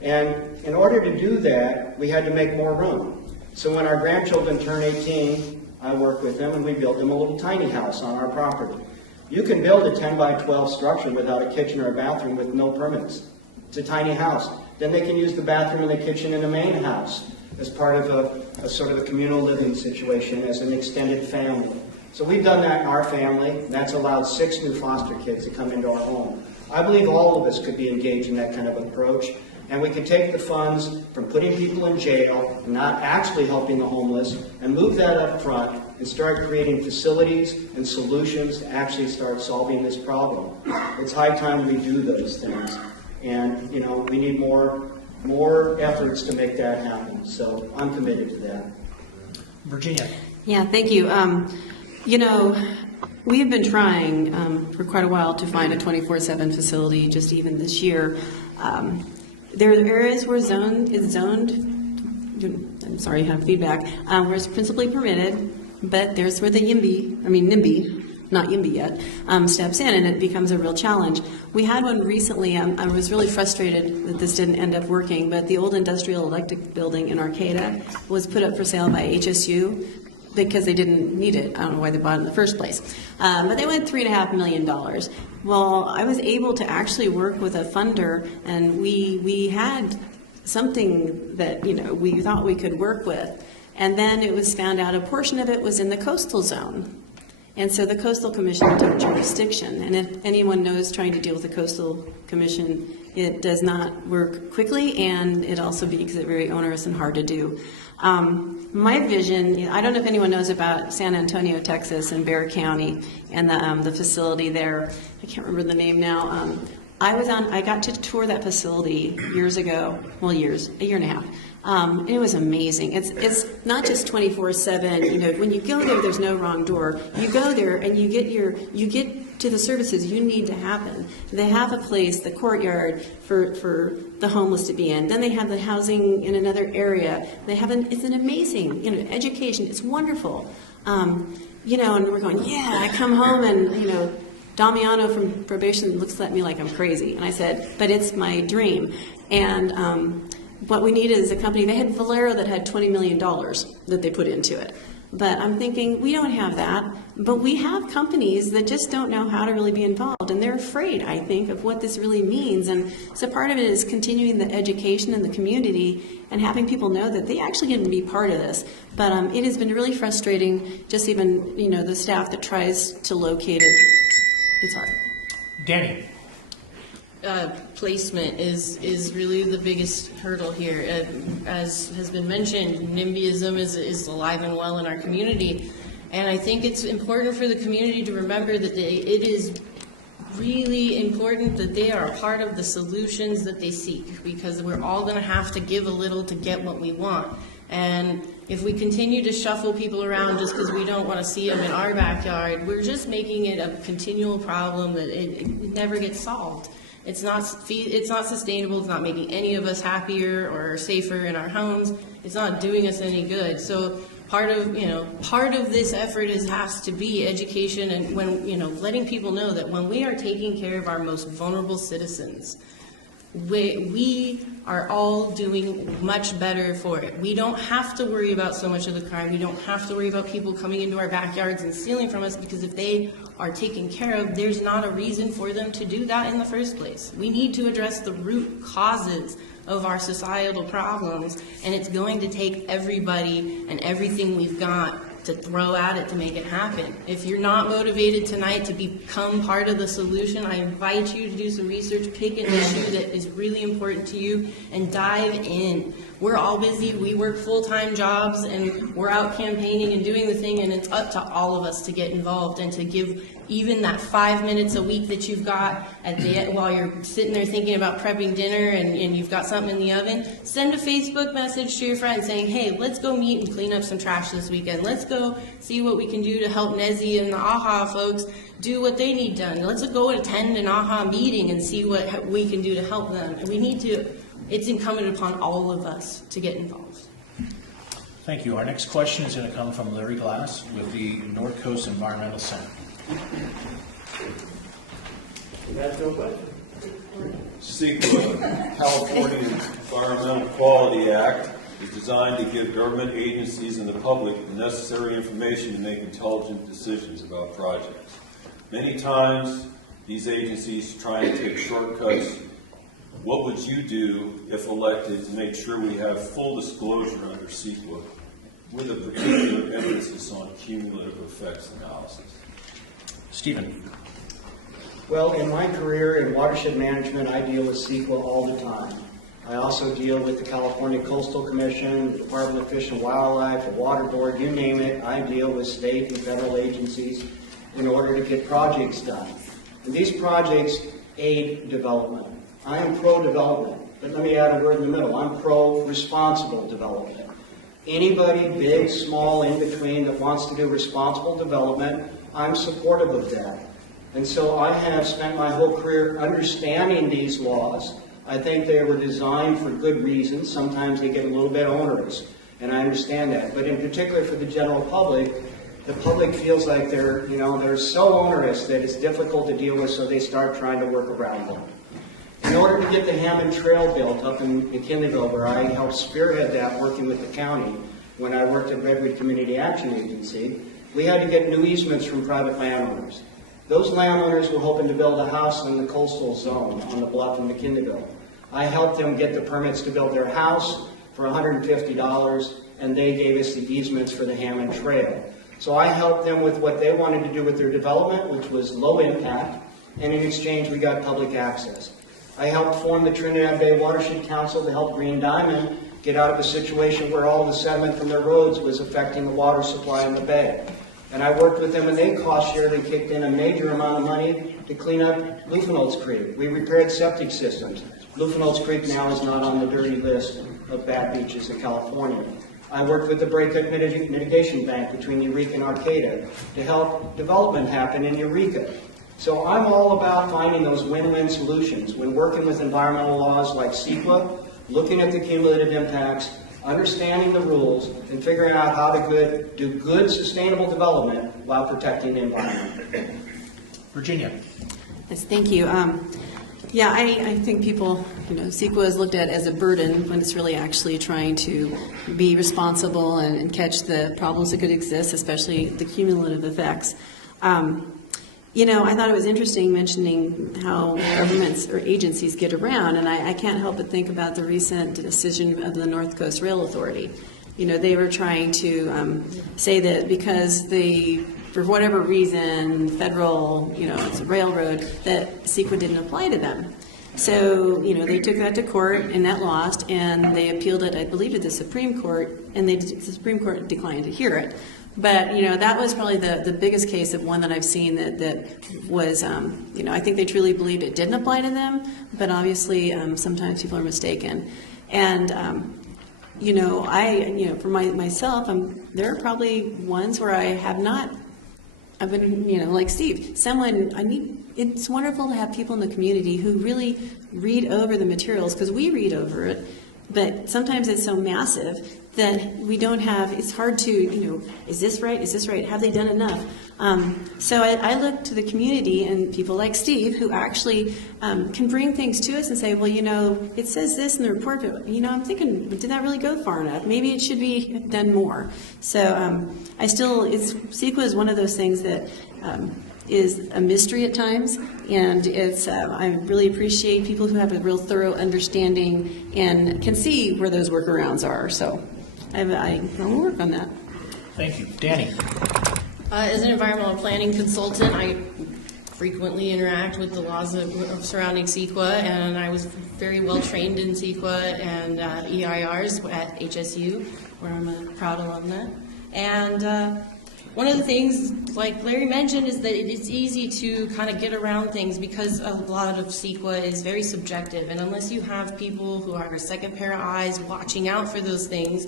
And in order to do that, we had to make more room. So when our grandchildren turn 18, I work with them and we built them a little tiny house on our property. You can build a 10 by 12 structure without a kitchen or a bathroom with no permits. It's a tiny house. Then they can use the bathroom and the kitchen in the main house as part of a sort of a communal living situation as an extended family. So we've done that in our family. That's allowed 6 new foster kids to come into our home. I believe all of us could be engaged in that kind of approach. And we could take the funds from putting people in jail and not actually helping the homeless and move that up front and start creating facilities and solutions to actually start solving this problem. It's high time we do those things. And, we need more efforts to make that happen. So I'm committed to that. Virginia. Yeah, thank you. We have been trying for quite a while to find a 24/7 facility, just even this year. There are areas where it's zoned, I'm sorry, I have feedback, where it's principally permitted, but there's where the NIMBY, not YIMBY yet, steps in, and it becomes a real challenge. We had one recently. I was really frustrated that this didn't end up working, but the old industrial electric building in Arcata was put up for sale by HSU because they didn't need it. I don't know why they bought it in the first place. But they went $3.5 million. Well, I was able to actually work with a funder, and we had something that we thought we could work with. And then it was found out a portion of it was in the coastal zone. And so the Coastal Commission took jurisdiction. And if anyone knows trying to deal with the Coastal Commission, it does not work quickly, and it also makes it very onerous and hard to do. My vision, I don't know if anyone knows about San Antonio, Texas, and Bexar County, and the facility there. I can't remember the name now. I got to tour that facility years ago, a year and a half. And it was amazing. It's not just 24/7. When you go there, there's no wrong door. You go there and you get to the services you need to happen. They have a place, the courtyard for the homeless to be in. Then they have the housing in another area. It's an amazing, education. It's wonderful. And we're going, yeah. I come home and Damiano from probation looks at me like I'm crazy. And I said, but it's my dream. And what we need is a company. They had Valero that had $20 million that they put into it. But I'm thinking, we don't have that. But we have companies that just don't know how to really be involved. And they're afraid, I think, of what this really means. And so part of it is continuing the education in the community and having people know that they actually can be part of this. But it has been really frustrating, just even, the staff that tries to locate it. It's hard. Danny. Placement is really the biggest hurdle here. As has been mentioned, NIMBYism is alive and well in our community. And I think it's important for the community to remember that it is really important that they are a part of the solutions that they seek, because we're all going to have to give a little to get what we want. And if we continue to shuffle people around just because we don't want to see them in our backyard, we're just making it a continual problem that it never gets solved. It's not sustainable. It's not making any of us happier or safer in our homes. It's not doing us any good. So part of this effort has to be education, and letting people know that when we are taking care of our most vulnerable citizens, we are all doing much better for it. We don't have to worry about so much of the crime. We don't have to worry about people coming into our backyards and stealing from us, because if they are taken care of, there's not a reason for them to do that in the first place. We need to address the root causes of our societal problems, and it's going to take everybody and everything we've got to throw at it to make it happen. If you're not motivated tonight to become part of the solution, I invite you to do some research, pick an issue that is really important to you, and dive in. We're all busy, we work full-time jobs, and we're out campaigning and doing the thing, and it's up to all of us to get involved and to give even that 5 minutes a week that you've got while you're sitting there thinking about prepping dinner and you've got something in the oven. Send a Facebook message to your friend saying, hey, let's go meet and clean up some trash this weekend. Let's go see what we can do to help Nezzy and the AHA folks do what they need done. Let's go and attend an AHA meeting and see what we can do to help them. It's incumbent upon all of us to get involved. Thank you. Our next question is going to come from Larry Glass with the North Coast Environmental Center. CEQA, California's Environmental Quality Act, is designed to give government agencies and the public the necessary information to make intelligent decisions about projects. Many times, these agencies try to take shortcuts. What would you do, if elected, to make sure we have full disclosure under CEQA, with a particular emphasis on cumulative effects analysis? Stephen. Well, in my career in watershed management, I deal with CEQA all the time. I also deal with the California Coastal Commission, the Department of Fish and Wildlife, the Water Board, you name it. I deal with state and federal agencies in order to get projects done. And these projects aid development. I am pro-development, but let me add a word in the middle. I'm pro-responsible development. Anybody, big, small, in between, that wants to do responsible development, I'm supportive of that. And so I have spent my whole career understanding these laws. I think they were designed for good reasons. Sometimes they get a little bit onerous, and I understand that. But in particular for the general public, the public feels like they're so onerous that it's difficult to deal with, so they start trying to work around them. In order to get the Hammond Trail built up in McKinleyville, where I helped spearhead that working with the county when I worked at Redwood Community Action Agency, we had to get new easements from private landowners. Those landowners were hoping to build a house in the coastal zone on the bluff in McKinleyville. I helped them get the permits to build their house for $150, and they gave us the easements for the Hammond Trail. So I helped them with what they wanted to do with their development, which was low impact, and in exchange we got public access. I helped form the Trinidad Bay Watershed Council to help Green Diamond get out of a situation where all the sediment from their roads was affecting the water supply in the bay. And I worked with them, and they cost shared and kicked in a major amount of money to clean up Lufenholz Creek. We repaired septic systems. Lufenholz Creek now is not on the dirty list of bad beaches in California. I worked with the Breakup Mitigation Bank between Eureka and Arcata to help development happen in Eureka. So I'm all about finding those win-win solutions when working with environmental laws like CEQA, looking at the cumulative impacts, understanding the rules, and figuring out how to do good, sustainable development while protecting the environment. Virginia. Yes, thank you. Yeah, I think people, CEQA is looked at as a burden when it's really actually trying to be responsible and catch the problems that could exist, especially the cumulative effects. I thought it was interesting mentioning how governments or agencies get around, and I can't help but think about the recent decision of the North Coast Rail Authority. They were trying to say that because for whatever reason, federal, it's a railroad, that CEQA didn't apply to them. So, they took that to court, and that lost, and they appealed it, I believe, to the Supreme Court, and the Supreme Court declined to hear it. But, that was probably the biggest case of one that I've seen that was, I think they truly believed it didn't apply to them, but obviously sometimes people are mistaken. And, for myself, there are probably ones where I have not, I've been, like Steve, it's wonderful to have people in the community who really read over the materials, because we read over it, but sometimes it's so massive that we don't have, it's hard to, is this right? Is this right? Have they done enough? So I look to the community and people like Steve who actually can bring things to us and say, well, it says this in the report, but, I'm thinking, did that really go far enough? Maybe it should be done more. So CEQA is one of those things that is a mystery at times, and I really appreciate people who have a real thorough understanding and can see where those workarounds are. So I will work on that. Thank you. Danny. As an environmental planning consultant, I frequently interact with the laws surrounding CEQA, and I was very well trained in CEQA and EIRs at HSU, where I'm a proud alumna. And one of the things, like Larry mentioned, is that it's easy to kind of get around things because a lot of CEQA is very subjective, and unless you have people who are a second pair of eyes watching out for those things,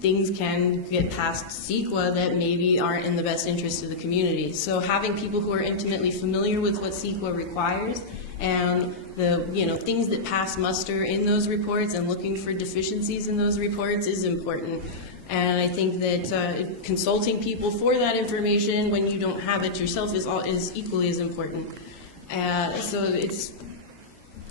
things can get past CEQA that maybe aren't in the best interest of the community. So having people who are intimately familiar with what CEQA requires and the things that pass muster in those reports and looking for deficiencies in those reports is important. And I think that consulting people for that information when you don't have it yourself is equally as important. So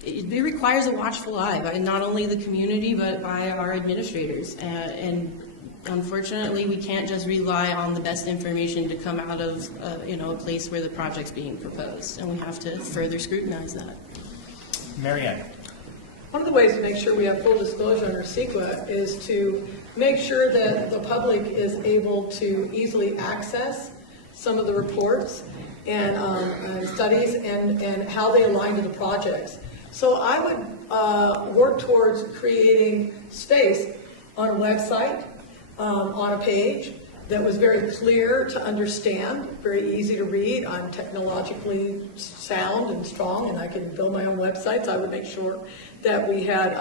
it requires a watchful eye by not only the community but by our administrators. And unfortunately, we can't just rely on the best information to come out of a place where the project's being proposed, and we have to further scrutinize that. Marianne. One of the ways to make sure we have full disclosure under CEQA is to make sure that the public is able to easily access some of the reports and studies and how they align to the projects. So I would work towards creating space on a website, on a page that was very clear to understand, very easy to read. I'm technologically sound and strong, and I can build my own websites. I would make sure that we had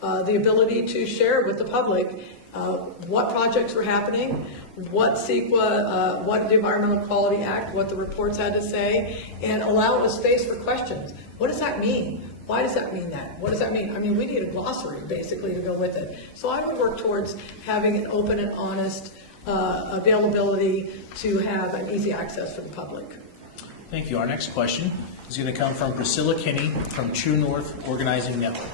the ability to share with the public what projects were happening, what CEQA, what the Environmental Quality Act, what the reports had to say, and allow a space for questions. What does that mean? Why does that mean that? What does that mean? I mean, we need a glossary, basically, to go with it. So I would work towards having an open and honest availability to have an easy access for the public. Thank you. Our next question is going to come from Priscilla Kinney from True North Organizing Network.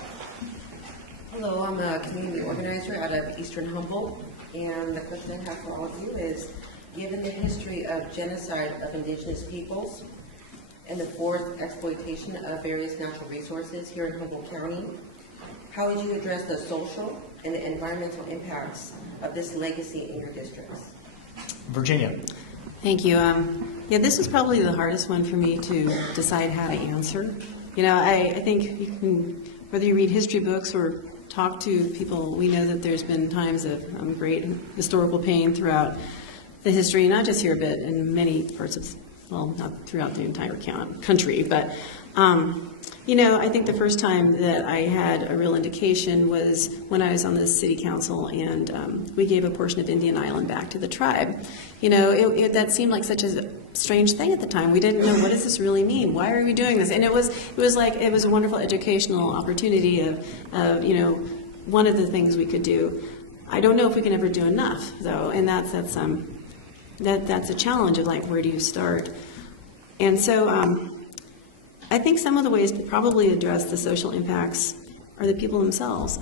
Hello, I'm a community organizer out of Eastern Humboldt, and the question I have for all of you is, given the history of genocide of indigenous peoples and the forced exploitation of various natural resources here in Humboldt County, how would you address the social and the environmental impacts of this legacy in your districts? Virginia. Thank you. Yeah, this is probably the hardest one for me to decide how to answer. You know, I think you can, whether you read history books or talk to people, we know that there's been times of great historical pain throughout the history, not just here, but in many parts of, well, not throughout the entire country, but you know, I think the first time that I had a real indication was when I was on the city council and we gave a portion of Indian Island back to the tribe. You know, that seemed like such a strange thing at the time. We didn't know, what does this really mean? Why are we doing this? And it was a wonderful educational opportunity of you know, one of the things we could do. I don't know if we can ever do enough though, and that's a challenge of like, where do you start? And so I think some of the ways to probably address the social impacts are the people themselves.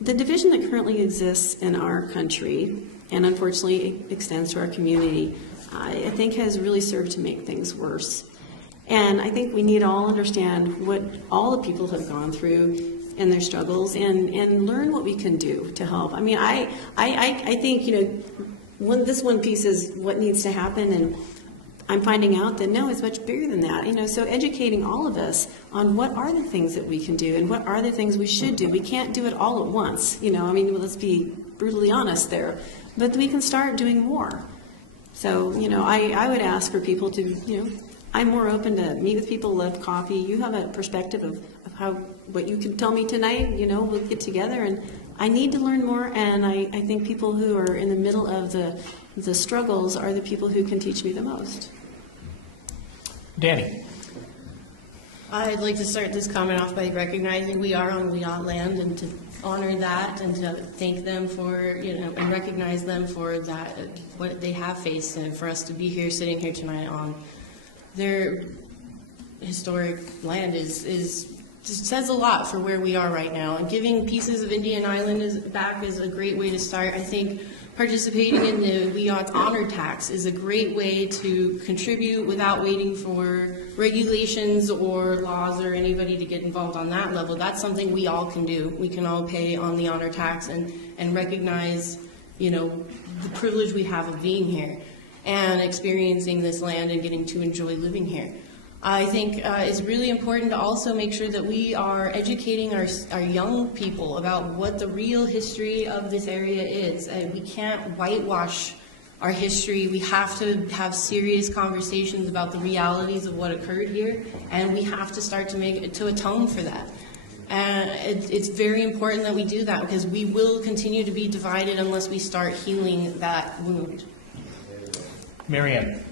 The division that currently exists in our country, and unfortunately extends to our community, I think has really served to make things worse. And I think we need to all understand what all the people have gone through and their struggles, and learn what we can do to help. I mean, I think, you know, this one piece is what needs to happen, and I'm finding out that no, it's much bigger than that. You know, so educating all of us on what are the things that we can do and what are the things we should do. We can't do it all at once. You know, I mean, let's be brutally honest there, but we can start doing more. So, you know, I would ask for people to, you know, I'm more open to meet with people, love coffee. You have a perspective of what you can tell me tonight. You know, we'll get together, and I need to learn more. And I think people who are in the middle of the struggles are the people who can teach me the most. Danny. I'd like to start this comment off by recognizing we are on Leon land, and to honor that and to thank them for, you know, and recognize them for that, what they have faced, and for us to be here, sitting here tonight on their historic land just says a lot for where we are right now. And giving pieces of Indian Island back is a great way to start. I think participating in the WEOT honor tax is a great way to contribute without waiting for regulations or laws or anybody to get involved on that level. That's something we all can do. We can all pay on the honor tax and recognize, you know, the privilege we have of being here and experiencing this land and getting to enjoy living here. I think it's really important to also make sure that we are educating our young people about what the real history of this area is. We can't whitewash our history. We have to have serious conversations about the realities of what occurred here, and we have to start to atone for that. And it's very important that we do that, because we will continue to be divided unless we start healing that wound. Marianne.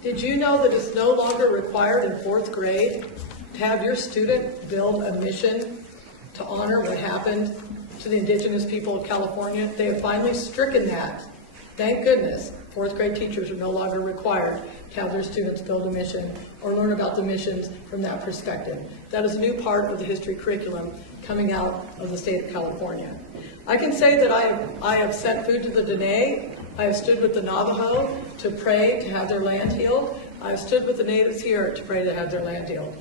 Did you know that it's no longer required in 4th grade to have your student build a mission to honor what happened to the indigenous people of California? They have finally stricken that. Thank goodness. 4th grade teachers are no longer required to have their students build a mission or learn about the missions from that perspective. That is a new part of the history curriculum coming out of the state of California. I can say that I have sent food to the Dene. I have stood with the Navajo to pray to have their land healed. I have stood with the natives here to pray to have their land healed.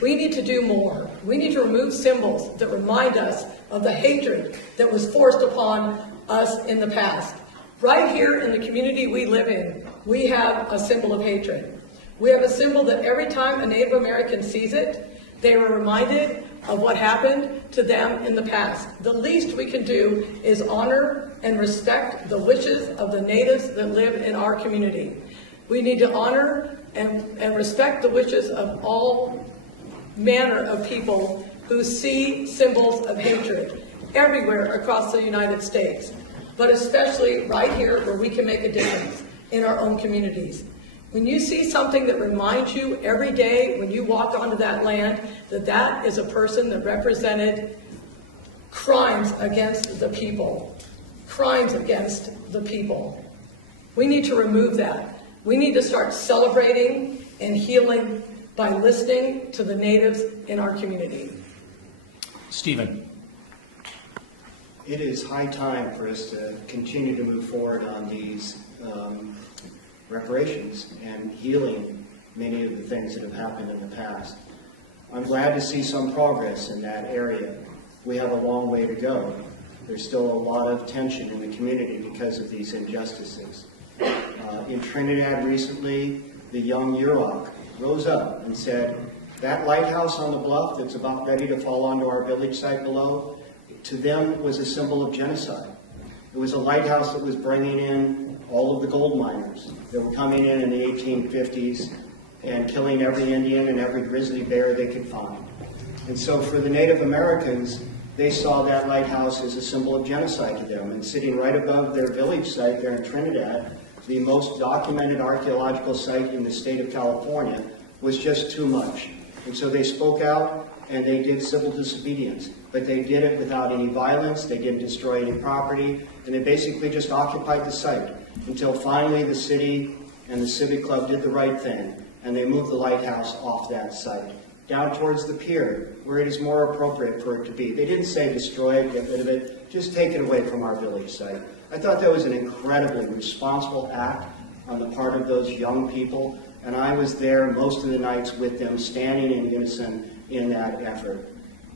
We need to do more. We need to remove symbols that remind us of the hatred that was forced upon us in the past. Right here in the community we live in, we have a symbol of hatred. We have a symbol that every time a Native American sees it, they are reminded of what happened to them in the past. The least we can do is honor and respect the wishes of the natives that live in our community. We need to honor and respect the wishes of all manner of people who see symbols of hatred everywhere across the United States, but especially right here where we can make a difference in our own communities. When you see something that reminds you every day when you walk onto that land that that is a person that represented crimes against the people, crimes against the people, we need to remove that. We need to start celebrating and healing by listening to the natives in our community. Stephen. It is high time for us to continue to move forward on these reparations and healing many of the things that have happened in the past. I'm glad to see some progress in that area. We have a long way to go. There's still a lot of tension in the community because of these injustices. In Trinidad recently, the young Yurok rose up and said, that lighthouse on the bluff that's about ready to fall onto our village site below, to them was a symbol of genocide. It was a lighthouse that was bringing in all of the gold miners that were coming in the 1850s and killing every Indian and every grizzly bear they could find. And so for the Native Americans, they saw that lighthouse as a symbol of genocide to them. And sitting right above their village site there in Trinidad, the most documented archaeological site in the state of California, was just too much. And so they spoke out and they did civil disobedience. But they did it without any violence, they didn't destroy any property, and they basically just occupied the site until finally the city and the Civic Club did the right thing, and they moved the lighthouse off that site, down towards the pier, where it is more appropriate for it to be. They didn't say destroy it, get rid of it, just take it away from our village site. I thought that was an incredibly responsible act on the part of those young people, and I was there most of the nights with them, standing in unison in that effort.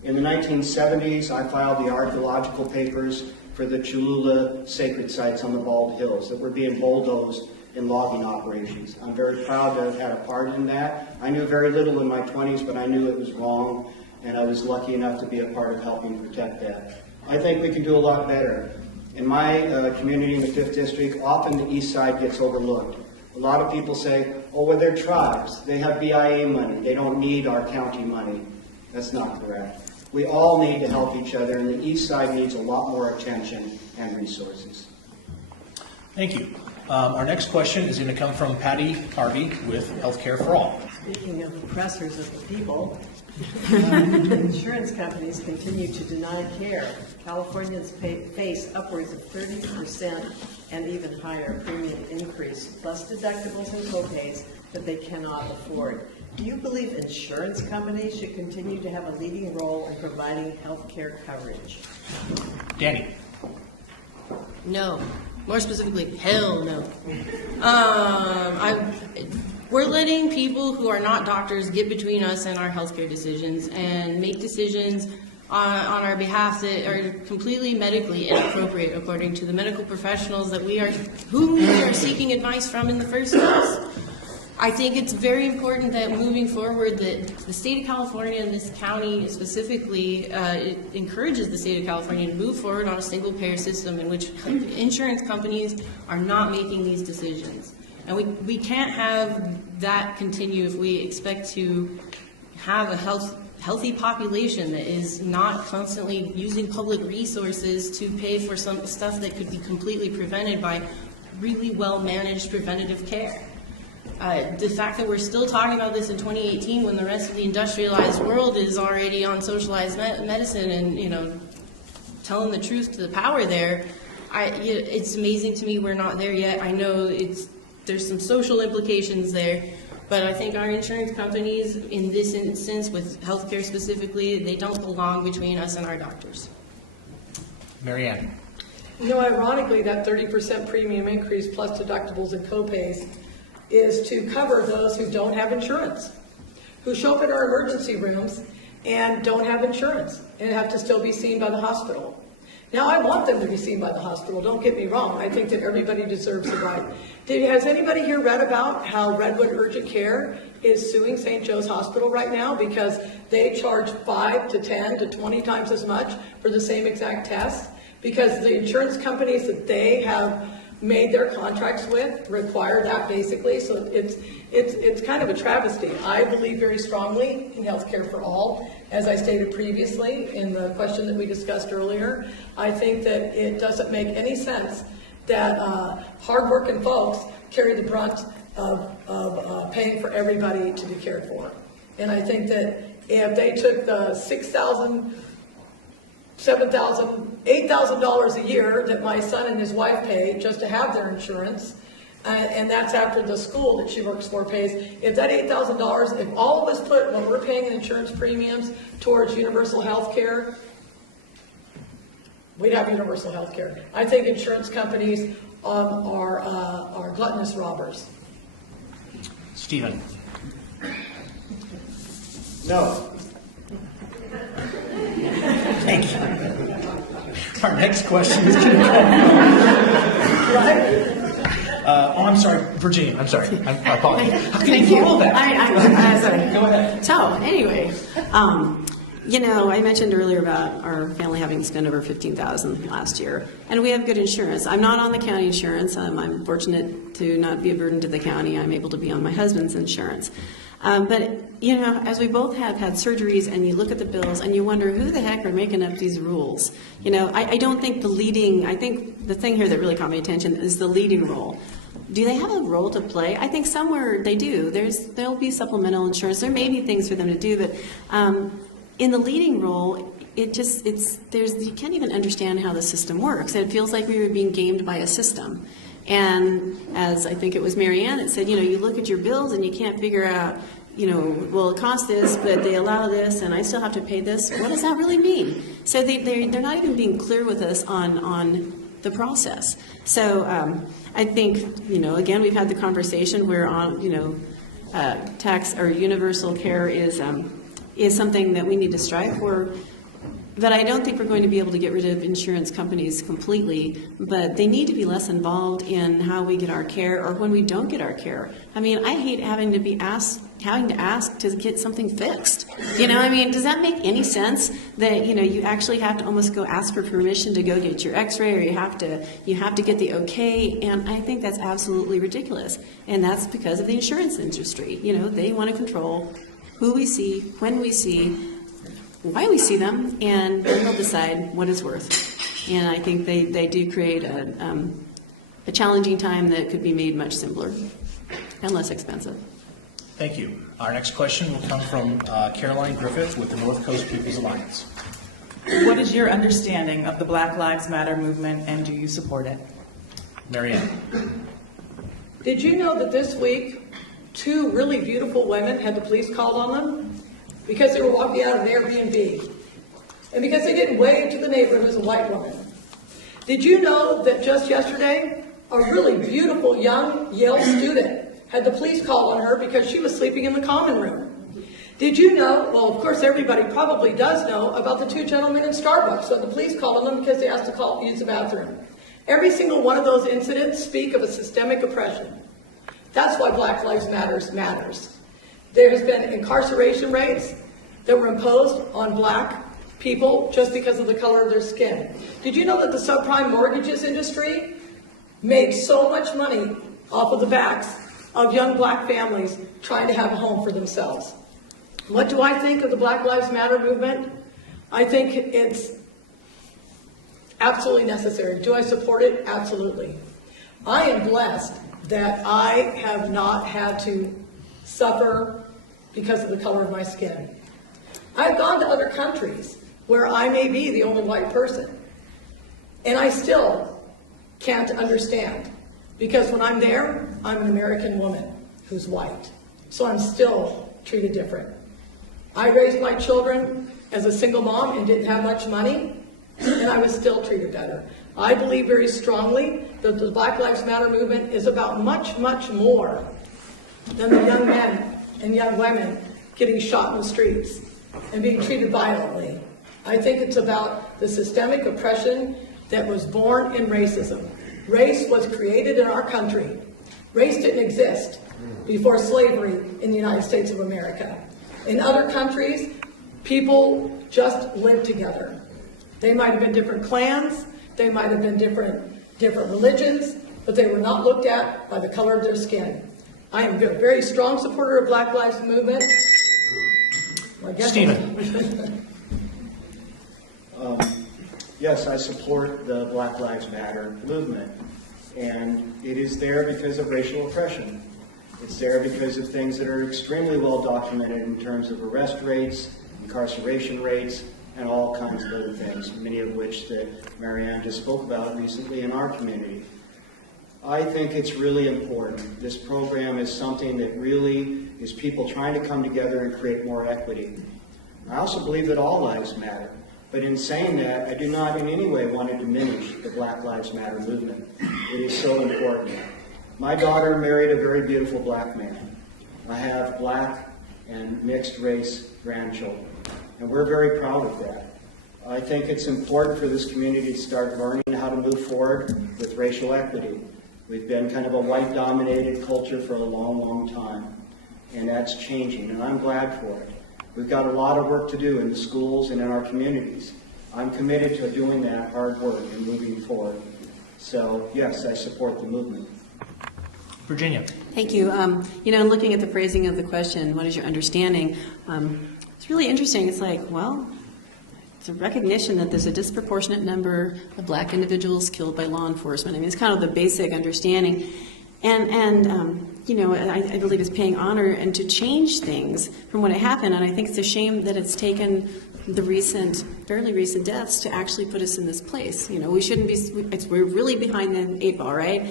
In the 1970s, I filed the archaeological papers for the Cholula sacred sites on the Bald Hills that were being bulldozed in logging operations. I'm very proud to have had a part in that. I knew very little in my 20s, but I knew it was wrong, and I was lucky enough to be a part of helping protect that. I think we can do a lot better. In my community in the 5th District, often the east side gets overlooked. A lot of people say, oh, well, they're tribes. They have BIA money. They don't need our county money. That's not correct. We all need to help each other, and the east side needs a lot more attention and resources. Thank you. Our next question is going to come from Patty Harvey with Healthcare for All. Speaking of oppressors of the people, insurance companies continue to deny care. Californians face upwards of 30% and even higher premium increase, plus deductibles and copays that they cannot afford. Do you believe insurance companies should continue to have a leading role in providing health care coverage? Danny. No. More specifically, hell no. We're letting people who are not doctors get between us and our healthcare decisions and make decisions on our behalf that are completely medically inappropriate according to the medical professionals that whom we are seeking advice from in the first place. I think it's very important that moving forward that the state of California and this county specifically it encourages the state of California to move forward on a single payer system in which insurance companies are not making these decisions. And we can't have that continue if we expect to have a healthy population that is not constantly using public resources to pay for some stuff that could be completely prevented by really well-managed preventative care. The fact that we're still talking about this in 2018 when the rest of the industrialized world is already on socialized medicine and, telling the truth to the power there, it's amazing to me we're not there yet. I know there's some social implications there, but I think our insurance companies, in this instance, with healthcare specifically, they don't belong between us and our doctors. Marianne. Ironically, that 30% premium increase plus deductibles and copays is to cover those who don't have insurance, who show up at our emergency rooms and don't have insurance and have to still be seen by the hospital. Now, I want them to be seen by the hospital, don't get me wrong. I think that everybody deserves the right. Has anybody here read about how Redwood Urgent Care is suing St. Joe's Hospital right now because they charge 5 to 10 to 20 times as much for the same exact test? Because the insurance companies that they have made their contracts with require that basically, so it's kind of a travesty. I believe very strongly in healthcare for all, as I stated previously in the question that we discussed earlier. I think that it doesn't make any sense that hardworking folks carry the brunt of paying for everybody to be cared for. And I think that if they took the $6,000, $7,000, $8,000 a year that my son and his wife pay just to have their insurance, and that's after the school that she works for pays, if that $8,000, if all of us put what we're paying in insurance premiums towards universal health care, we'd have universal health care. I think insurance companies are gluttonous robbers. Stephen. No. Thank you. Our next question is going to come I'm sorry, Virginia. I'm sorry. I apologize. How can Thank you you. follow that? Go ahead. So, anyway, you know, I mentioned earlier about our family having to spend over $15,000 last year, and we have good insurance. I'm not on the county insurance. I'm fortunate to not be a burden to the county. I'm able to be on my husband's insurance. But, you know, as we both have had surgeries and you look at the bills and you wonder who the heck are making up these rules. You know, I don't think I think the thing here that really caught my attention is the leading role. Do they have a role to play? I think somewhere they do. There'll be supplemental insurance. There may be things for them to do, but in the leading role, you can't even understand how the system works. It feels like we were being gamed by a system. And as I think it was Marianne that said, you know, you look at your bills and you can't figure out, you know, well, it costs this, but they allow this, and I still have to pay this. What does that really mean? So they're not even being clear with us on the process. So I think, you know, again, we've had the conversation where tax or universal care is something that we need to strive for. But I don't think we're going to be able to get rid of insurance companies completely, but they need to be less involved in how we get our care or when we don't get our care. I mean, I hate having to ask to get something fixed. You know, I mean, does that make any sense that, you know, you actually have to almost go ask for permission to go get your x-ray, or you have to get the okay, and I think that's absolutely ridiculous. And that's because of the insurance industry. You know, they want to control who we see, when we see, why we see them, and then they'll decide what it's worth. And I think they do create a challenging time that could be made much simpler and less expensive. Thank you. Our next question will come from Caroline Griffith with the North Coast People's Alliance. What is your understanding of the Black Lives Matter movement, and do you support it? Marianne. Did you know that this week 2 really beautiful women had the police called on them? Because they were walking out of an Airbnb, and because they didn't wave to the neighbor who was a white woman. Did you know that just yesterday, a really beautiful young Yale student had the police called on her because she was sleeping in the common room? Did you know, well, of course everybody probably does know about the 2 gentlemen in Starbucks, so the police called on them because they asked to use the bathroom. Every single one of those incidents speak of a systemic oppression. That's why Black Lives matters. There has been incarceration rates that were imposed on black people just because of the color of their skin. Did you know that the subprime mortgages industry made so much money off of the backs of young black families trying to have a home for themselves? What do I think of the Black Lives Matter movement? I think it's absolutely necessary. Do I support it? Absolutely. I am blessed that I have not had to suffer because of the color of my skin. I've gone to other countries where I may be the only white person, and I still can't understand, because when I'm there, I'm an American woman who's white, so I'm still treated different. I raised my children as a single mom and didn't have much money, and I was still treated better. I believe very strongly that the Black Lives Matter movement is about much, much more than the young men and young women getting shot in the streets and being treated violently. I think it's about the systemic oppression that was born in racism. Race was created in our country. Race didn't exist before slavery in the United States of America. In other countries, people just lived together. They might have been different clans, they might have been different religions, but they were not looked at by the color of their skin. I am a very strong supporter of Black Lives Movement. Stephen. Yes, I support the Black Lives Matter movement, and it is there because of racial oppression. It's there because of things that are extremely well documented in terms of arrest rates, incarceration rates, and all kinds of other things, many of which that Marianne just spoke about recently in our community. I think it's really important. This program is something that really is people trying to come together and create more equity. I also believe that all lives matter. But in saying that, I do not in any way want to diminish the Black Lives Matter movement. It is so important. My daughter married a very beautiful black man. I have black and mixed race grandchildren, and we're very proud of that. I think it's important for this community to start learning how to move forward with racial equity. We've been kind of a white-dominated culture for a long, long time, and that's changing, and I'm glad for it. We've got a lot of work to do in the schools and in our communities. I'm committed to doing that hard work and moving forward. So, yes, I support the movement. Virginia. Thank you. Looking at the phrasing of the question, what is your understanding? It's really interesting. It's like, well, it's a recognition that there's a disproportionate number of black individuals killed by law enforcement. I mean, it's kind of the basic understanding. I believe it's paying honor and to change things from when it happened. And I think it's a shame that it's taken the fairly recent deaths to actually put us in this place. We shouldn't be, we're really behind the 8 ball, right?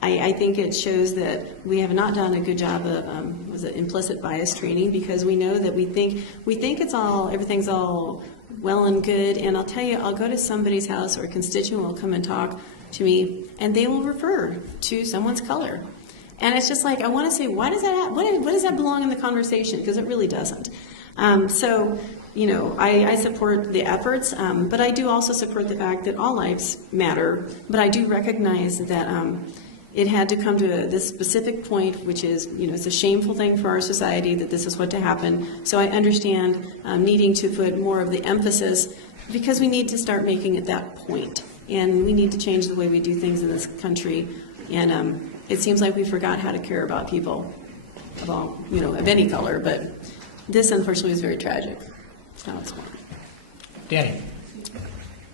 I think it shows that we have not done a good job of implicit bias training, because we know that we think everything's all well and good. And I'll tell you, I'll go to somebody's house or a constituent will come and talk to me, and they will refer to someone's color. And it's just like, I want to say, why does that what does that belong in the conversation? Because it really doesn't. I support the efforts, but I do also support the fact that all lives matter. But I do recognize that it had to come to this specific point, which is, it's a shameful thing for our society that this is what to happen. So I understand needing to put more of the emphasis, because we need to start making it that point. And we need to change the way we do things in this country. And it seems like we forgot how to care about people of any color. But this, unfortunately, is very tragic. That's how it's going. Danny.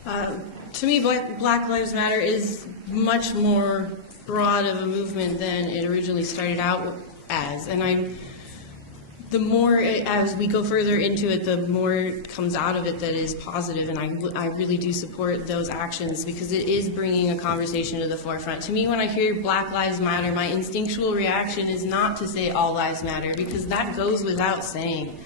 To me, Black Lives Matter is much more broad of a movement than it originally started out as. And the more, as we go further into it, the more it comes out of it that is positive, and I really do support those actions, because it is bringing a conversation to the forefront. To me, when I hear Black Lives Matter, my instinctual reaction is not to say all lives matter, because that goes without saying.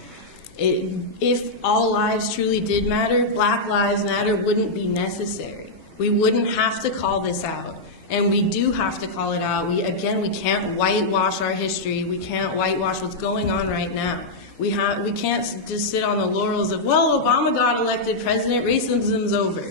If all lives truly did matter, Black Lives Matter wouldn't be necessary. We wouldn't have to call this out. And we do have to call it out. We can't whitewash our history. We can't whitewash what's going on right now. We can't just sit on the laurels of, well, Obama got elected president, racism's over.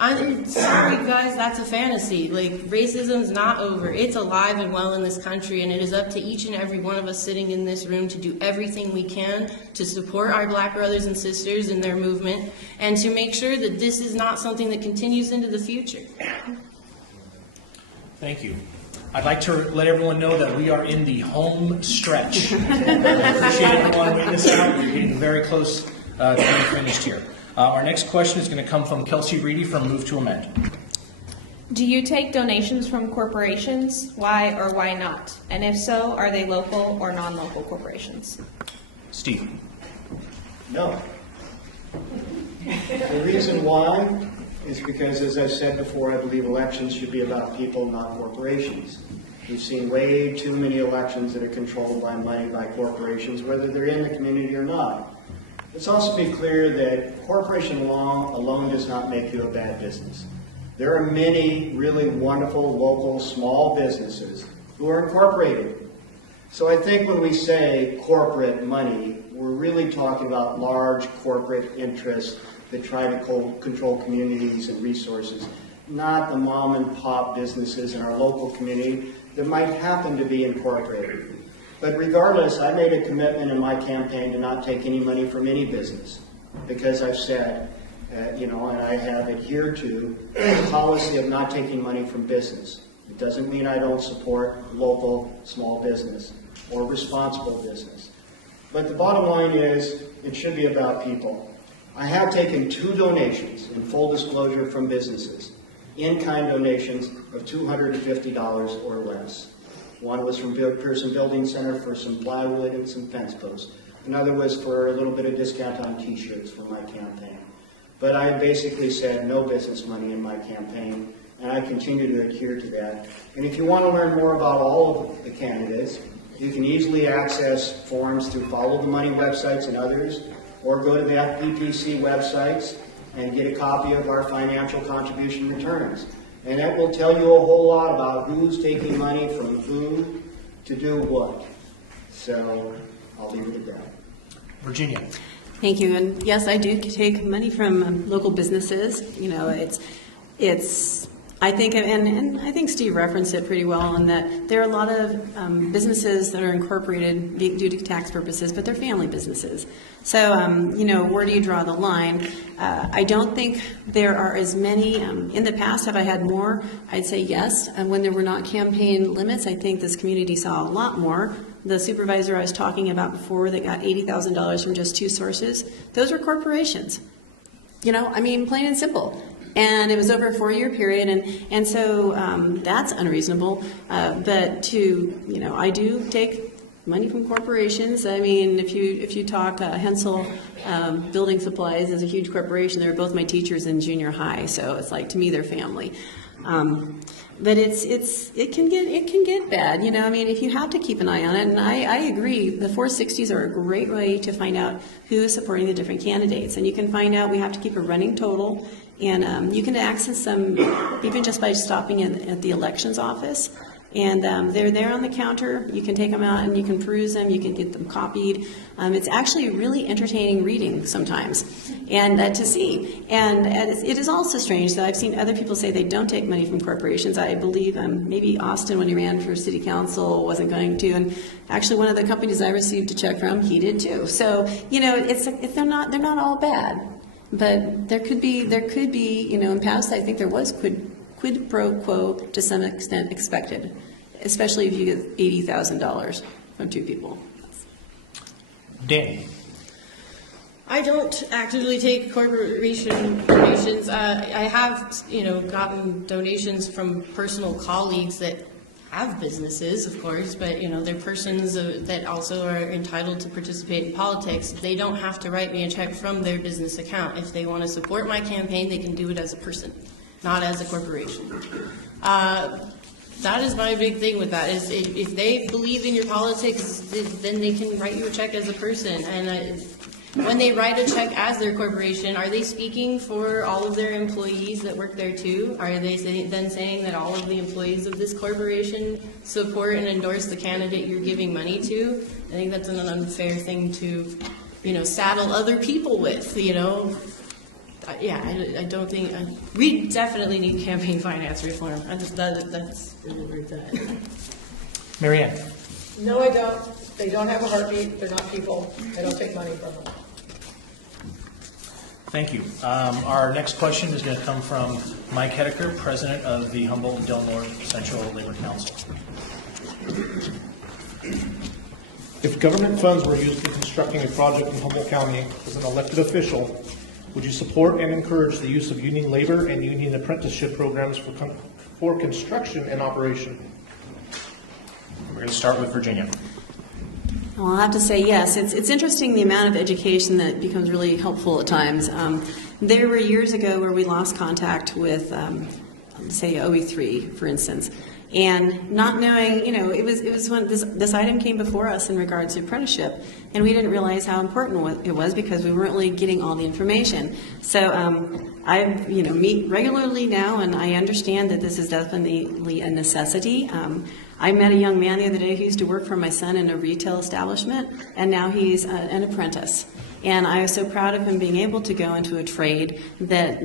I'm sorry, guys, that's a fantasy. Racism's not over. It's alive and well in this country, and it is up to each and every one of us sitting in this room to do everything we can to support our black brothers and sisters in their movement, and to make sure that this is not something that continues into the future. Thank you. I'd like to let everyone know that we are in the home stretch. I appreciate everyone waiting this out. We're getting very close to being finished here. Our next question is going to come from Kelsey Reedy from Move to Amend. Do you take donations from corporations? Why or why not? And if so, are they local or non-local corporations? Steve. No. The reason why is because, as I've said before, I believe elections should be about people, not corporations. We've seen way too many elections that are controlled by money by corporations, whether they're in the community or not. Let's also be clear that corporation law alone does not make you a bad business. There are many really wonderful local small businesses who are incorporated. So I think when we say corporate money, we're really talking about large corporate interests that try to control communities and resources, not the mom and pop businesses in our local community that might happen to be incorporated. But regardless, I made a commitment in my campaign to not take any money from any business, because I've said, and I have adhered to the policy of not taking money from business. It doesn't mean I don't support local small business or responsible business. But the bottom line is, it should be about people. I have taken 2 donations, in full disclosure, from businesses, in-kind donations of $250 or less. One was from Pearson Building Center for some plywood and some fence posts. Another was for a little bit of discount on t-shirts for my campaign. But I basically said no business money in my campaign, and I continue to adhere to that. And if you want to learn more about all of the candidates, you can easily access forms through Follow the Money websites and others, or go to the FPPC websites and get a copy of our financial contribution returns. And that will tell you a whole lot about who's taking money from who to do what. So I'll leave it at that. Virginia. Thank you. And yes, I do take money from local businesses. You know, it's I think, and I think Steve referenced it pretty well in that there are a lot of businesses that are incorporated due to tax purposes, but they're family businesses. So, you know, where do you draw the line? I don't think there are as many. In the past, have I had more? I'd say yes. And when there were not campaign limits, I think this community saw a lot more. The supervisor I was talking about before that got $80,000 from just 2 sources, those were corporations. You know, I mean, plain and simple. And it was over a 4-year period, and so that's unreasonable. But you know, I do take money from corporations. I mean, if you talk Hensel Building Supplies is a huge corporation. They were both my teachers in junior high, so it's like, to me, they're family. But it can get bad, you know. I mean, if you have to keep an eye on it, and I agree, the 460s are a great way to find out who is supporting the different candidates, and you can find out. We have to keep a running total, and you can access them even just by stopping at the elections office. And they're there on the counter. You can take them out and you can peruse them. You can get them copied. It's actually really entertaining reading sometimes, and to see. And it is also strange that I've seen other people say they don't take money from corporations. I believe maybe Austin, when he ran for city council, wasn't going to. And actually, one of the companies I received a check from, he did too. So you know, they're not all bad, but there could be you know, in past I think there was quid pro quo to some extent expected, especially if you get $80,000 from 2 people. Danny. I don't actively take corporation donations. I have, you know, gotten donations from personal colleagues that have businesses, of course, but, you know, they're persons that also are entitled to participate in politics. They don't have to write me a check from their business account. If they want to support my campaign, they can do it as a person, not as a corporation. That is my big thing with that, is if they believe in your politics, then they can write you a check as a person. And when they write a check as their corporation, are they speaking for all of their employees that work there too? Are they then saying that all of the employees of this corporation support and endorse the candidate you're giving money to? I think that's an unfair thing to, you know, saddle other people with, you know. Yeah, I don't think we definitely need campaign finance reform. That's that. Marianne. No, I don't. They don't have a heartbeat. They're not people. I don't take money from them. Thank you. Our next question is going to come from Mike Hedeker, president of the Humboldt Del Norte Central Labor Council. If government funds were used in constructing a project in Humboldt County as an elected official, would you support and encourage the use of union labor and union apprenticeship programs for construction and operation? We're going to start with Virginia. Well, I'll have to say yes. It's interesting the amount of education that becomes really helpful at times. There were years ago where we lost contact with, say, OE3, for instance, and not knowing, you know, it was when this item came before us in regards to apprenticeship, and we didn't realize how important it was because we weren't really getting all the information. So I, you know, meet regularly now, and I understand that this is definitely a necessity. I met a young man the other day who used to work for my son in a retail establishment, and now he's an apprentice. And I was so proud of him being able to go into a trade that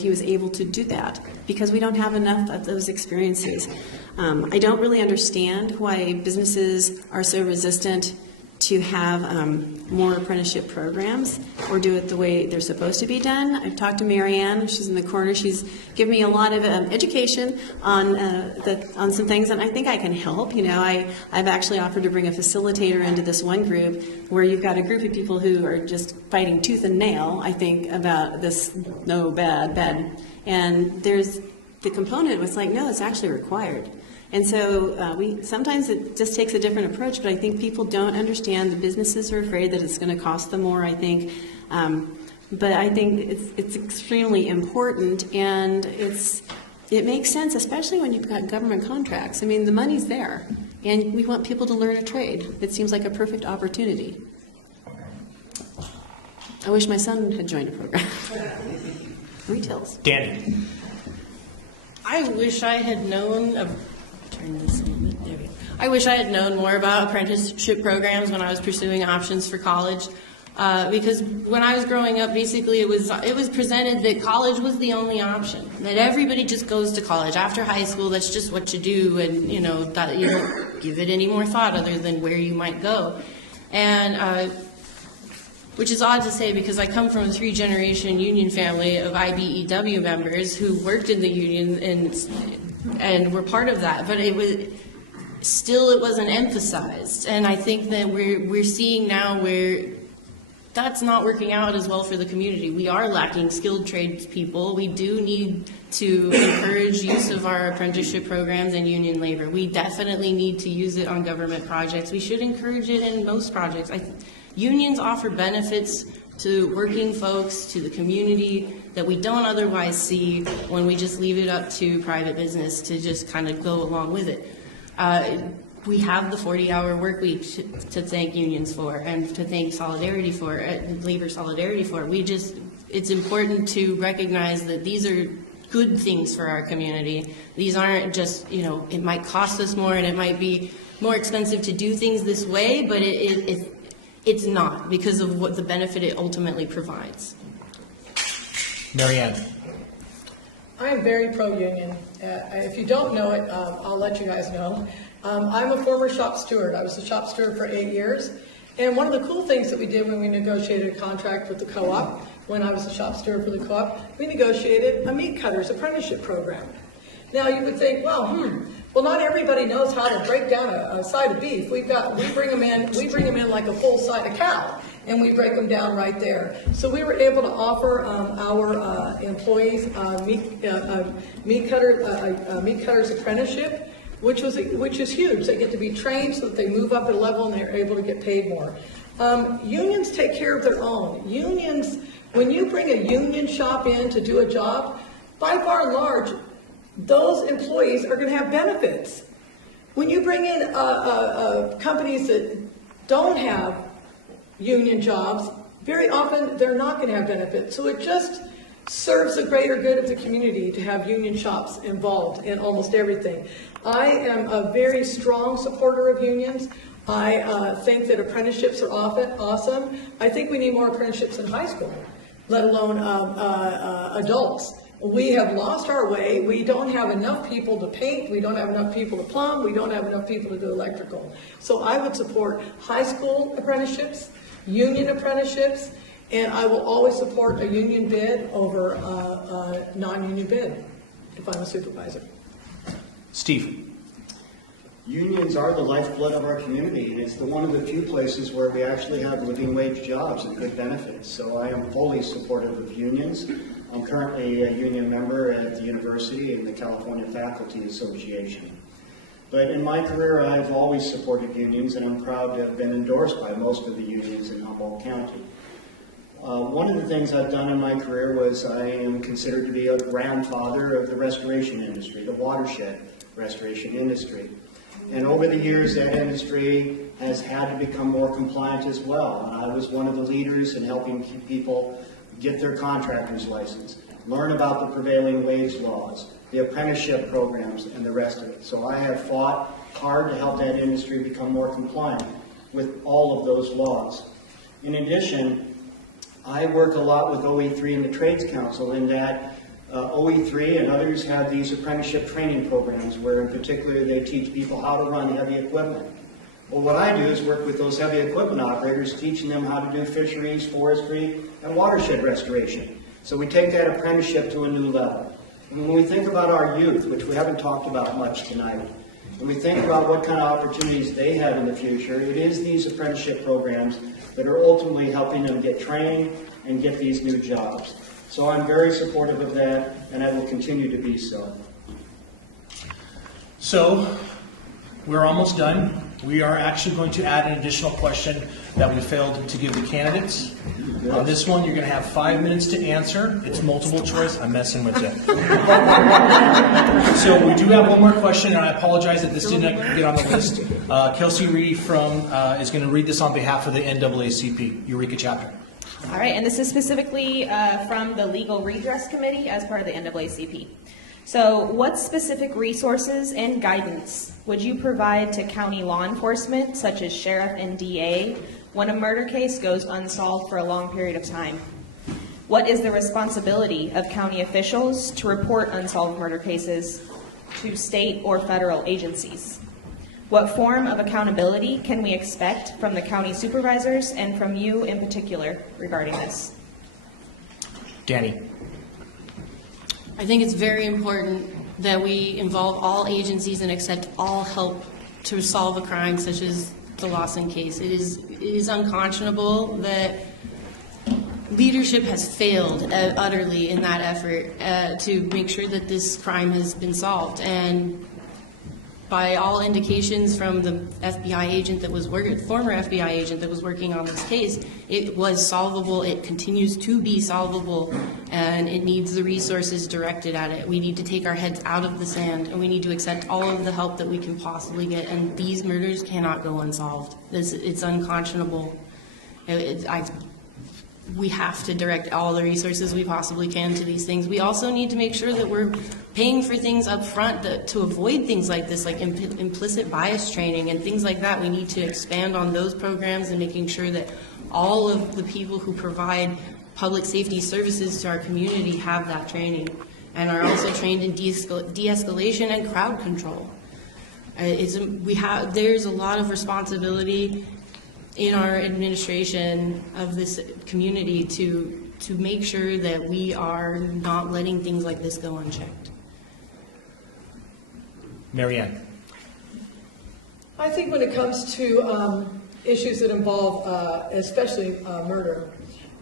he was able to do that, because we don't have enough of those experiences. I don't really understand why businesses are so resistant to have more apprenticeship programs or do it the way they're supposed to be done. I've talked to Marianne. She's in the corner. She's given me a lot of education on some things, and I think I can help. You know, I've actually offered to bring a facilitator into this one group where you've got a group of people who are just fighting tooth and nail, I think, about this bad. And there's the component was like, no, it's actually required. And so sometimes it just takes a different approach, but I think people don't understand. The businesses are afraid that it's going to cost them more, I think. But I think it's extremely important, and it makes sense, especially when you've got government contracts. I mean, the money's there, and we want people to learn a trade. It seems like a perfect opportunity. I wish my son had joined a program. Retails. Danny. I wish I had known turn this a little bit. There we go. I wish I had known more about apprenticeship programs when I was pursuing options for college. Because when I was growing up, basically it was presented that college was the only option. That everybody just goes to college after high school. That's just what you do, and that you don't give it any more thought other than where you might go. And which is odd to say because I come from a 3-generation union family of IBEW members who worked in the union and were part of that. But it wasn't emphasized, and I think that we're seeing now where that's not working out as well for the community. We are lacking skilled tradespeople. We do need to encourage use of our apprenticeship programs and union labor. We definitely need to use it on government projects. We should encourage it in most projects. Unions offer benefits to working folks, to the community, that we don't otherwise see when we just leave it up to private business to just kind of go along with it. We have the 40-hour work week to thank unions for, and to thank solidarity for, labor solidarity for. It's important to recognize that these are good things for our community. These aren't just, it might cost us more and it might be more expensive to do things this way, but it's not, because of what the benefit it ultimately provides. Marianne. I am very pro-union. If you don't know it, I'll let you guys know. I'm a former shop steward. I was a shop steward for 8 years. And one of the cool things that we did when we negotiated a contract with the co-op, when I was a shop steward for the co-op, we negotiated a meat cutter's apprenticeship program. Now you would think, well, not everybody knows how to break down a side of beef. We bring them in like a full side of cow, and we break them down right there. So we were able to offer our employees meat cutter's apprenticeship, which is huge. They get to be trained so that they move up a level and they're able to get paid more. Unions take care of their own. Unions, when you bring a union shop in to do a job, by far and large, those employees are going to have benefits. When you bring in companies that don't have union jobs, very often they're not going to have benefits. So it just serves the greater good of the community to have union shops involved in almost everything. I am a very strong supporter of unions. I think that apprenticeships are awesome. I think we need more apprenticeships in high school, let alone adults. We have lost our way. We don't have enough people to paint. We don't have enough people to plumb. We don't have enough people to do electrical. So I would support high school apprenticeships, union apprenticeships, and I will always support a union bid over a non-union bid if I'm a supervisor. Steve. Unions are the lifeblood of our community, and it's one of the few places where we actually have living wage jobs and good benefits. So I am fully supportive of unions. I'm currently a union member at the university in the California Faculty Association. But in my career, I've always supported unions, and I'm proud to have been endorsed by most of the unions in Humboldt County. One of the things I've done in my career was I am considered to be a grandfather of the restoration industry, the watershed restoration industry. And over the years, that industry has had to become more compliant as well. And I was one of the leaders in helping people get their contractor's license, learn about the prevailing wage laws, the apprenticeship programs, and the rest of it. So I have fought hard to help that industry become more compliant with all of those laws. In addition, I work a lot with OE3 and the Trades Council in that OE3 and others have these apprenticeship training programs where in particular they teach people how to run heavy equipment. Well, what I do is work with those heavy equipment operators, teaching them how to do fisheries, forestry, and watershed restoration. So we take that apprenticeship to a new level. And when we think about our youth, which we haven't talked about much tonight, when we think about what kind of opportunities they have in the future, it is these apprenticeship programs that are ultimately helping them get trained and get these new jobs. So I'm very supportive of that, and I will continue to be so. So, we're almost done. We are actually going to add an additional question that we failed to give the candidates. On this one, you're going to have 5 minutes to answer. It's multiple choice. I'm messing with you. So we do have one more question, and I apologize that this didn't get on the list. Kelsey Reed is going to read this on behalf of the NAACP, Eureka chapter. All right, and this is specifically from the Legal Redress Committee as part of the NAACP. So what specific resources and guidance would you provide to county law enforcement, such as sheriff and DA, when a murder case goes unsolved for a long period of time? What is the responsibility of county officials to report unsolved murder cases to state or federal agencies? What form of accountability can we expect from the county supervisors and from you in particular regarding this? Danny. I think it's very important that we involve all agencies and accept all help to solve a crime such as the Lawson case. It is unconscionable that leadership has failed utterly in that effort to make sure that this crime has been solved. And by all indications from the FBI agent that was working, former FBI agent that was working on this case, it was solvable. It continues to be solvable, and it needs the resources directed at it. We need to take our heads out of the sand, and we need to accept all of the help that we can possibly get. And these murders cannot go unsolved. It's unconscionable. We have to direct all the resources we possibly can to these things. We also need to make sure that we're paying for things up front to avoid things like this, like implicit bias training and things like that. We need to expand on those programs and making sure that all of the people who provide public safety services to our community have that training and are also trained in de-escalation and crowd control. There's a lot of responsibility in our administration of this community to make sure that we are not letting things like this go unchecked. Marianne. I think when it comes to issues that involve especially murder,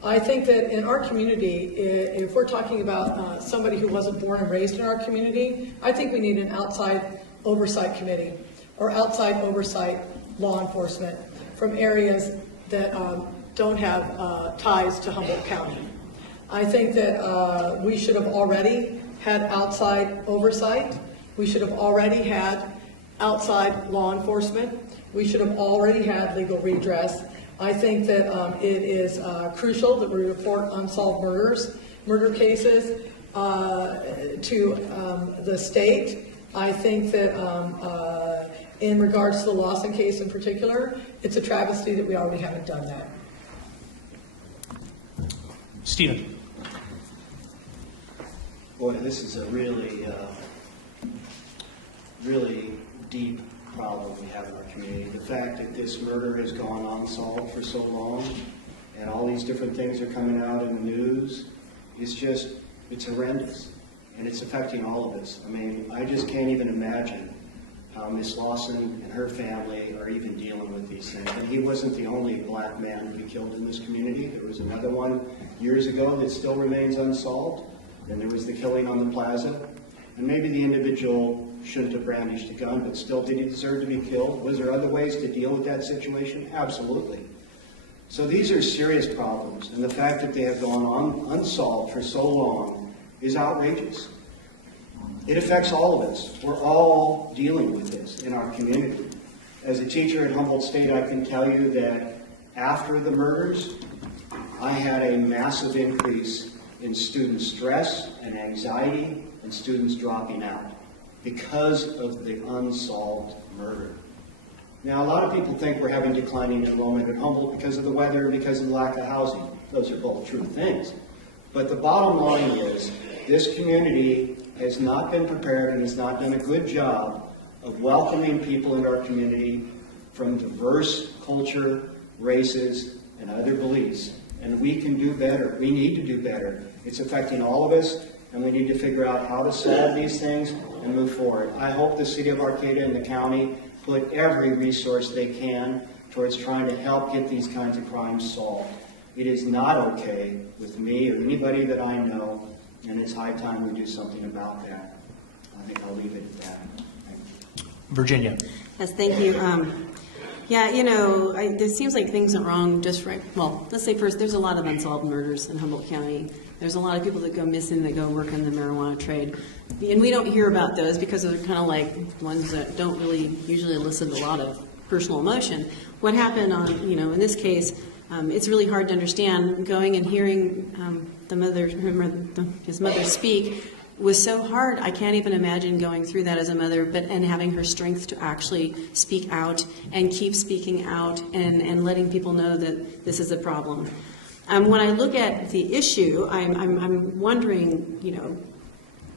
I think that in our community, if we're talking about somebody who wasn't born and raised in our community, I think we need an outside oversight committee or outside oversight law enforcement from areas that don't have ties to Humboldt County. I think that we should have already had outside oversight. We should have already had outside law enforcement. We should have already had legal redress. I think that it is crucial that we report unsolved murder cases to the state. I think that in regards to the Lawson case in particular, it's a travesty that we already haven't done that. Stephen. Boy, this is a really, really deep problem we have in our community. The fact that this murder has gone unsolved for so long and all these different things are coming out in the news, it's horrendous. And it's affecting all of us. I mean, I just can't even imagine how Miss Lawson and her family are even dealing with these things. And he wasn't the only black man to be killed in this community. There was another one years ago that still remains unsolved. Then there was the killing on the plaza. And maybe the individual shouldn't have brandished a gun, but still, did he deserve to be killed? Was there other ways to deal with that situation? Absolutely. So these are serious problems. And the fact that they have gone on unsolved for so long is outrageous. It affects all of us. We're all dealing with this in our community. As a teacher at Humboldt State, I can tell you that after the murders, I had a massive increase in student stress and anxiety and students dropping out because of the unsolved murder. Now, a lot of people think we're having declining enrollment at Humboldt because of the weather and because of the lack of housing. Those are both true things. But the bottom line is, this community has not been prepared and has not done a good job of welcoming people in our community from diverse culture, races, and other beliefs. And we can do better. We need to do better. It's affecting all of us, and we need to figure out how to solve these things and move forward. I hope the city of Arcata and the county put every resource they can towards trying to help get these kinds of crimes solved. It is not okay with me or anybody that I know, and it's high time we do something about that. I think I'll leave it at that. Thank you. Virginia. Yes, thank you. Yeah, you know, there seems like things are wrong just right. Well, let's say first, there's a lot of unsolved murders in Humboldt County. There's a lot of people that go missing that go work in the marijuana trade. And we don't hear about those because they're kind of like ones that don't really usually elicit a lot of personal emotion. What happened on, you know, in this case, it's really hard to understand. Going and hearing his mother speak was so hard. I can't even imagine going through that as a mother, and having her strength to actually speak out and keep speaking out and letting people know that this is a problem. When I look at the issue, I'm wondering, you know,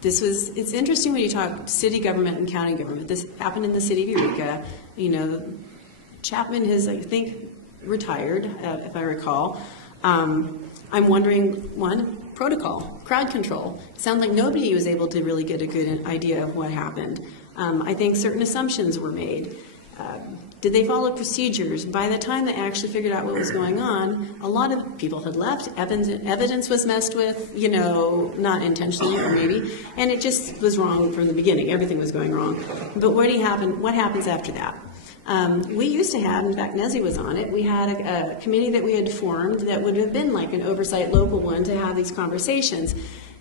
it's interesting when you talk city government and county government. This happened in the city of Eureka. You know, Chapman has, I think, retired, if I recall. I'm wondering, one, protocol, crowd control. It sounds like nobody was able to really get a good idea of what happened. I think certain assumptions were made. Did they follow procedures? By the time they actually figured out what was going on, a lot of people had left. Evidence was messed with, you know, not intentionally or maybe, and it just was wrong from the beginning. Everything was going wrong. But what happens after that? We used to have, in fact, Nezzy was on it, we had a committee that we had formed that would have been like an oversight local one to have these conversations.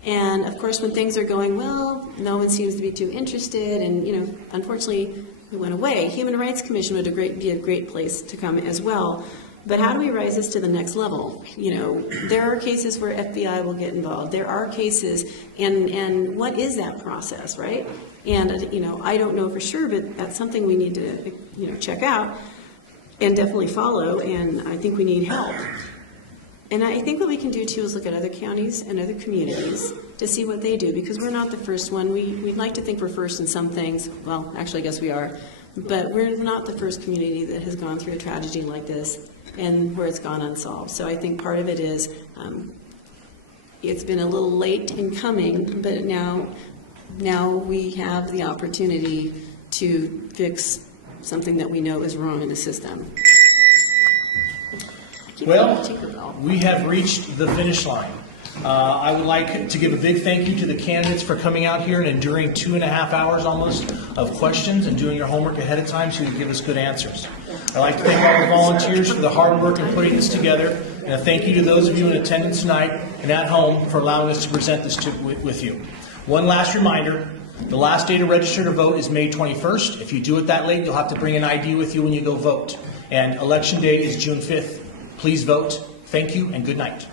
And of course, when things are going well, no one seems to be too interested, and, you know, unfortunately, it went away. Human Rights Commission would be a great place to come as well. But how do we rise this to the next level? You know, there are cases where FBI will get involved. There are cases, and what is that process, right? And, you know, I don't know for sure, but that's something we need to, you know, check out and definitely follow, and I think we need help. And I think what we can do, too, is look at other counties and other communities to see what they do, because we're not the first one. We'd like to think we're first in some things. Well, actually, I guess we are. But we're not the first community that has gone through a tragedy like this and where it's gone unsolved. So I think part of it is it's been a little late in coming, but now we have the opportunity to fix something that we know is wrong in the system. Well, we have reached the finish line. I would like to give a big thank you to the candidates for coming out here and enduring 2.5 hours almost of questions and doing your homework ahead of time so you can give us good answers. I'd like to thank all the volunteers for the hard work in putting this together, and a thank you to those of you in attendance tonight and at home for allowing us to present this with you. One last reminder, the last day to register to vote is May 21st. If you do it that late, you'll have to bring an ID with you when you go vote. And Election Day is June 5th. Please vote. Thank you and good night.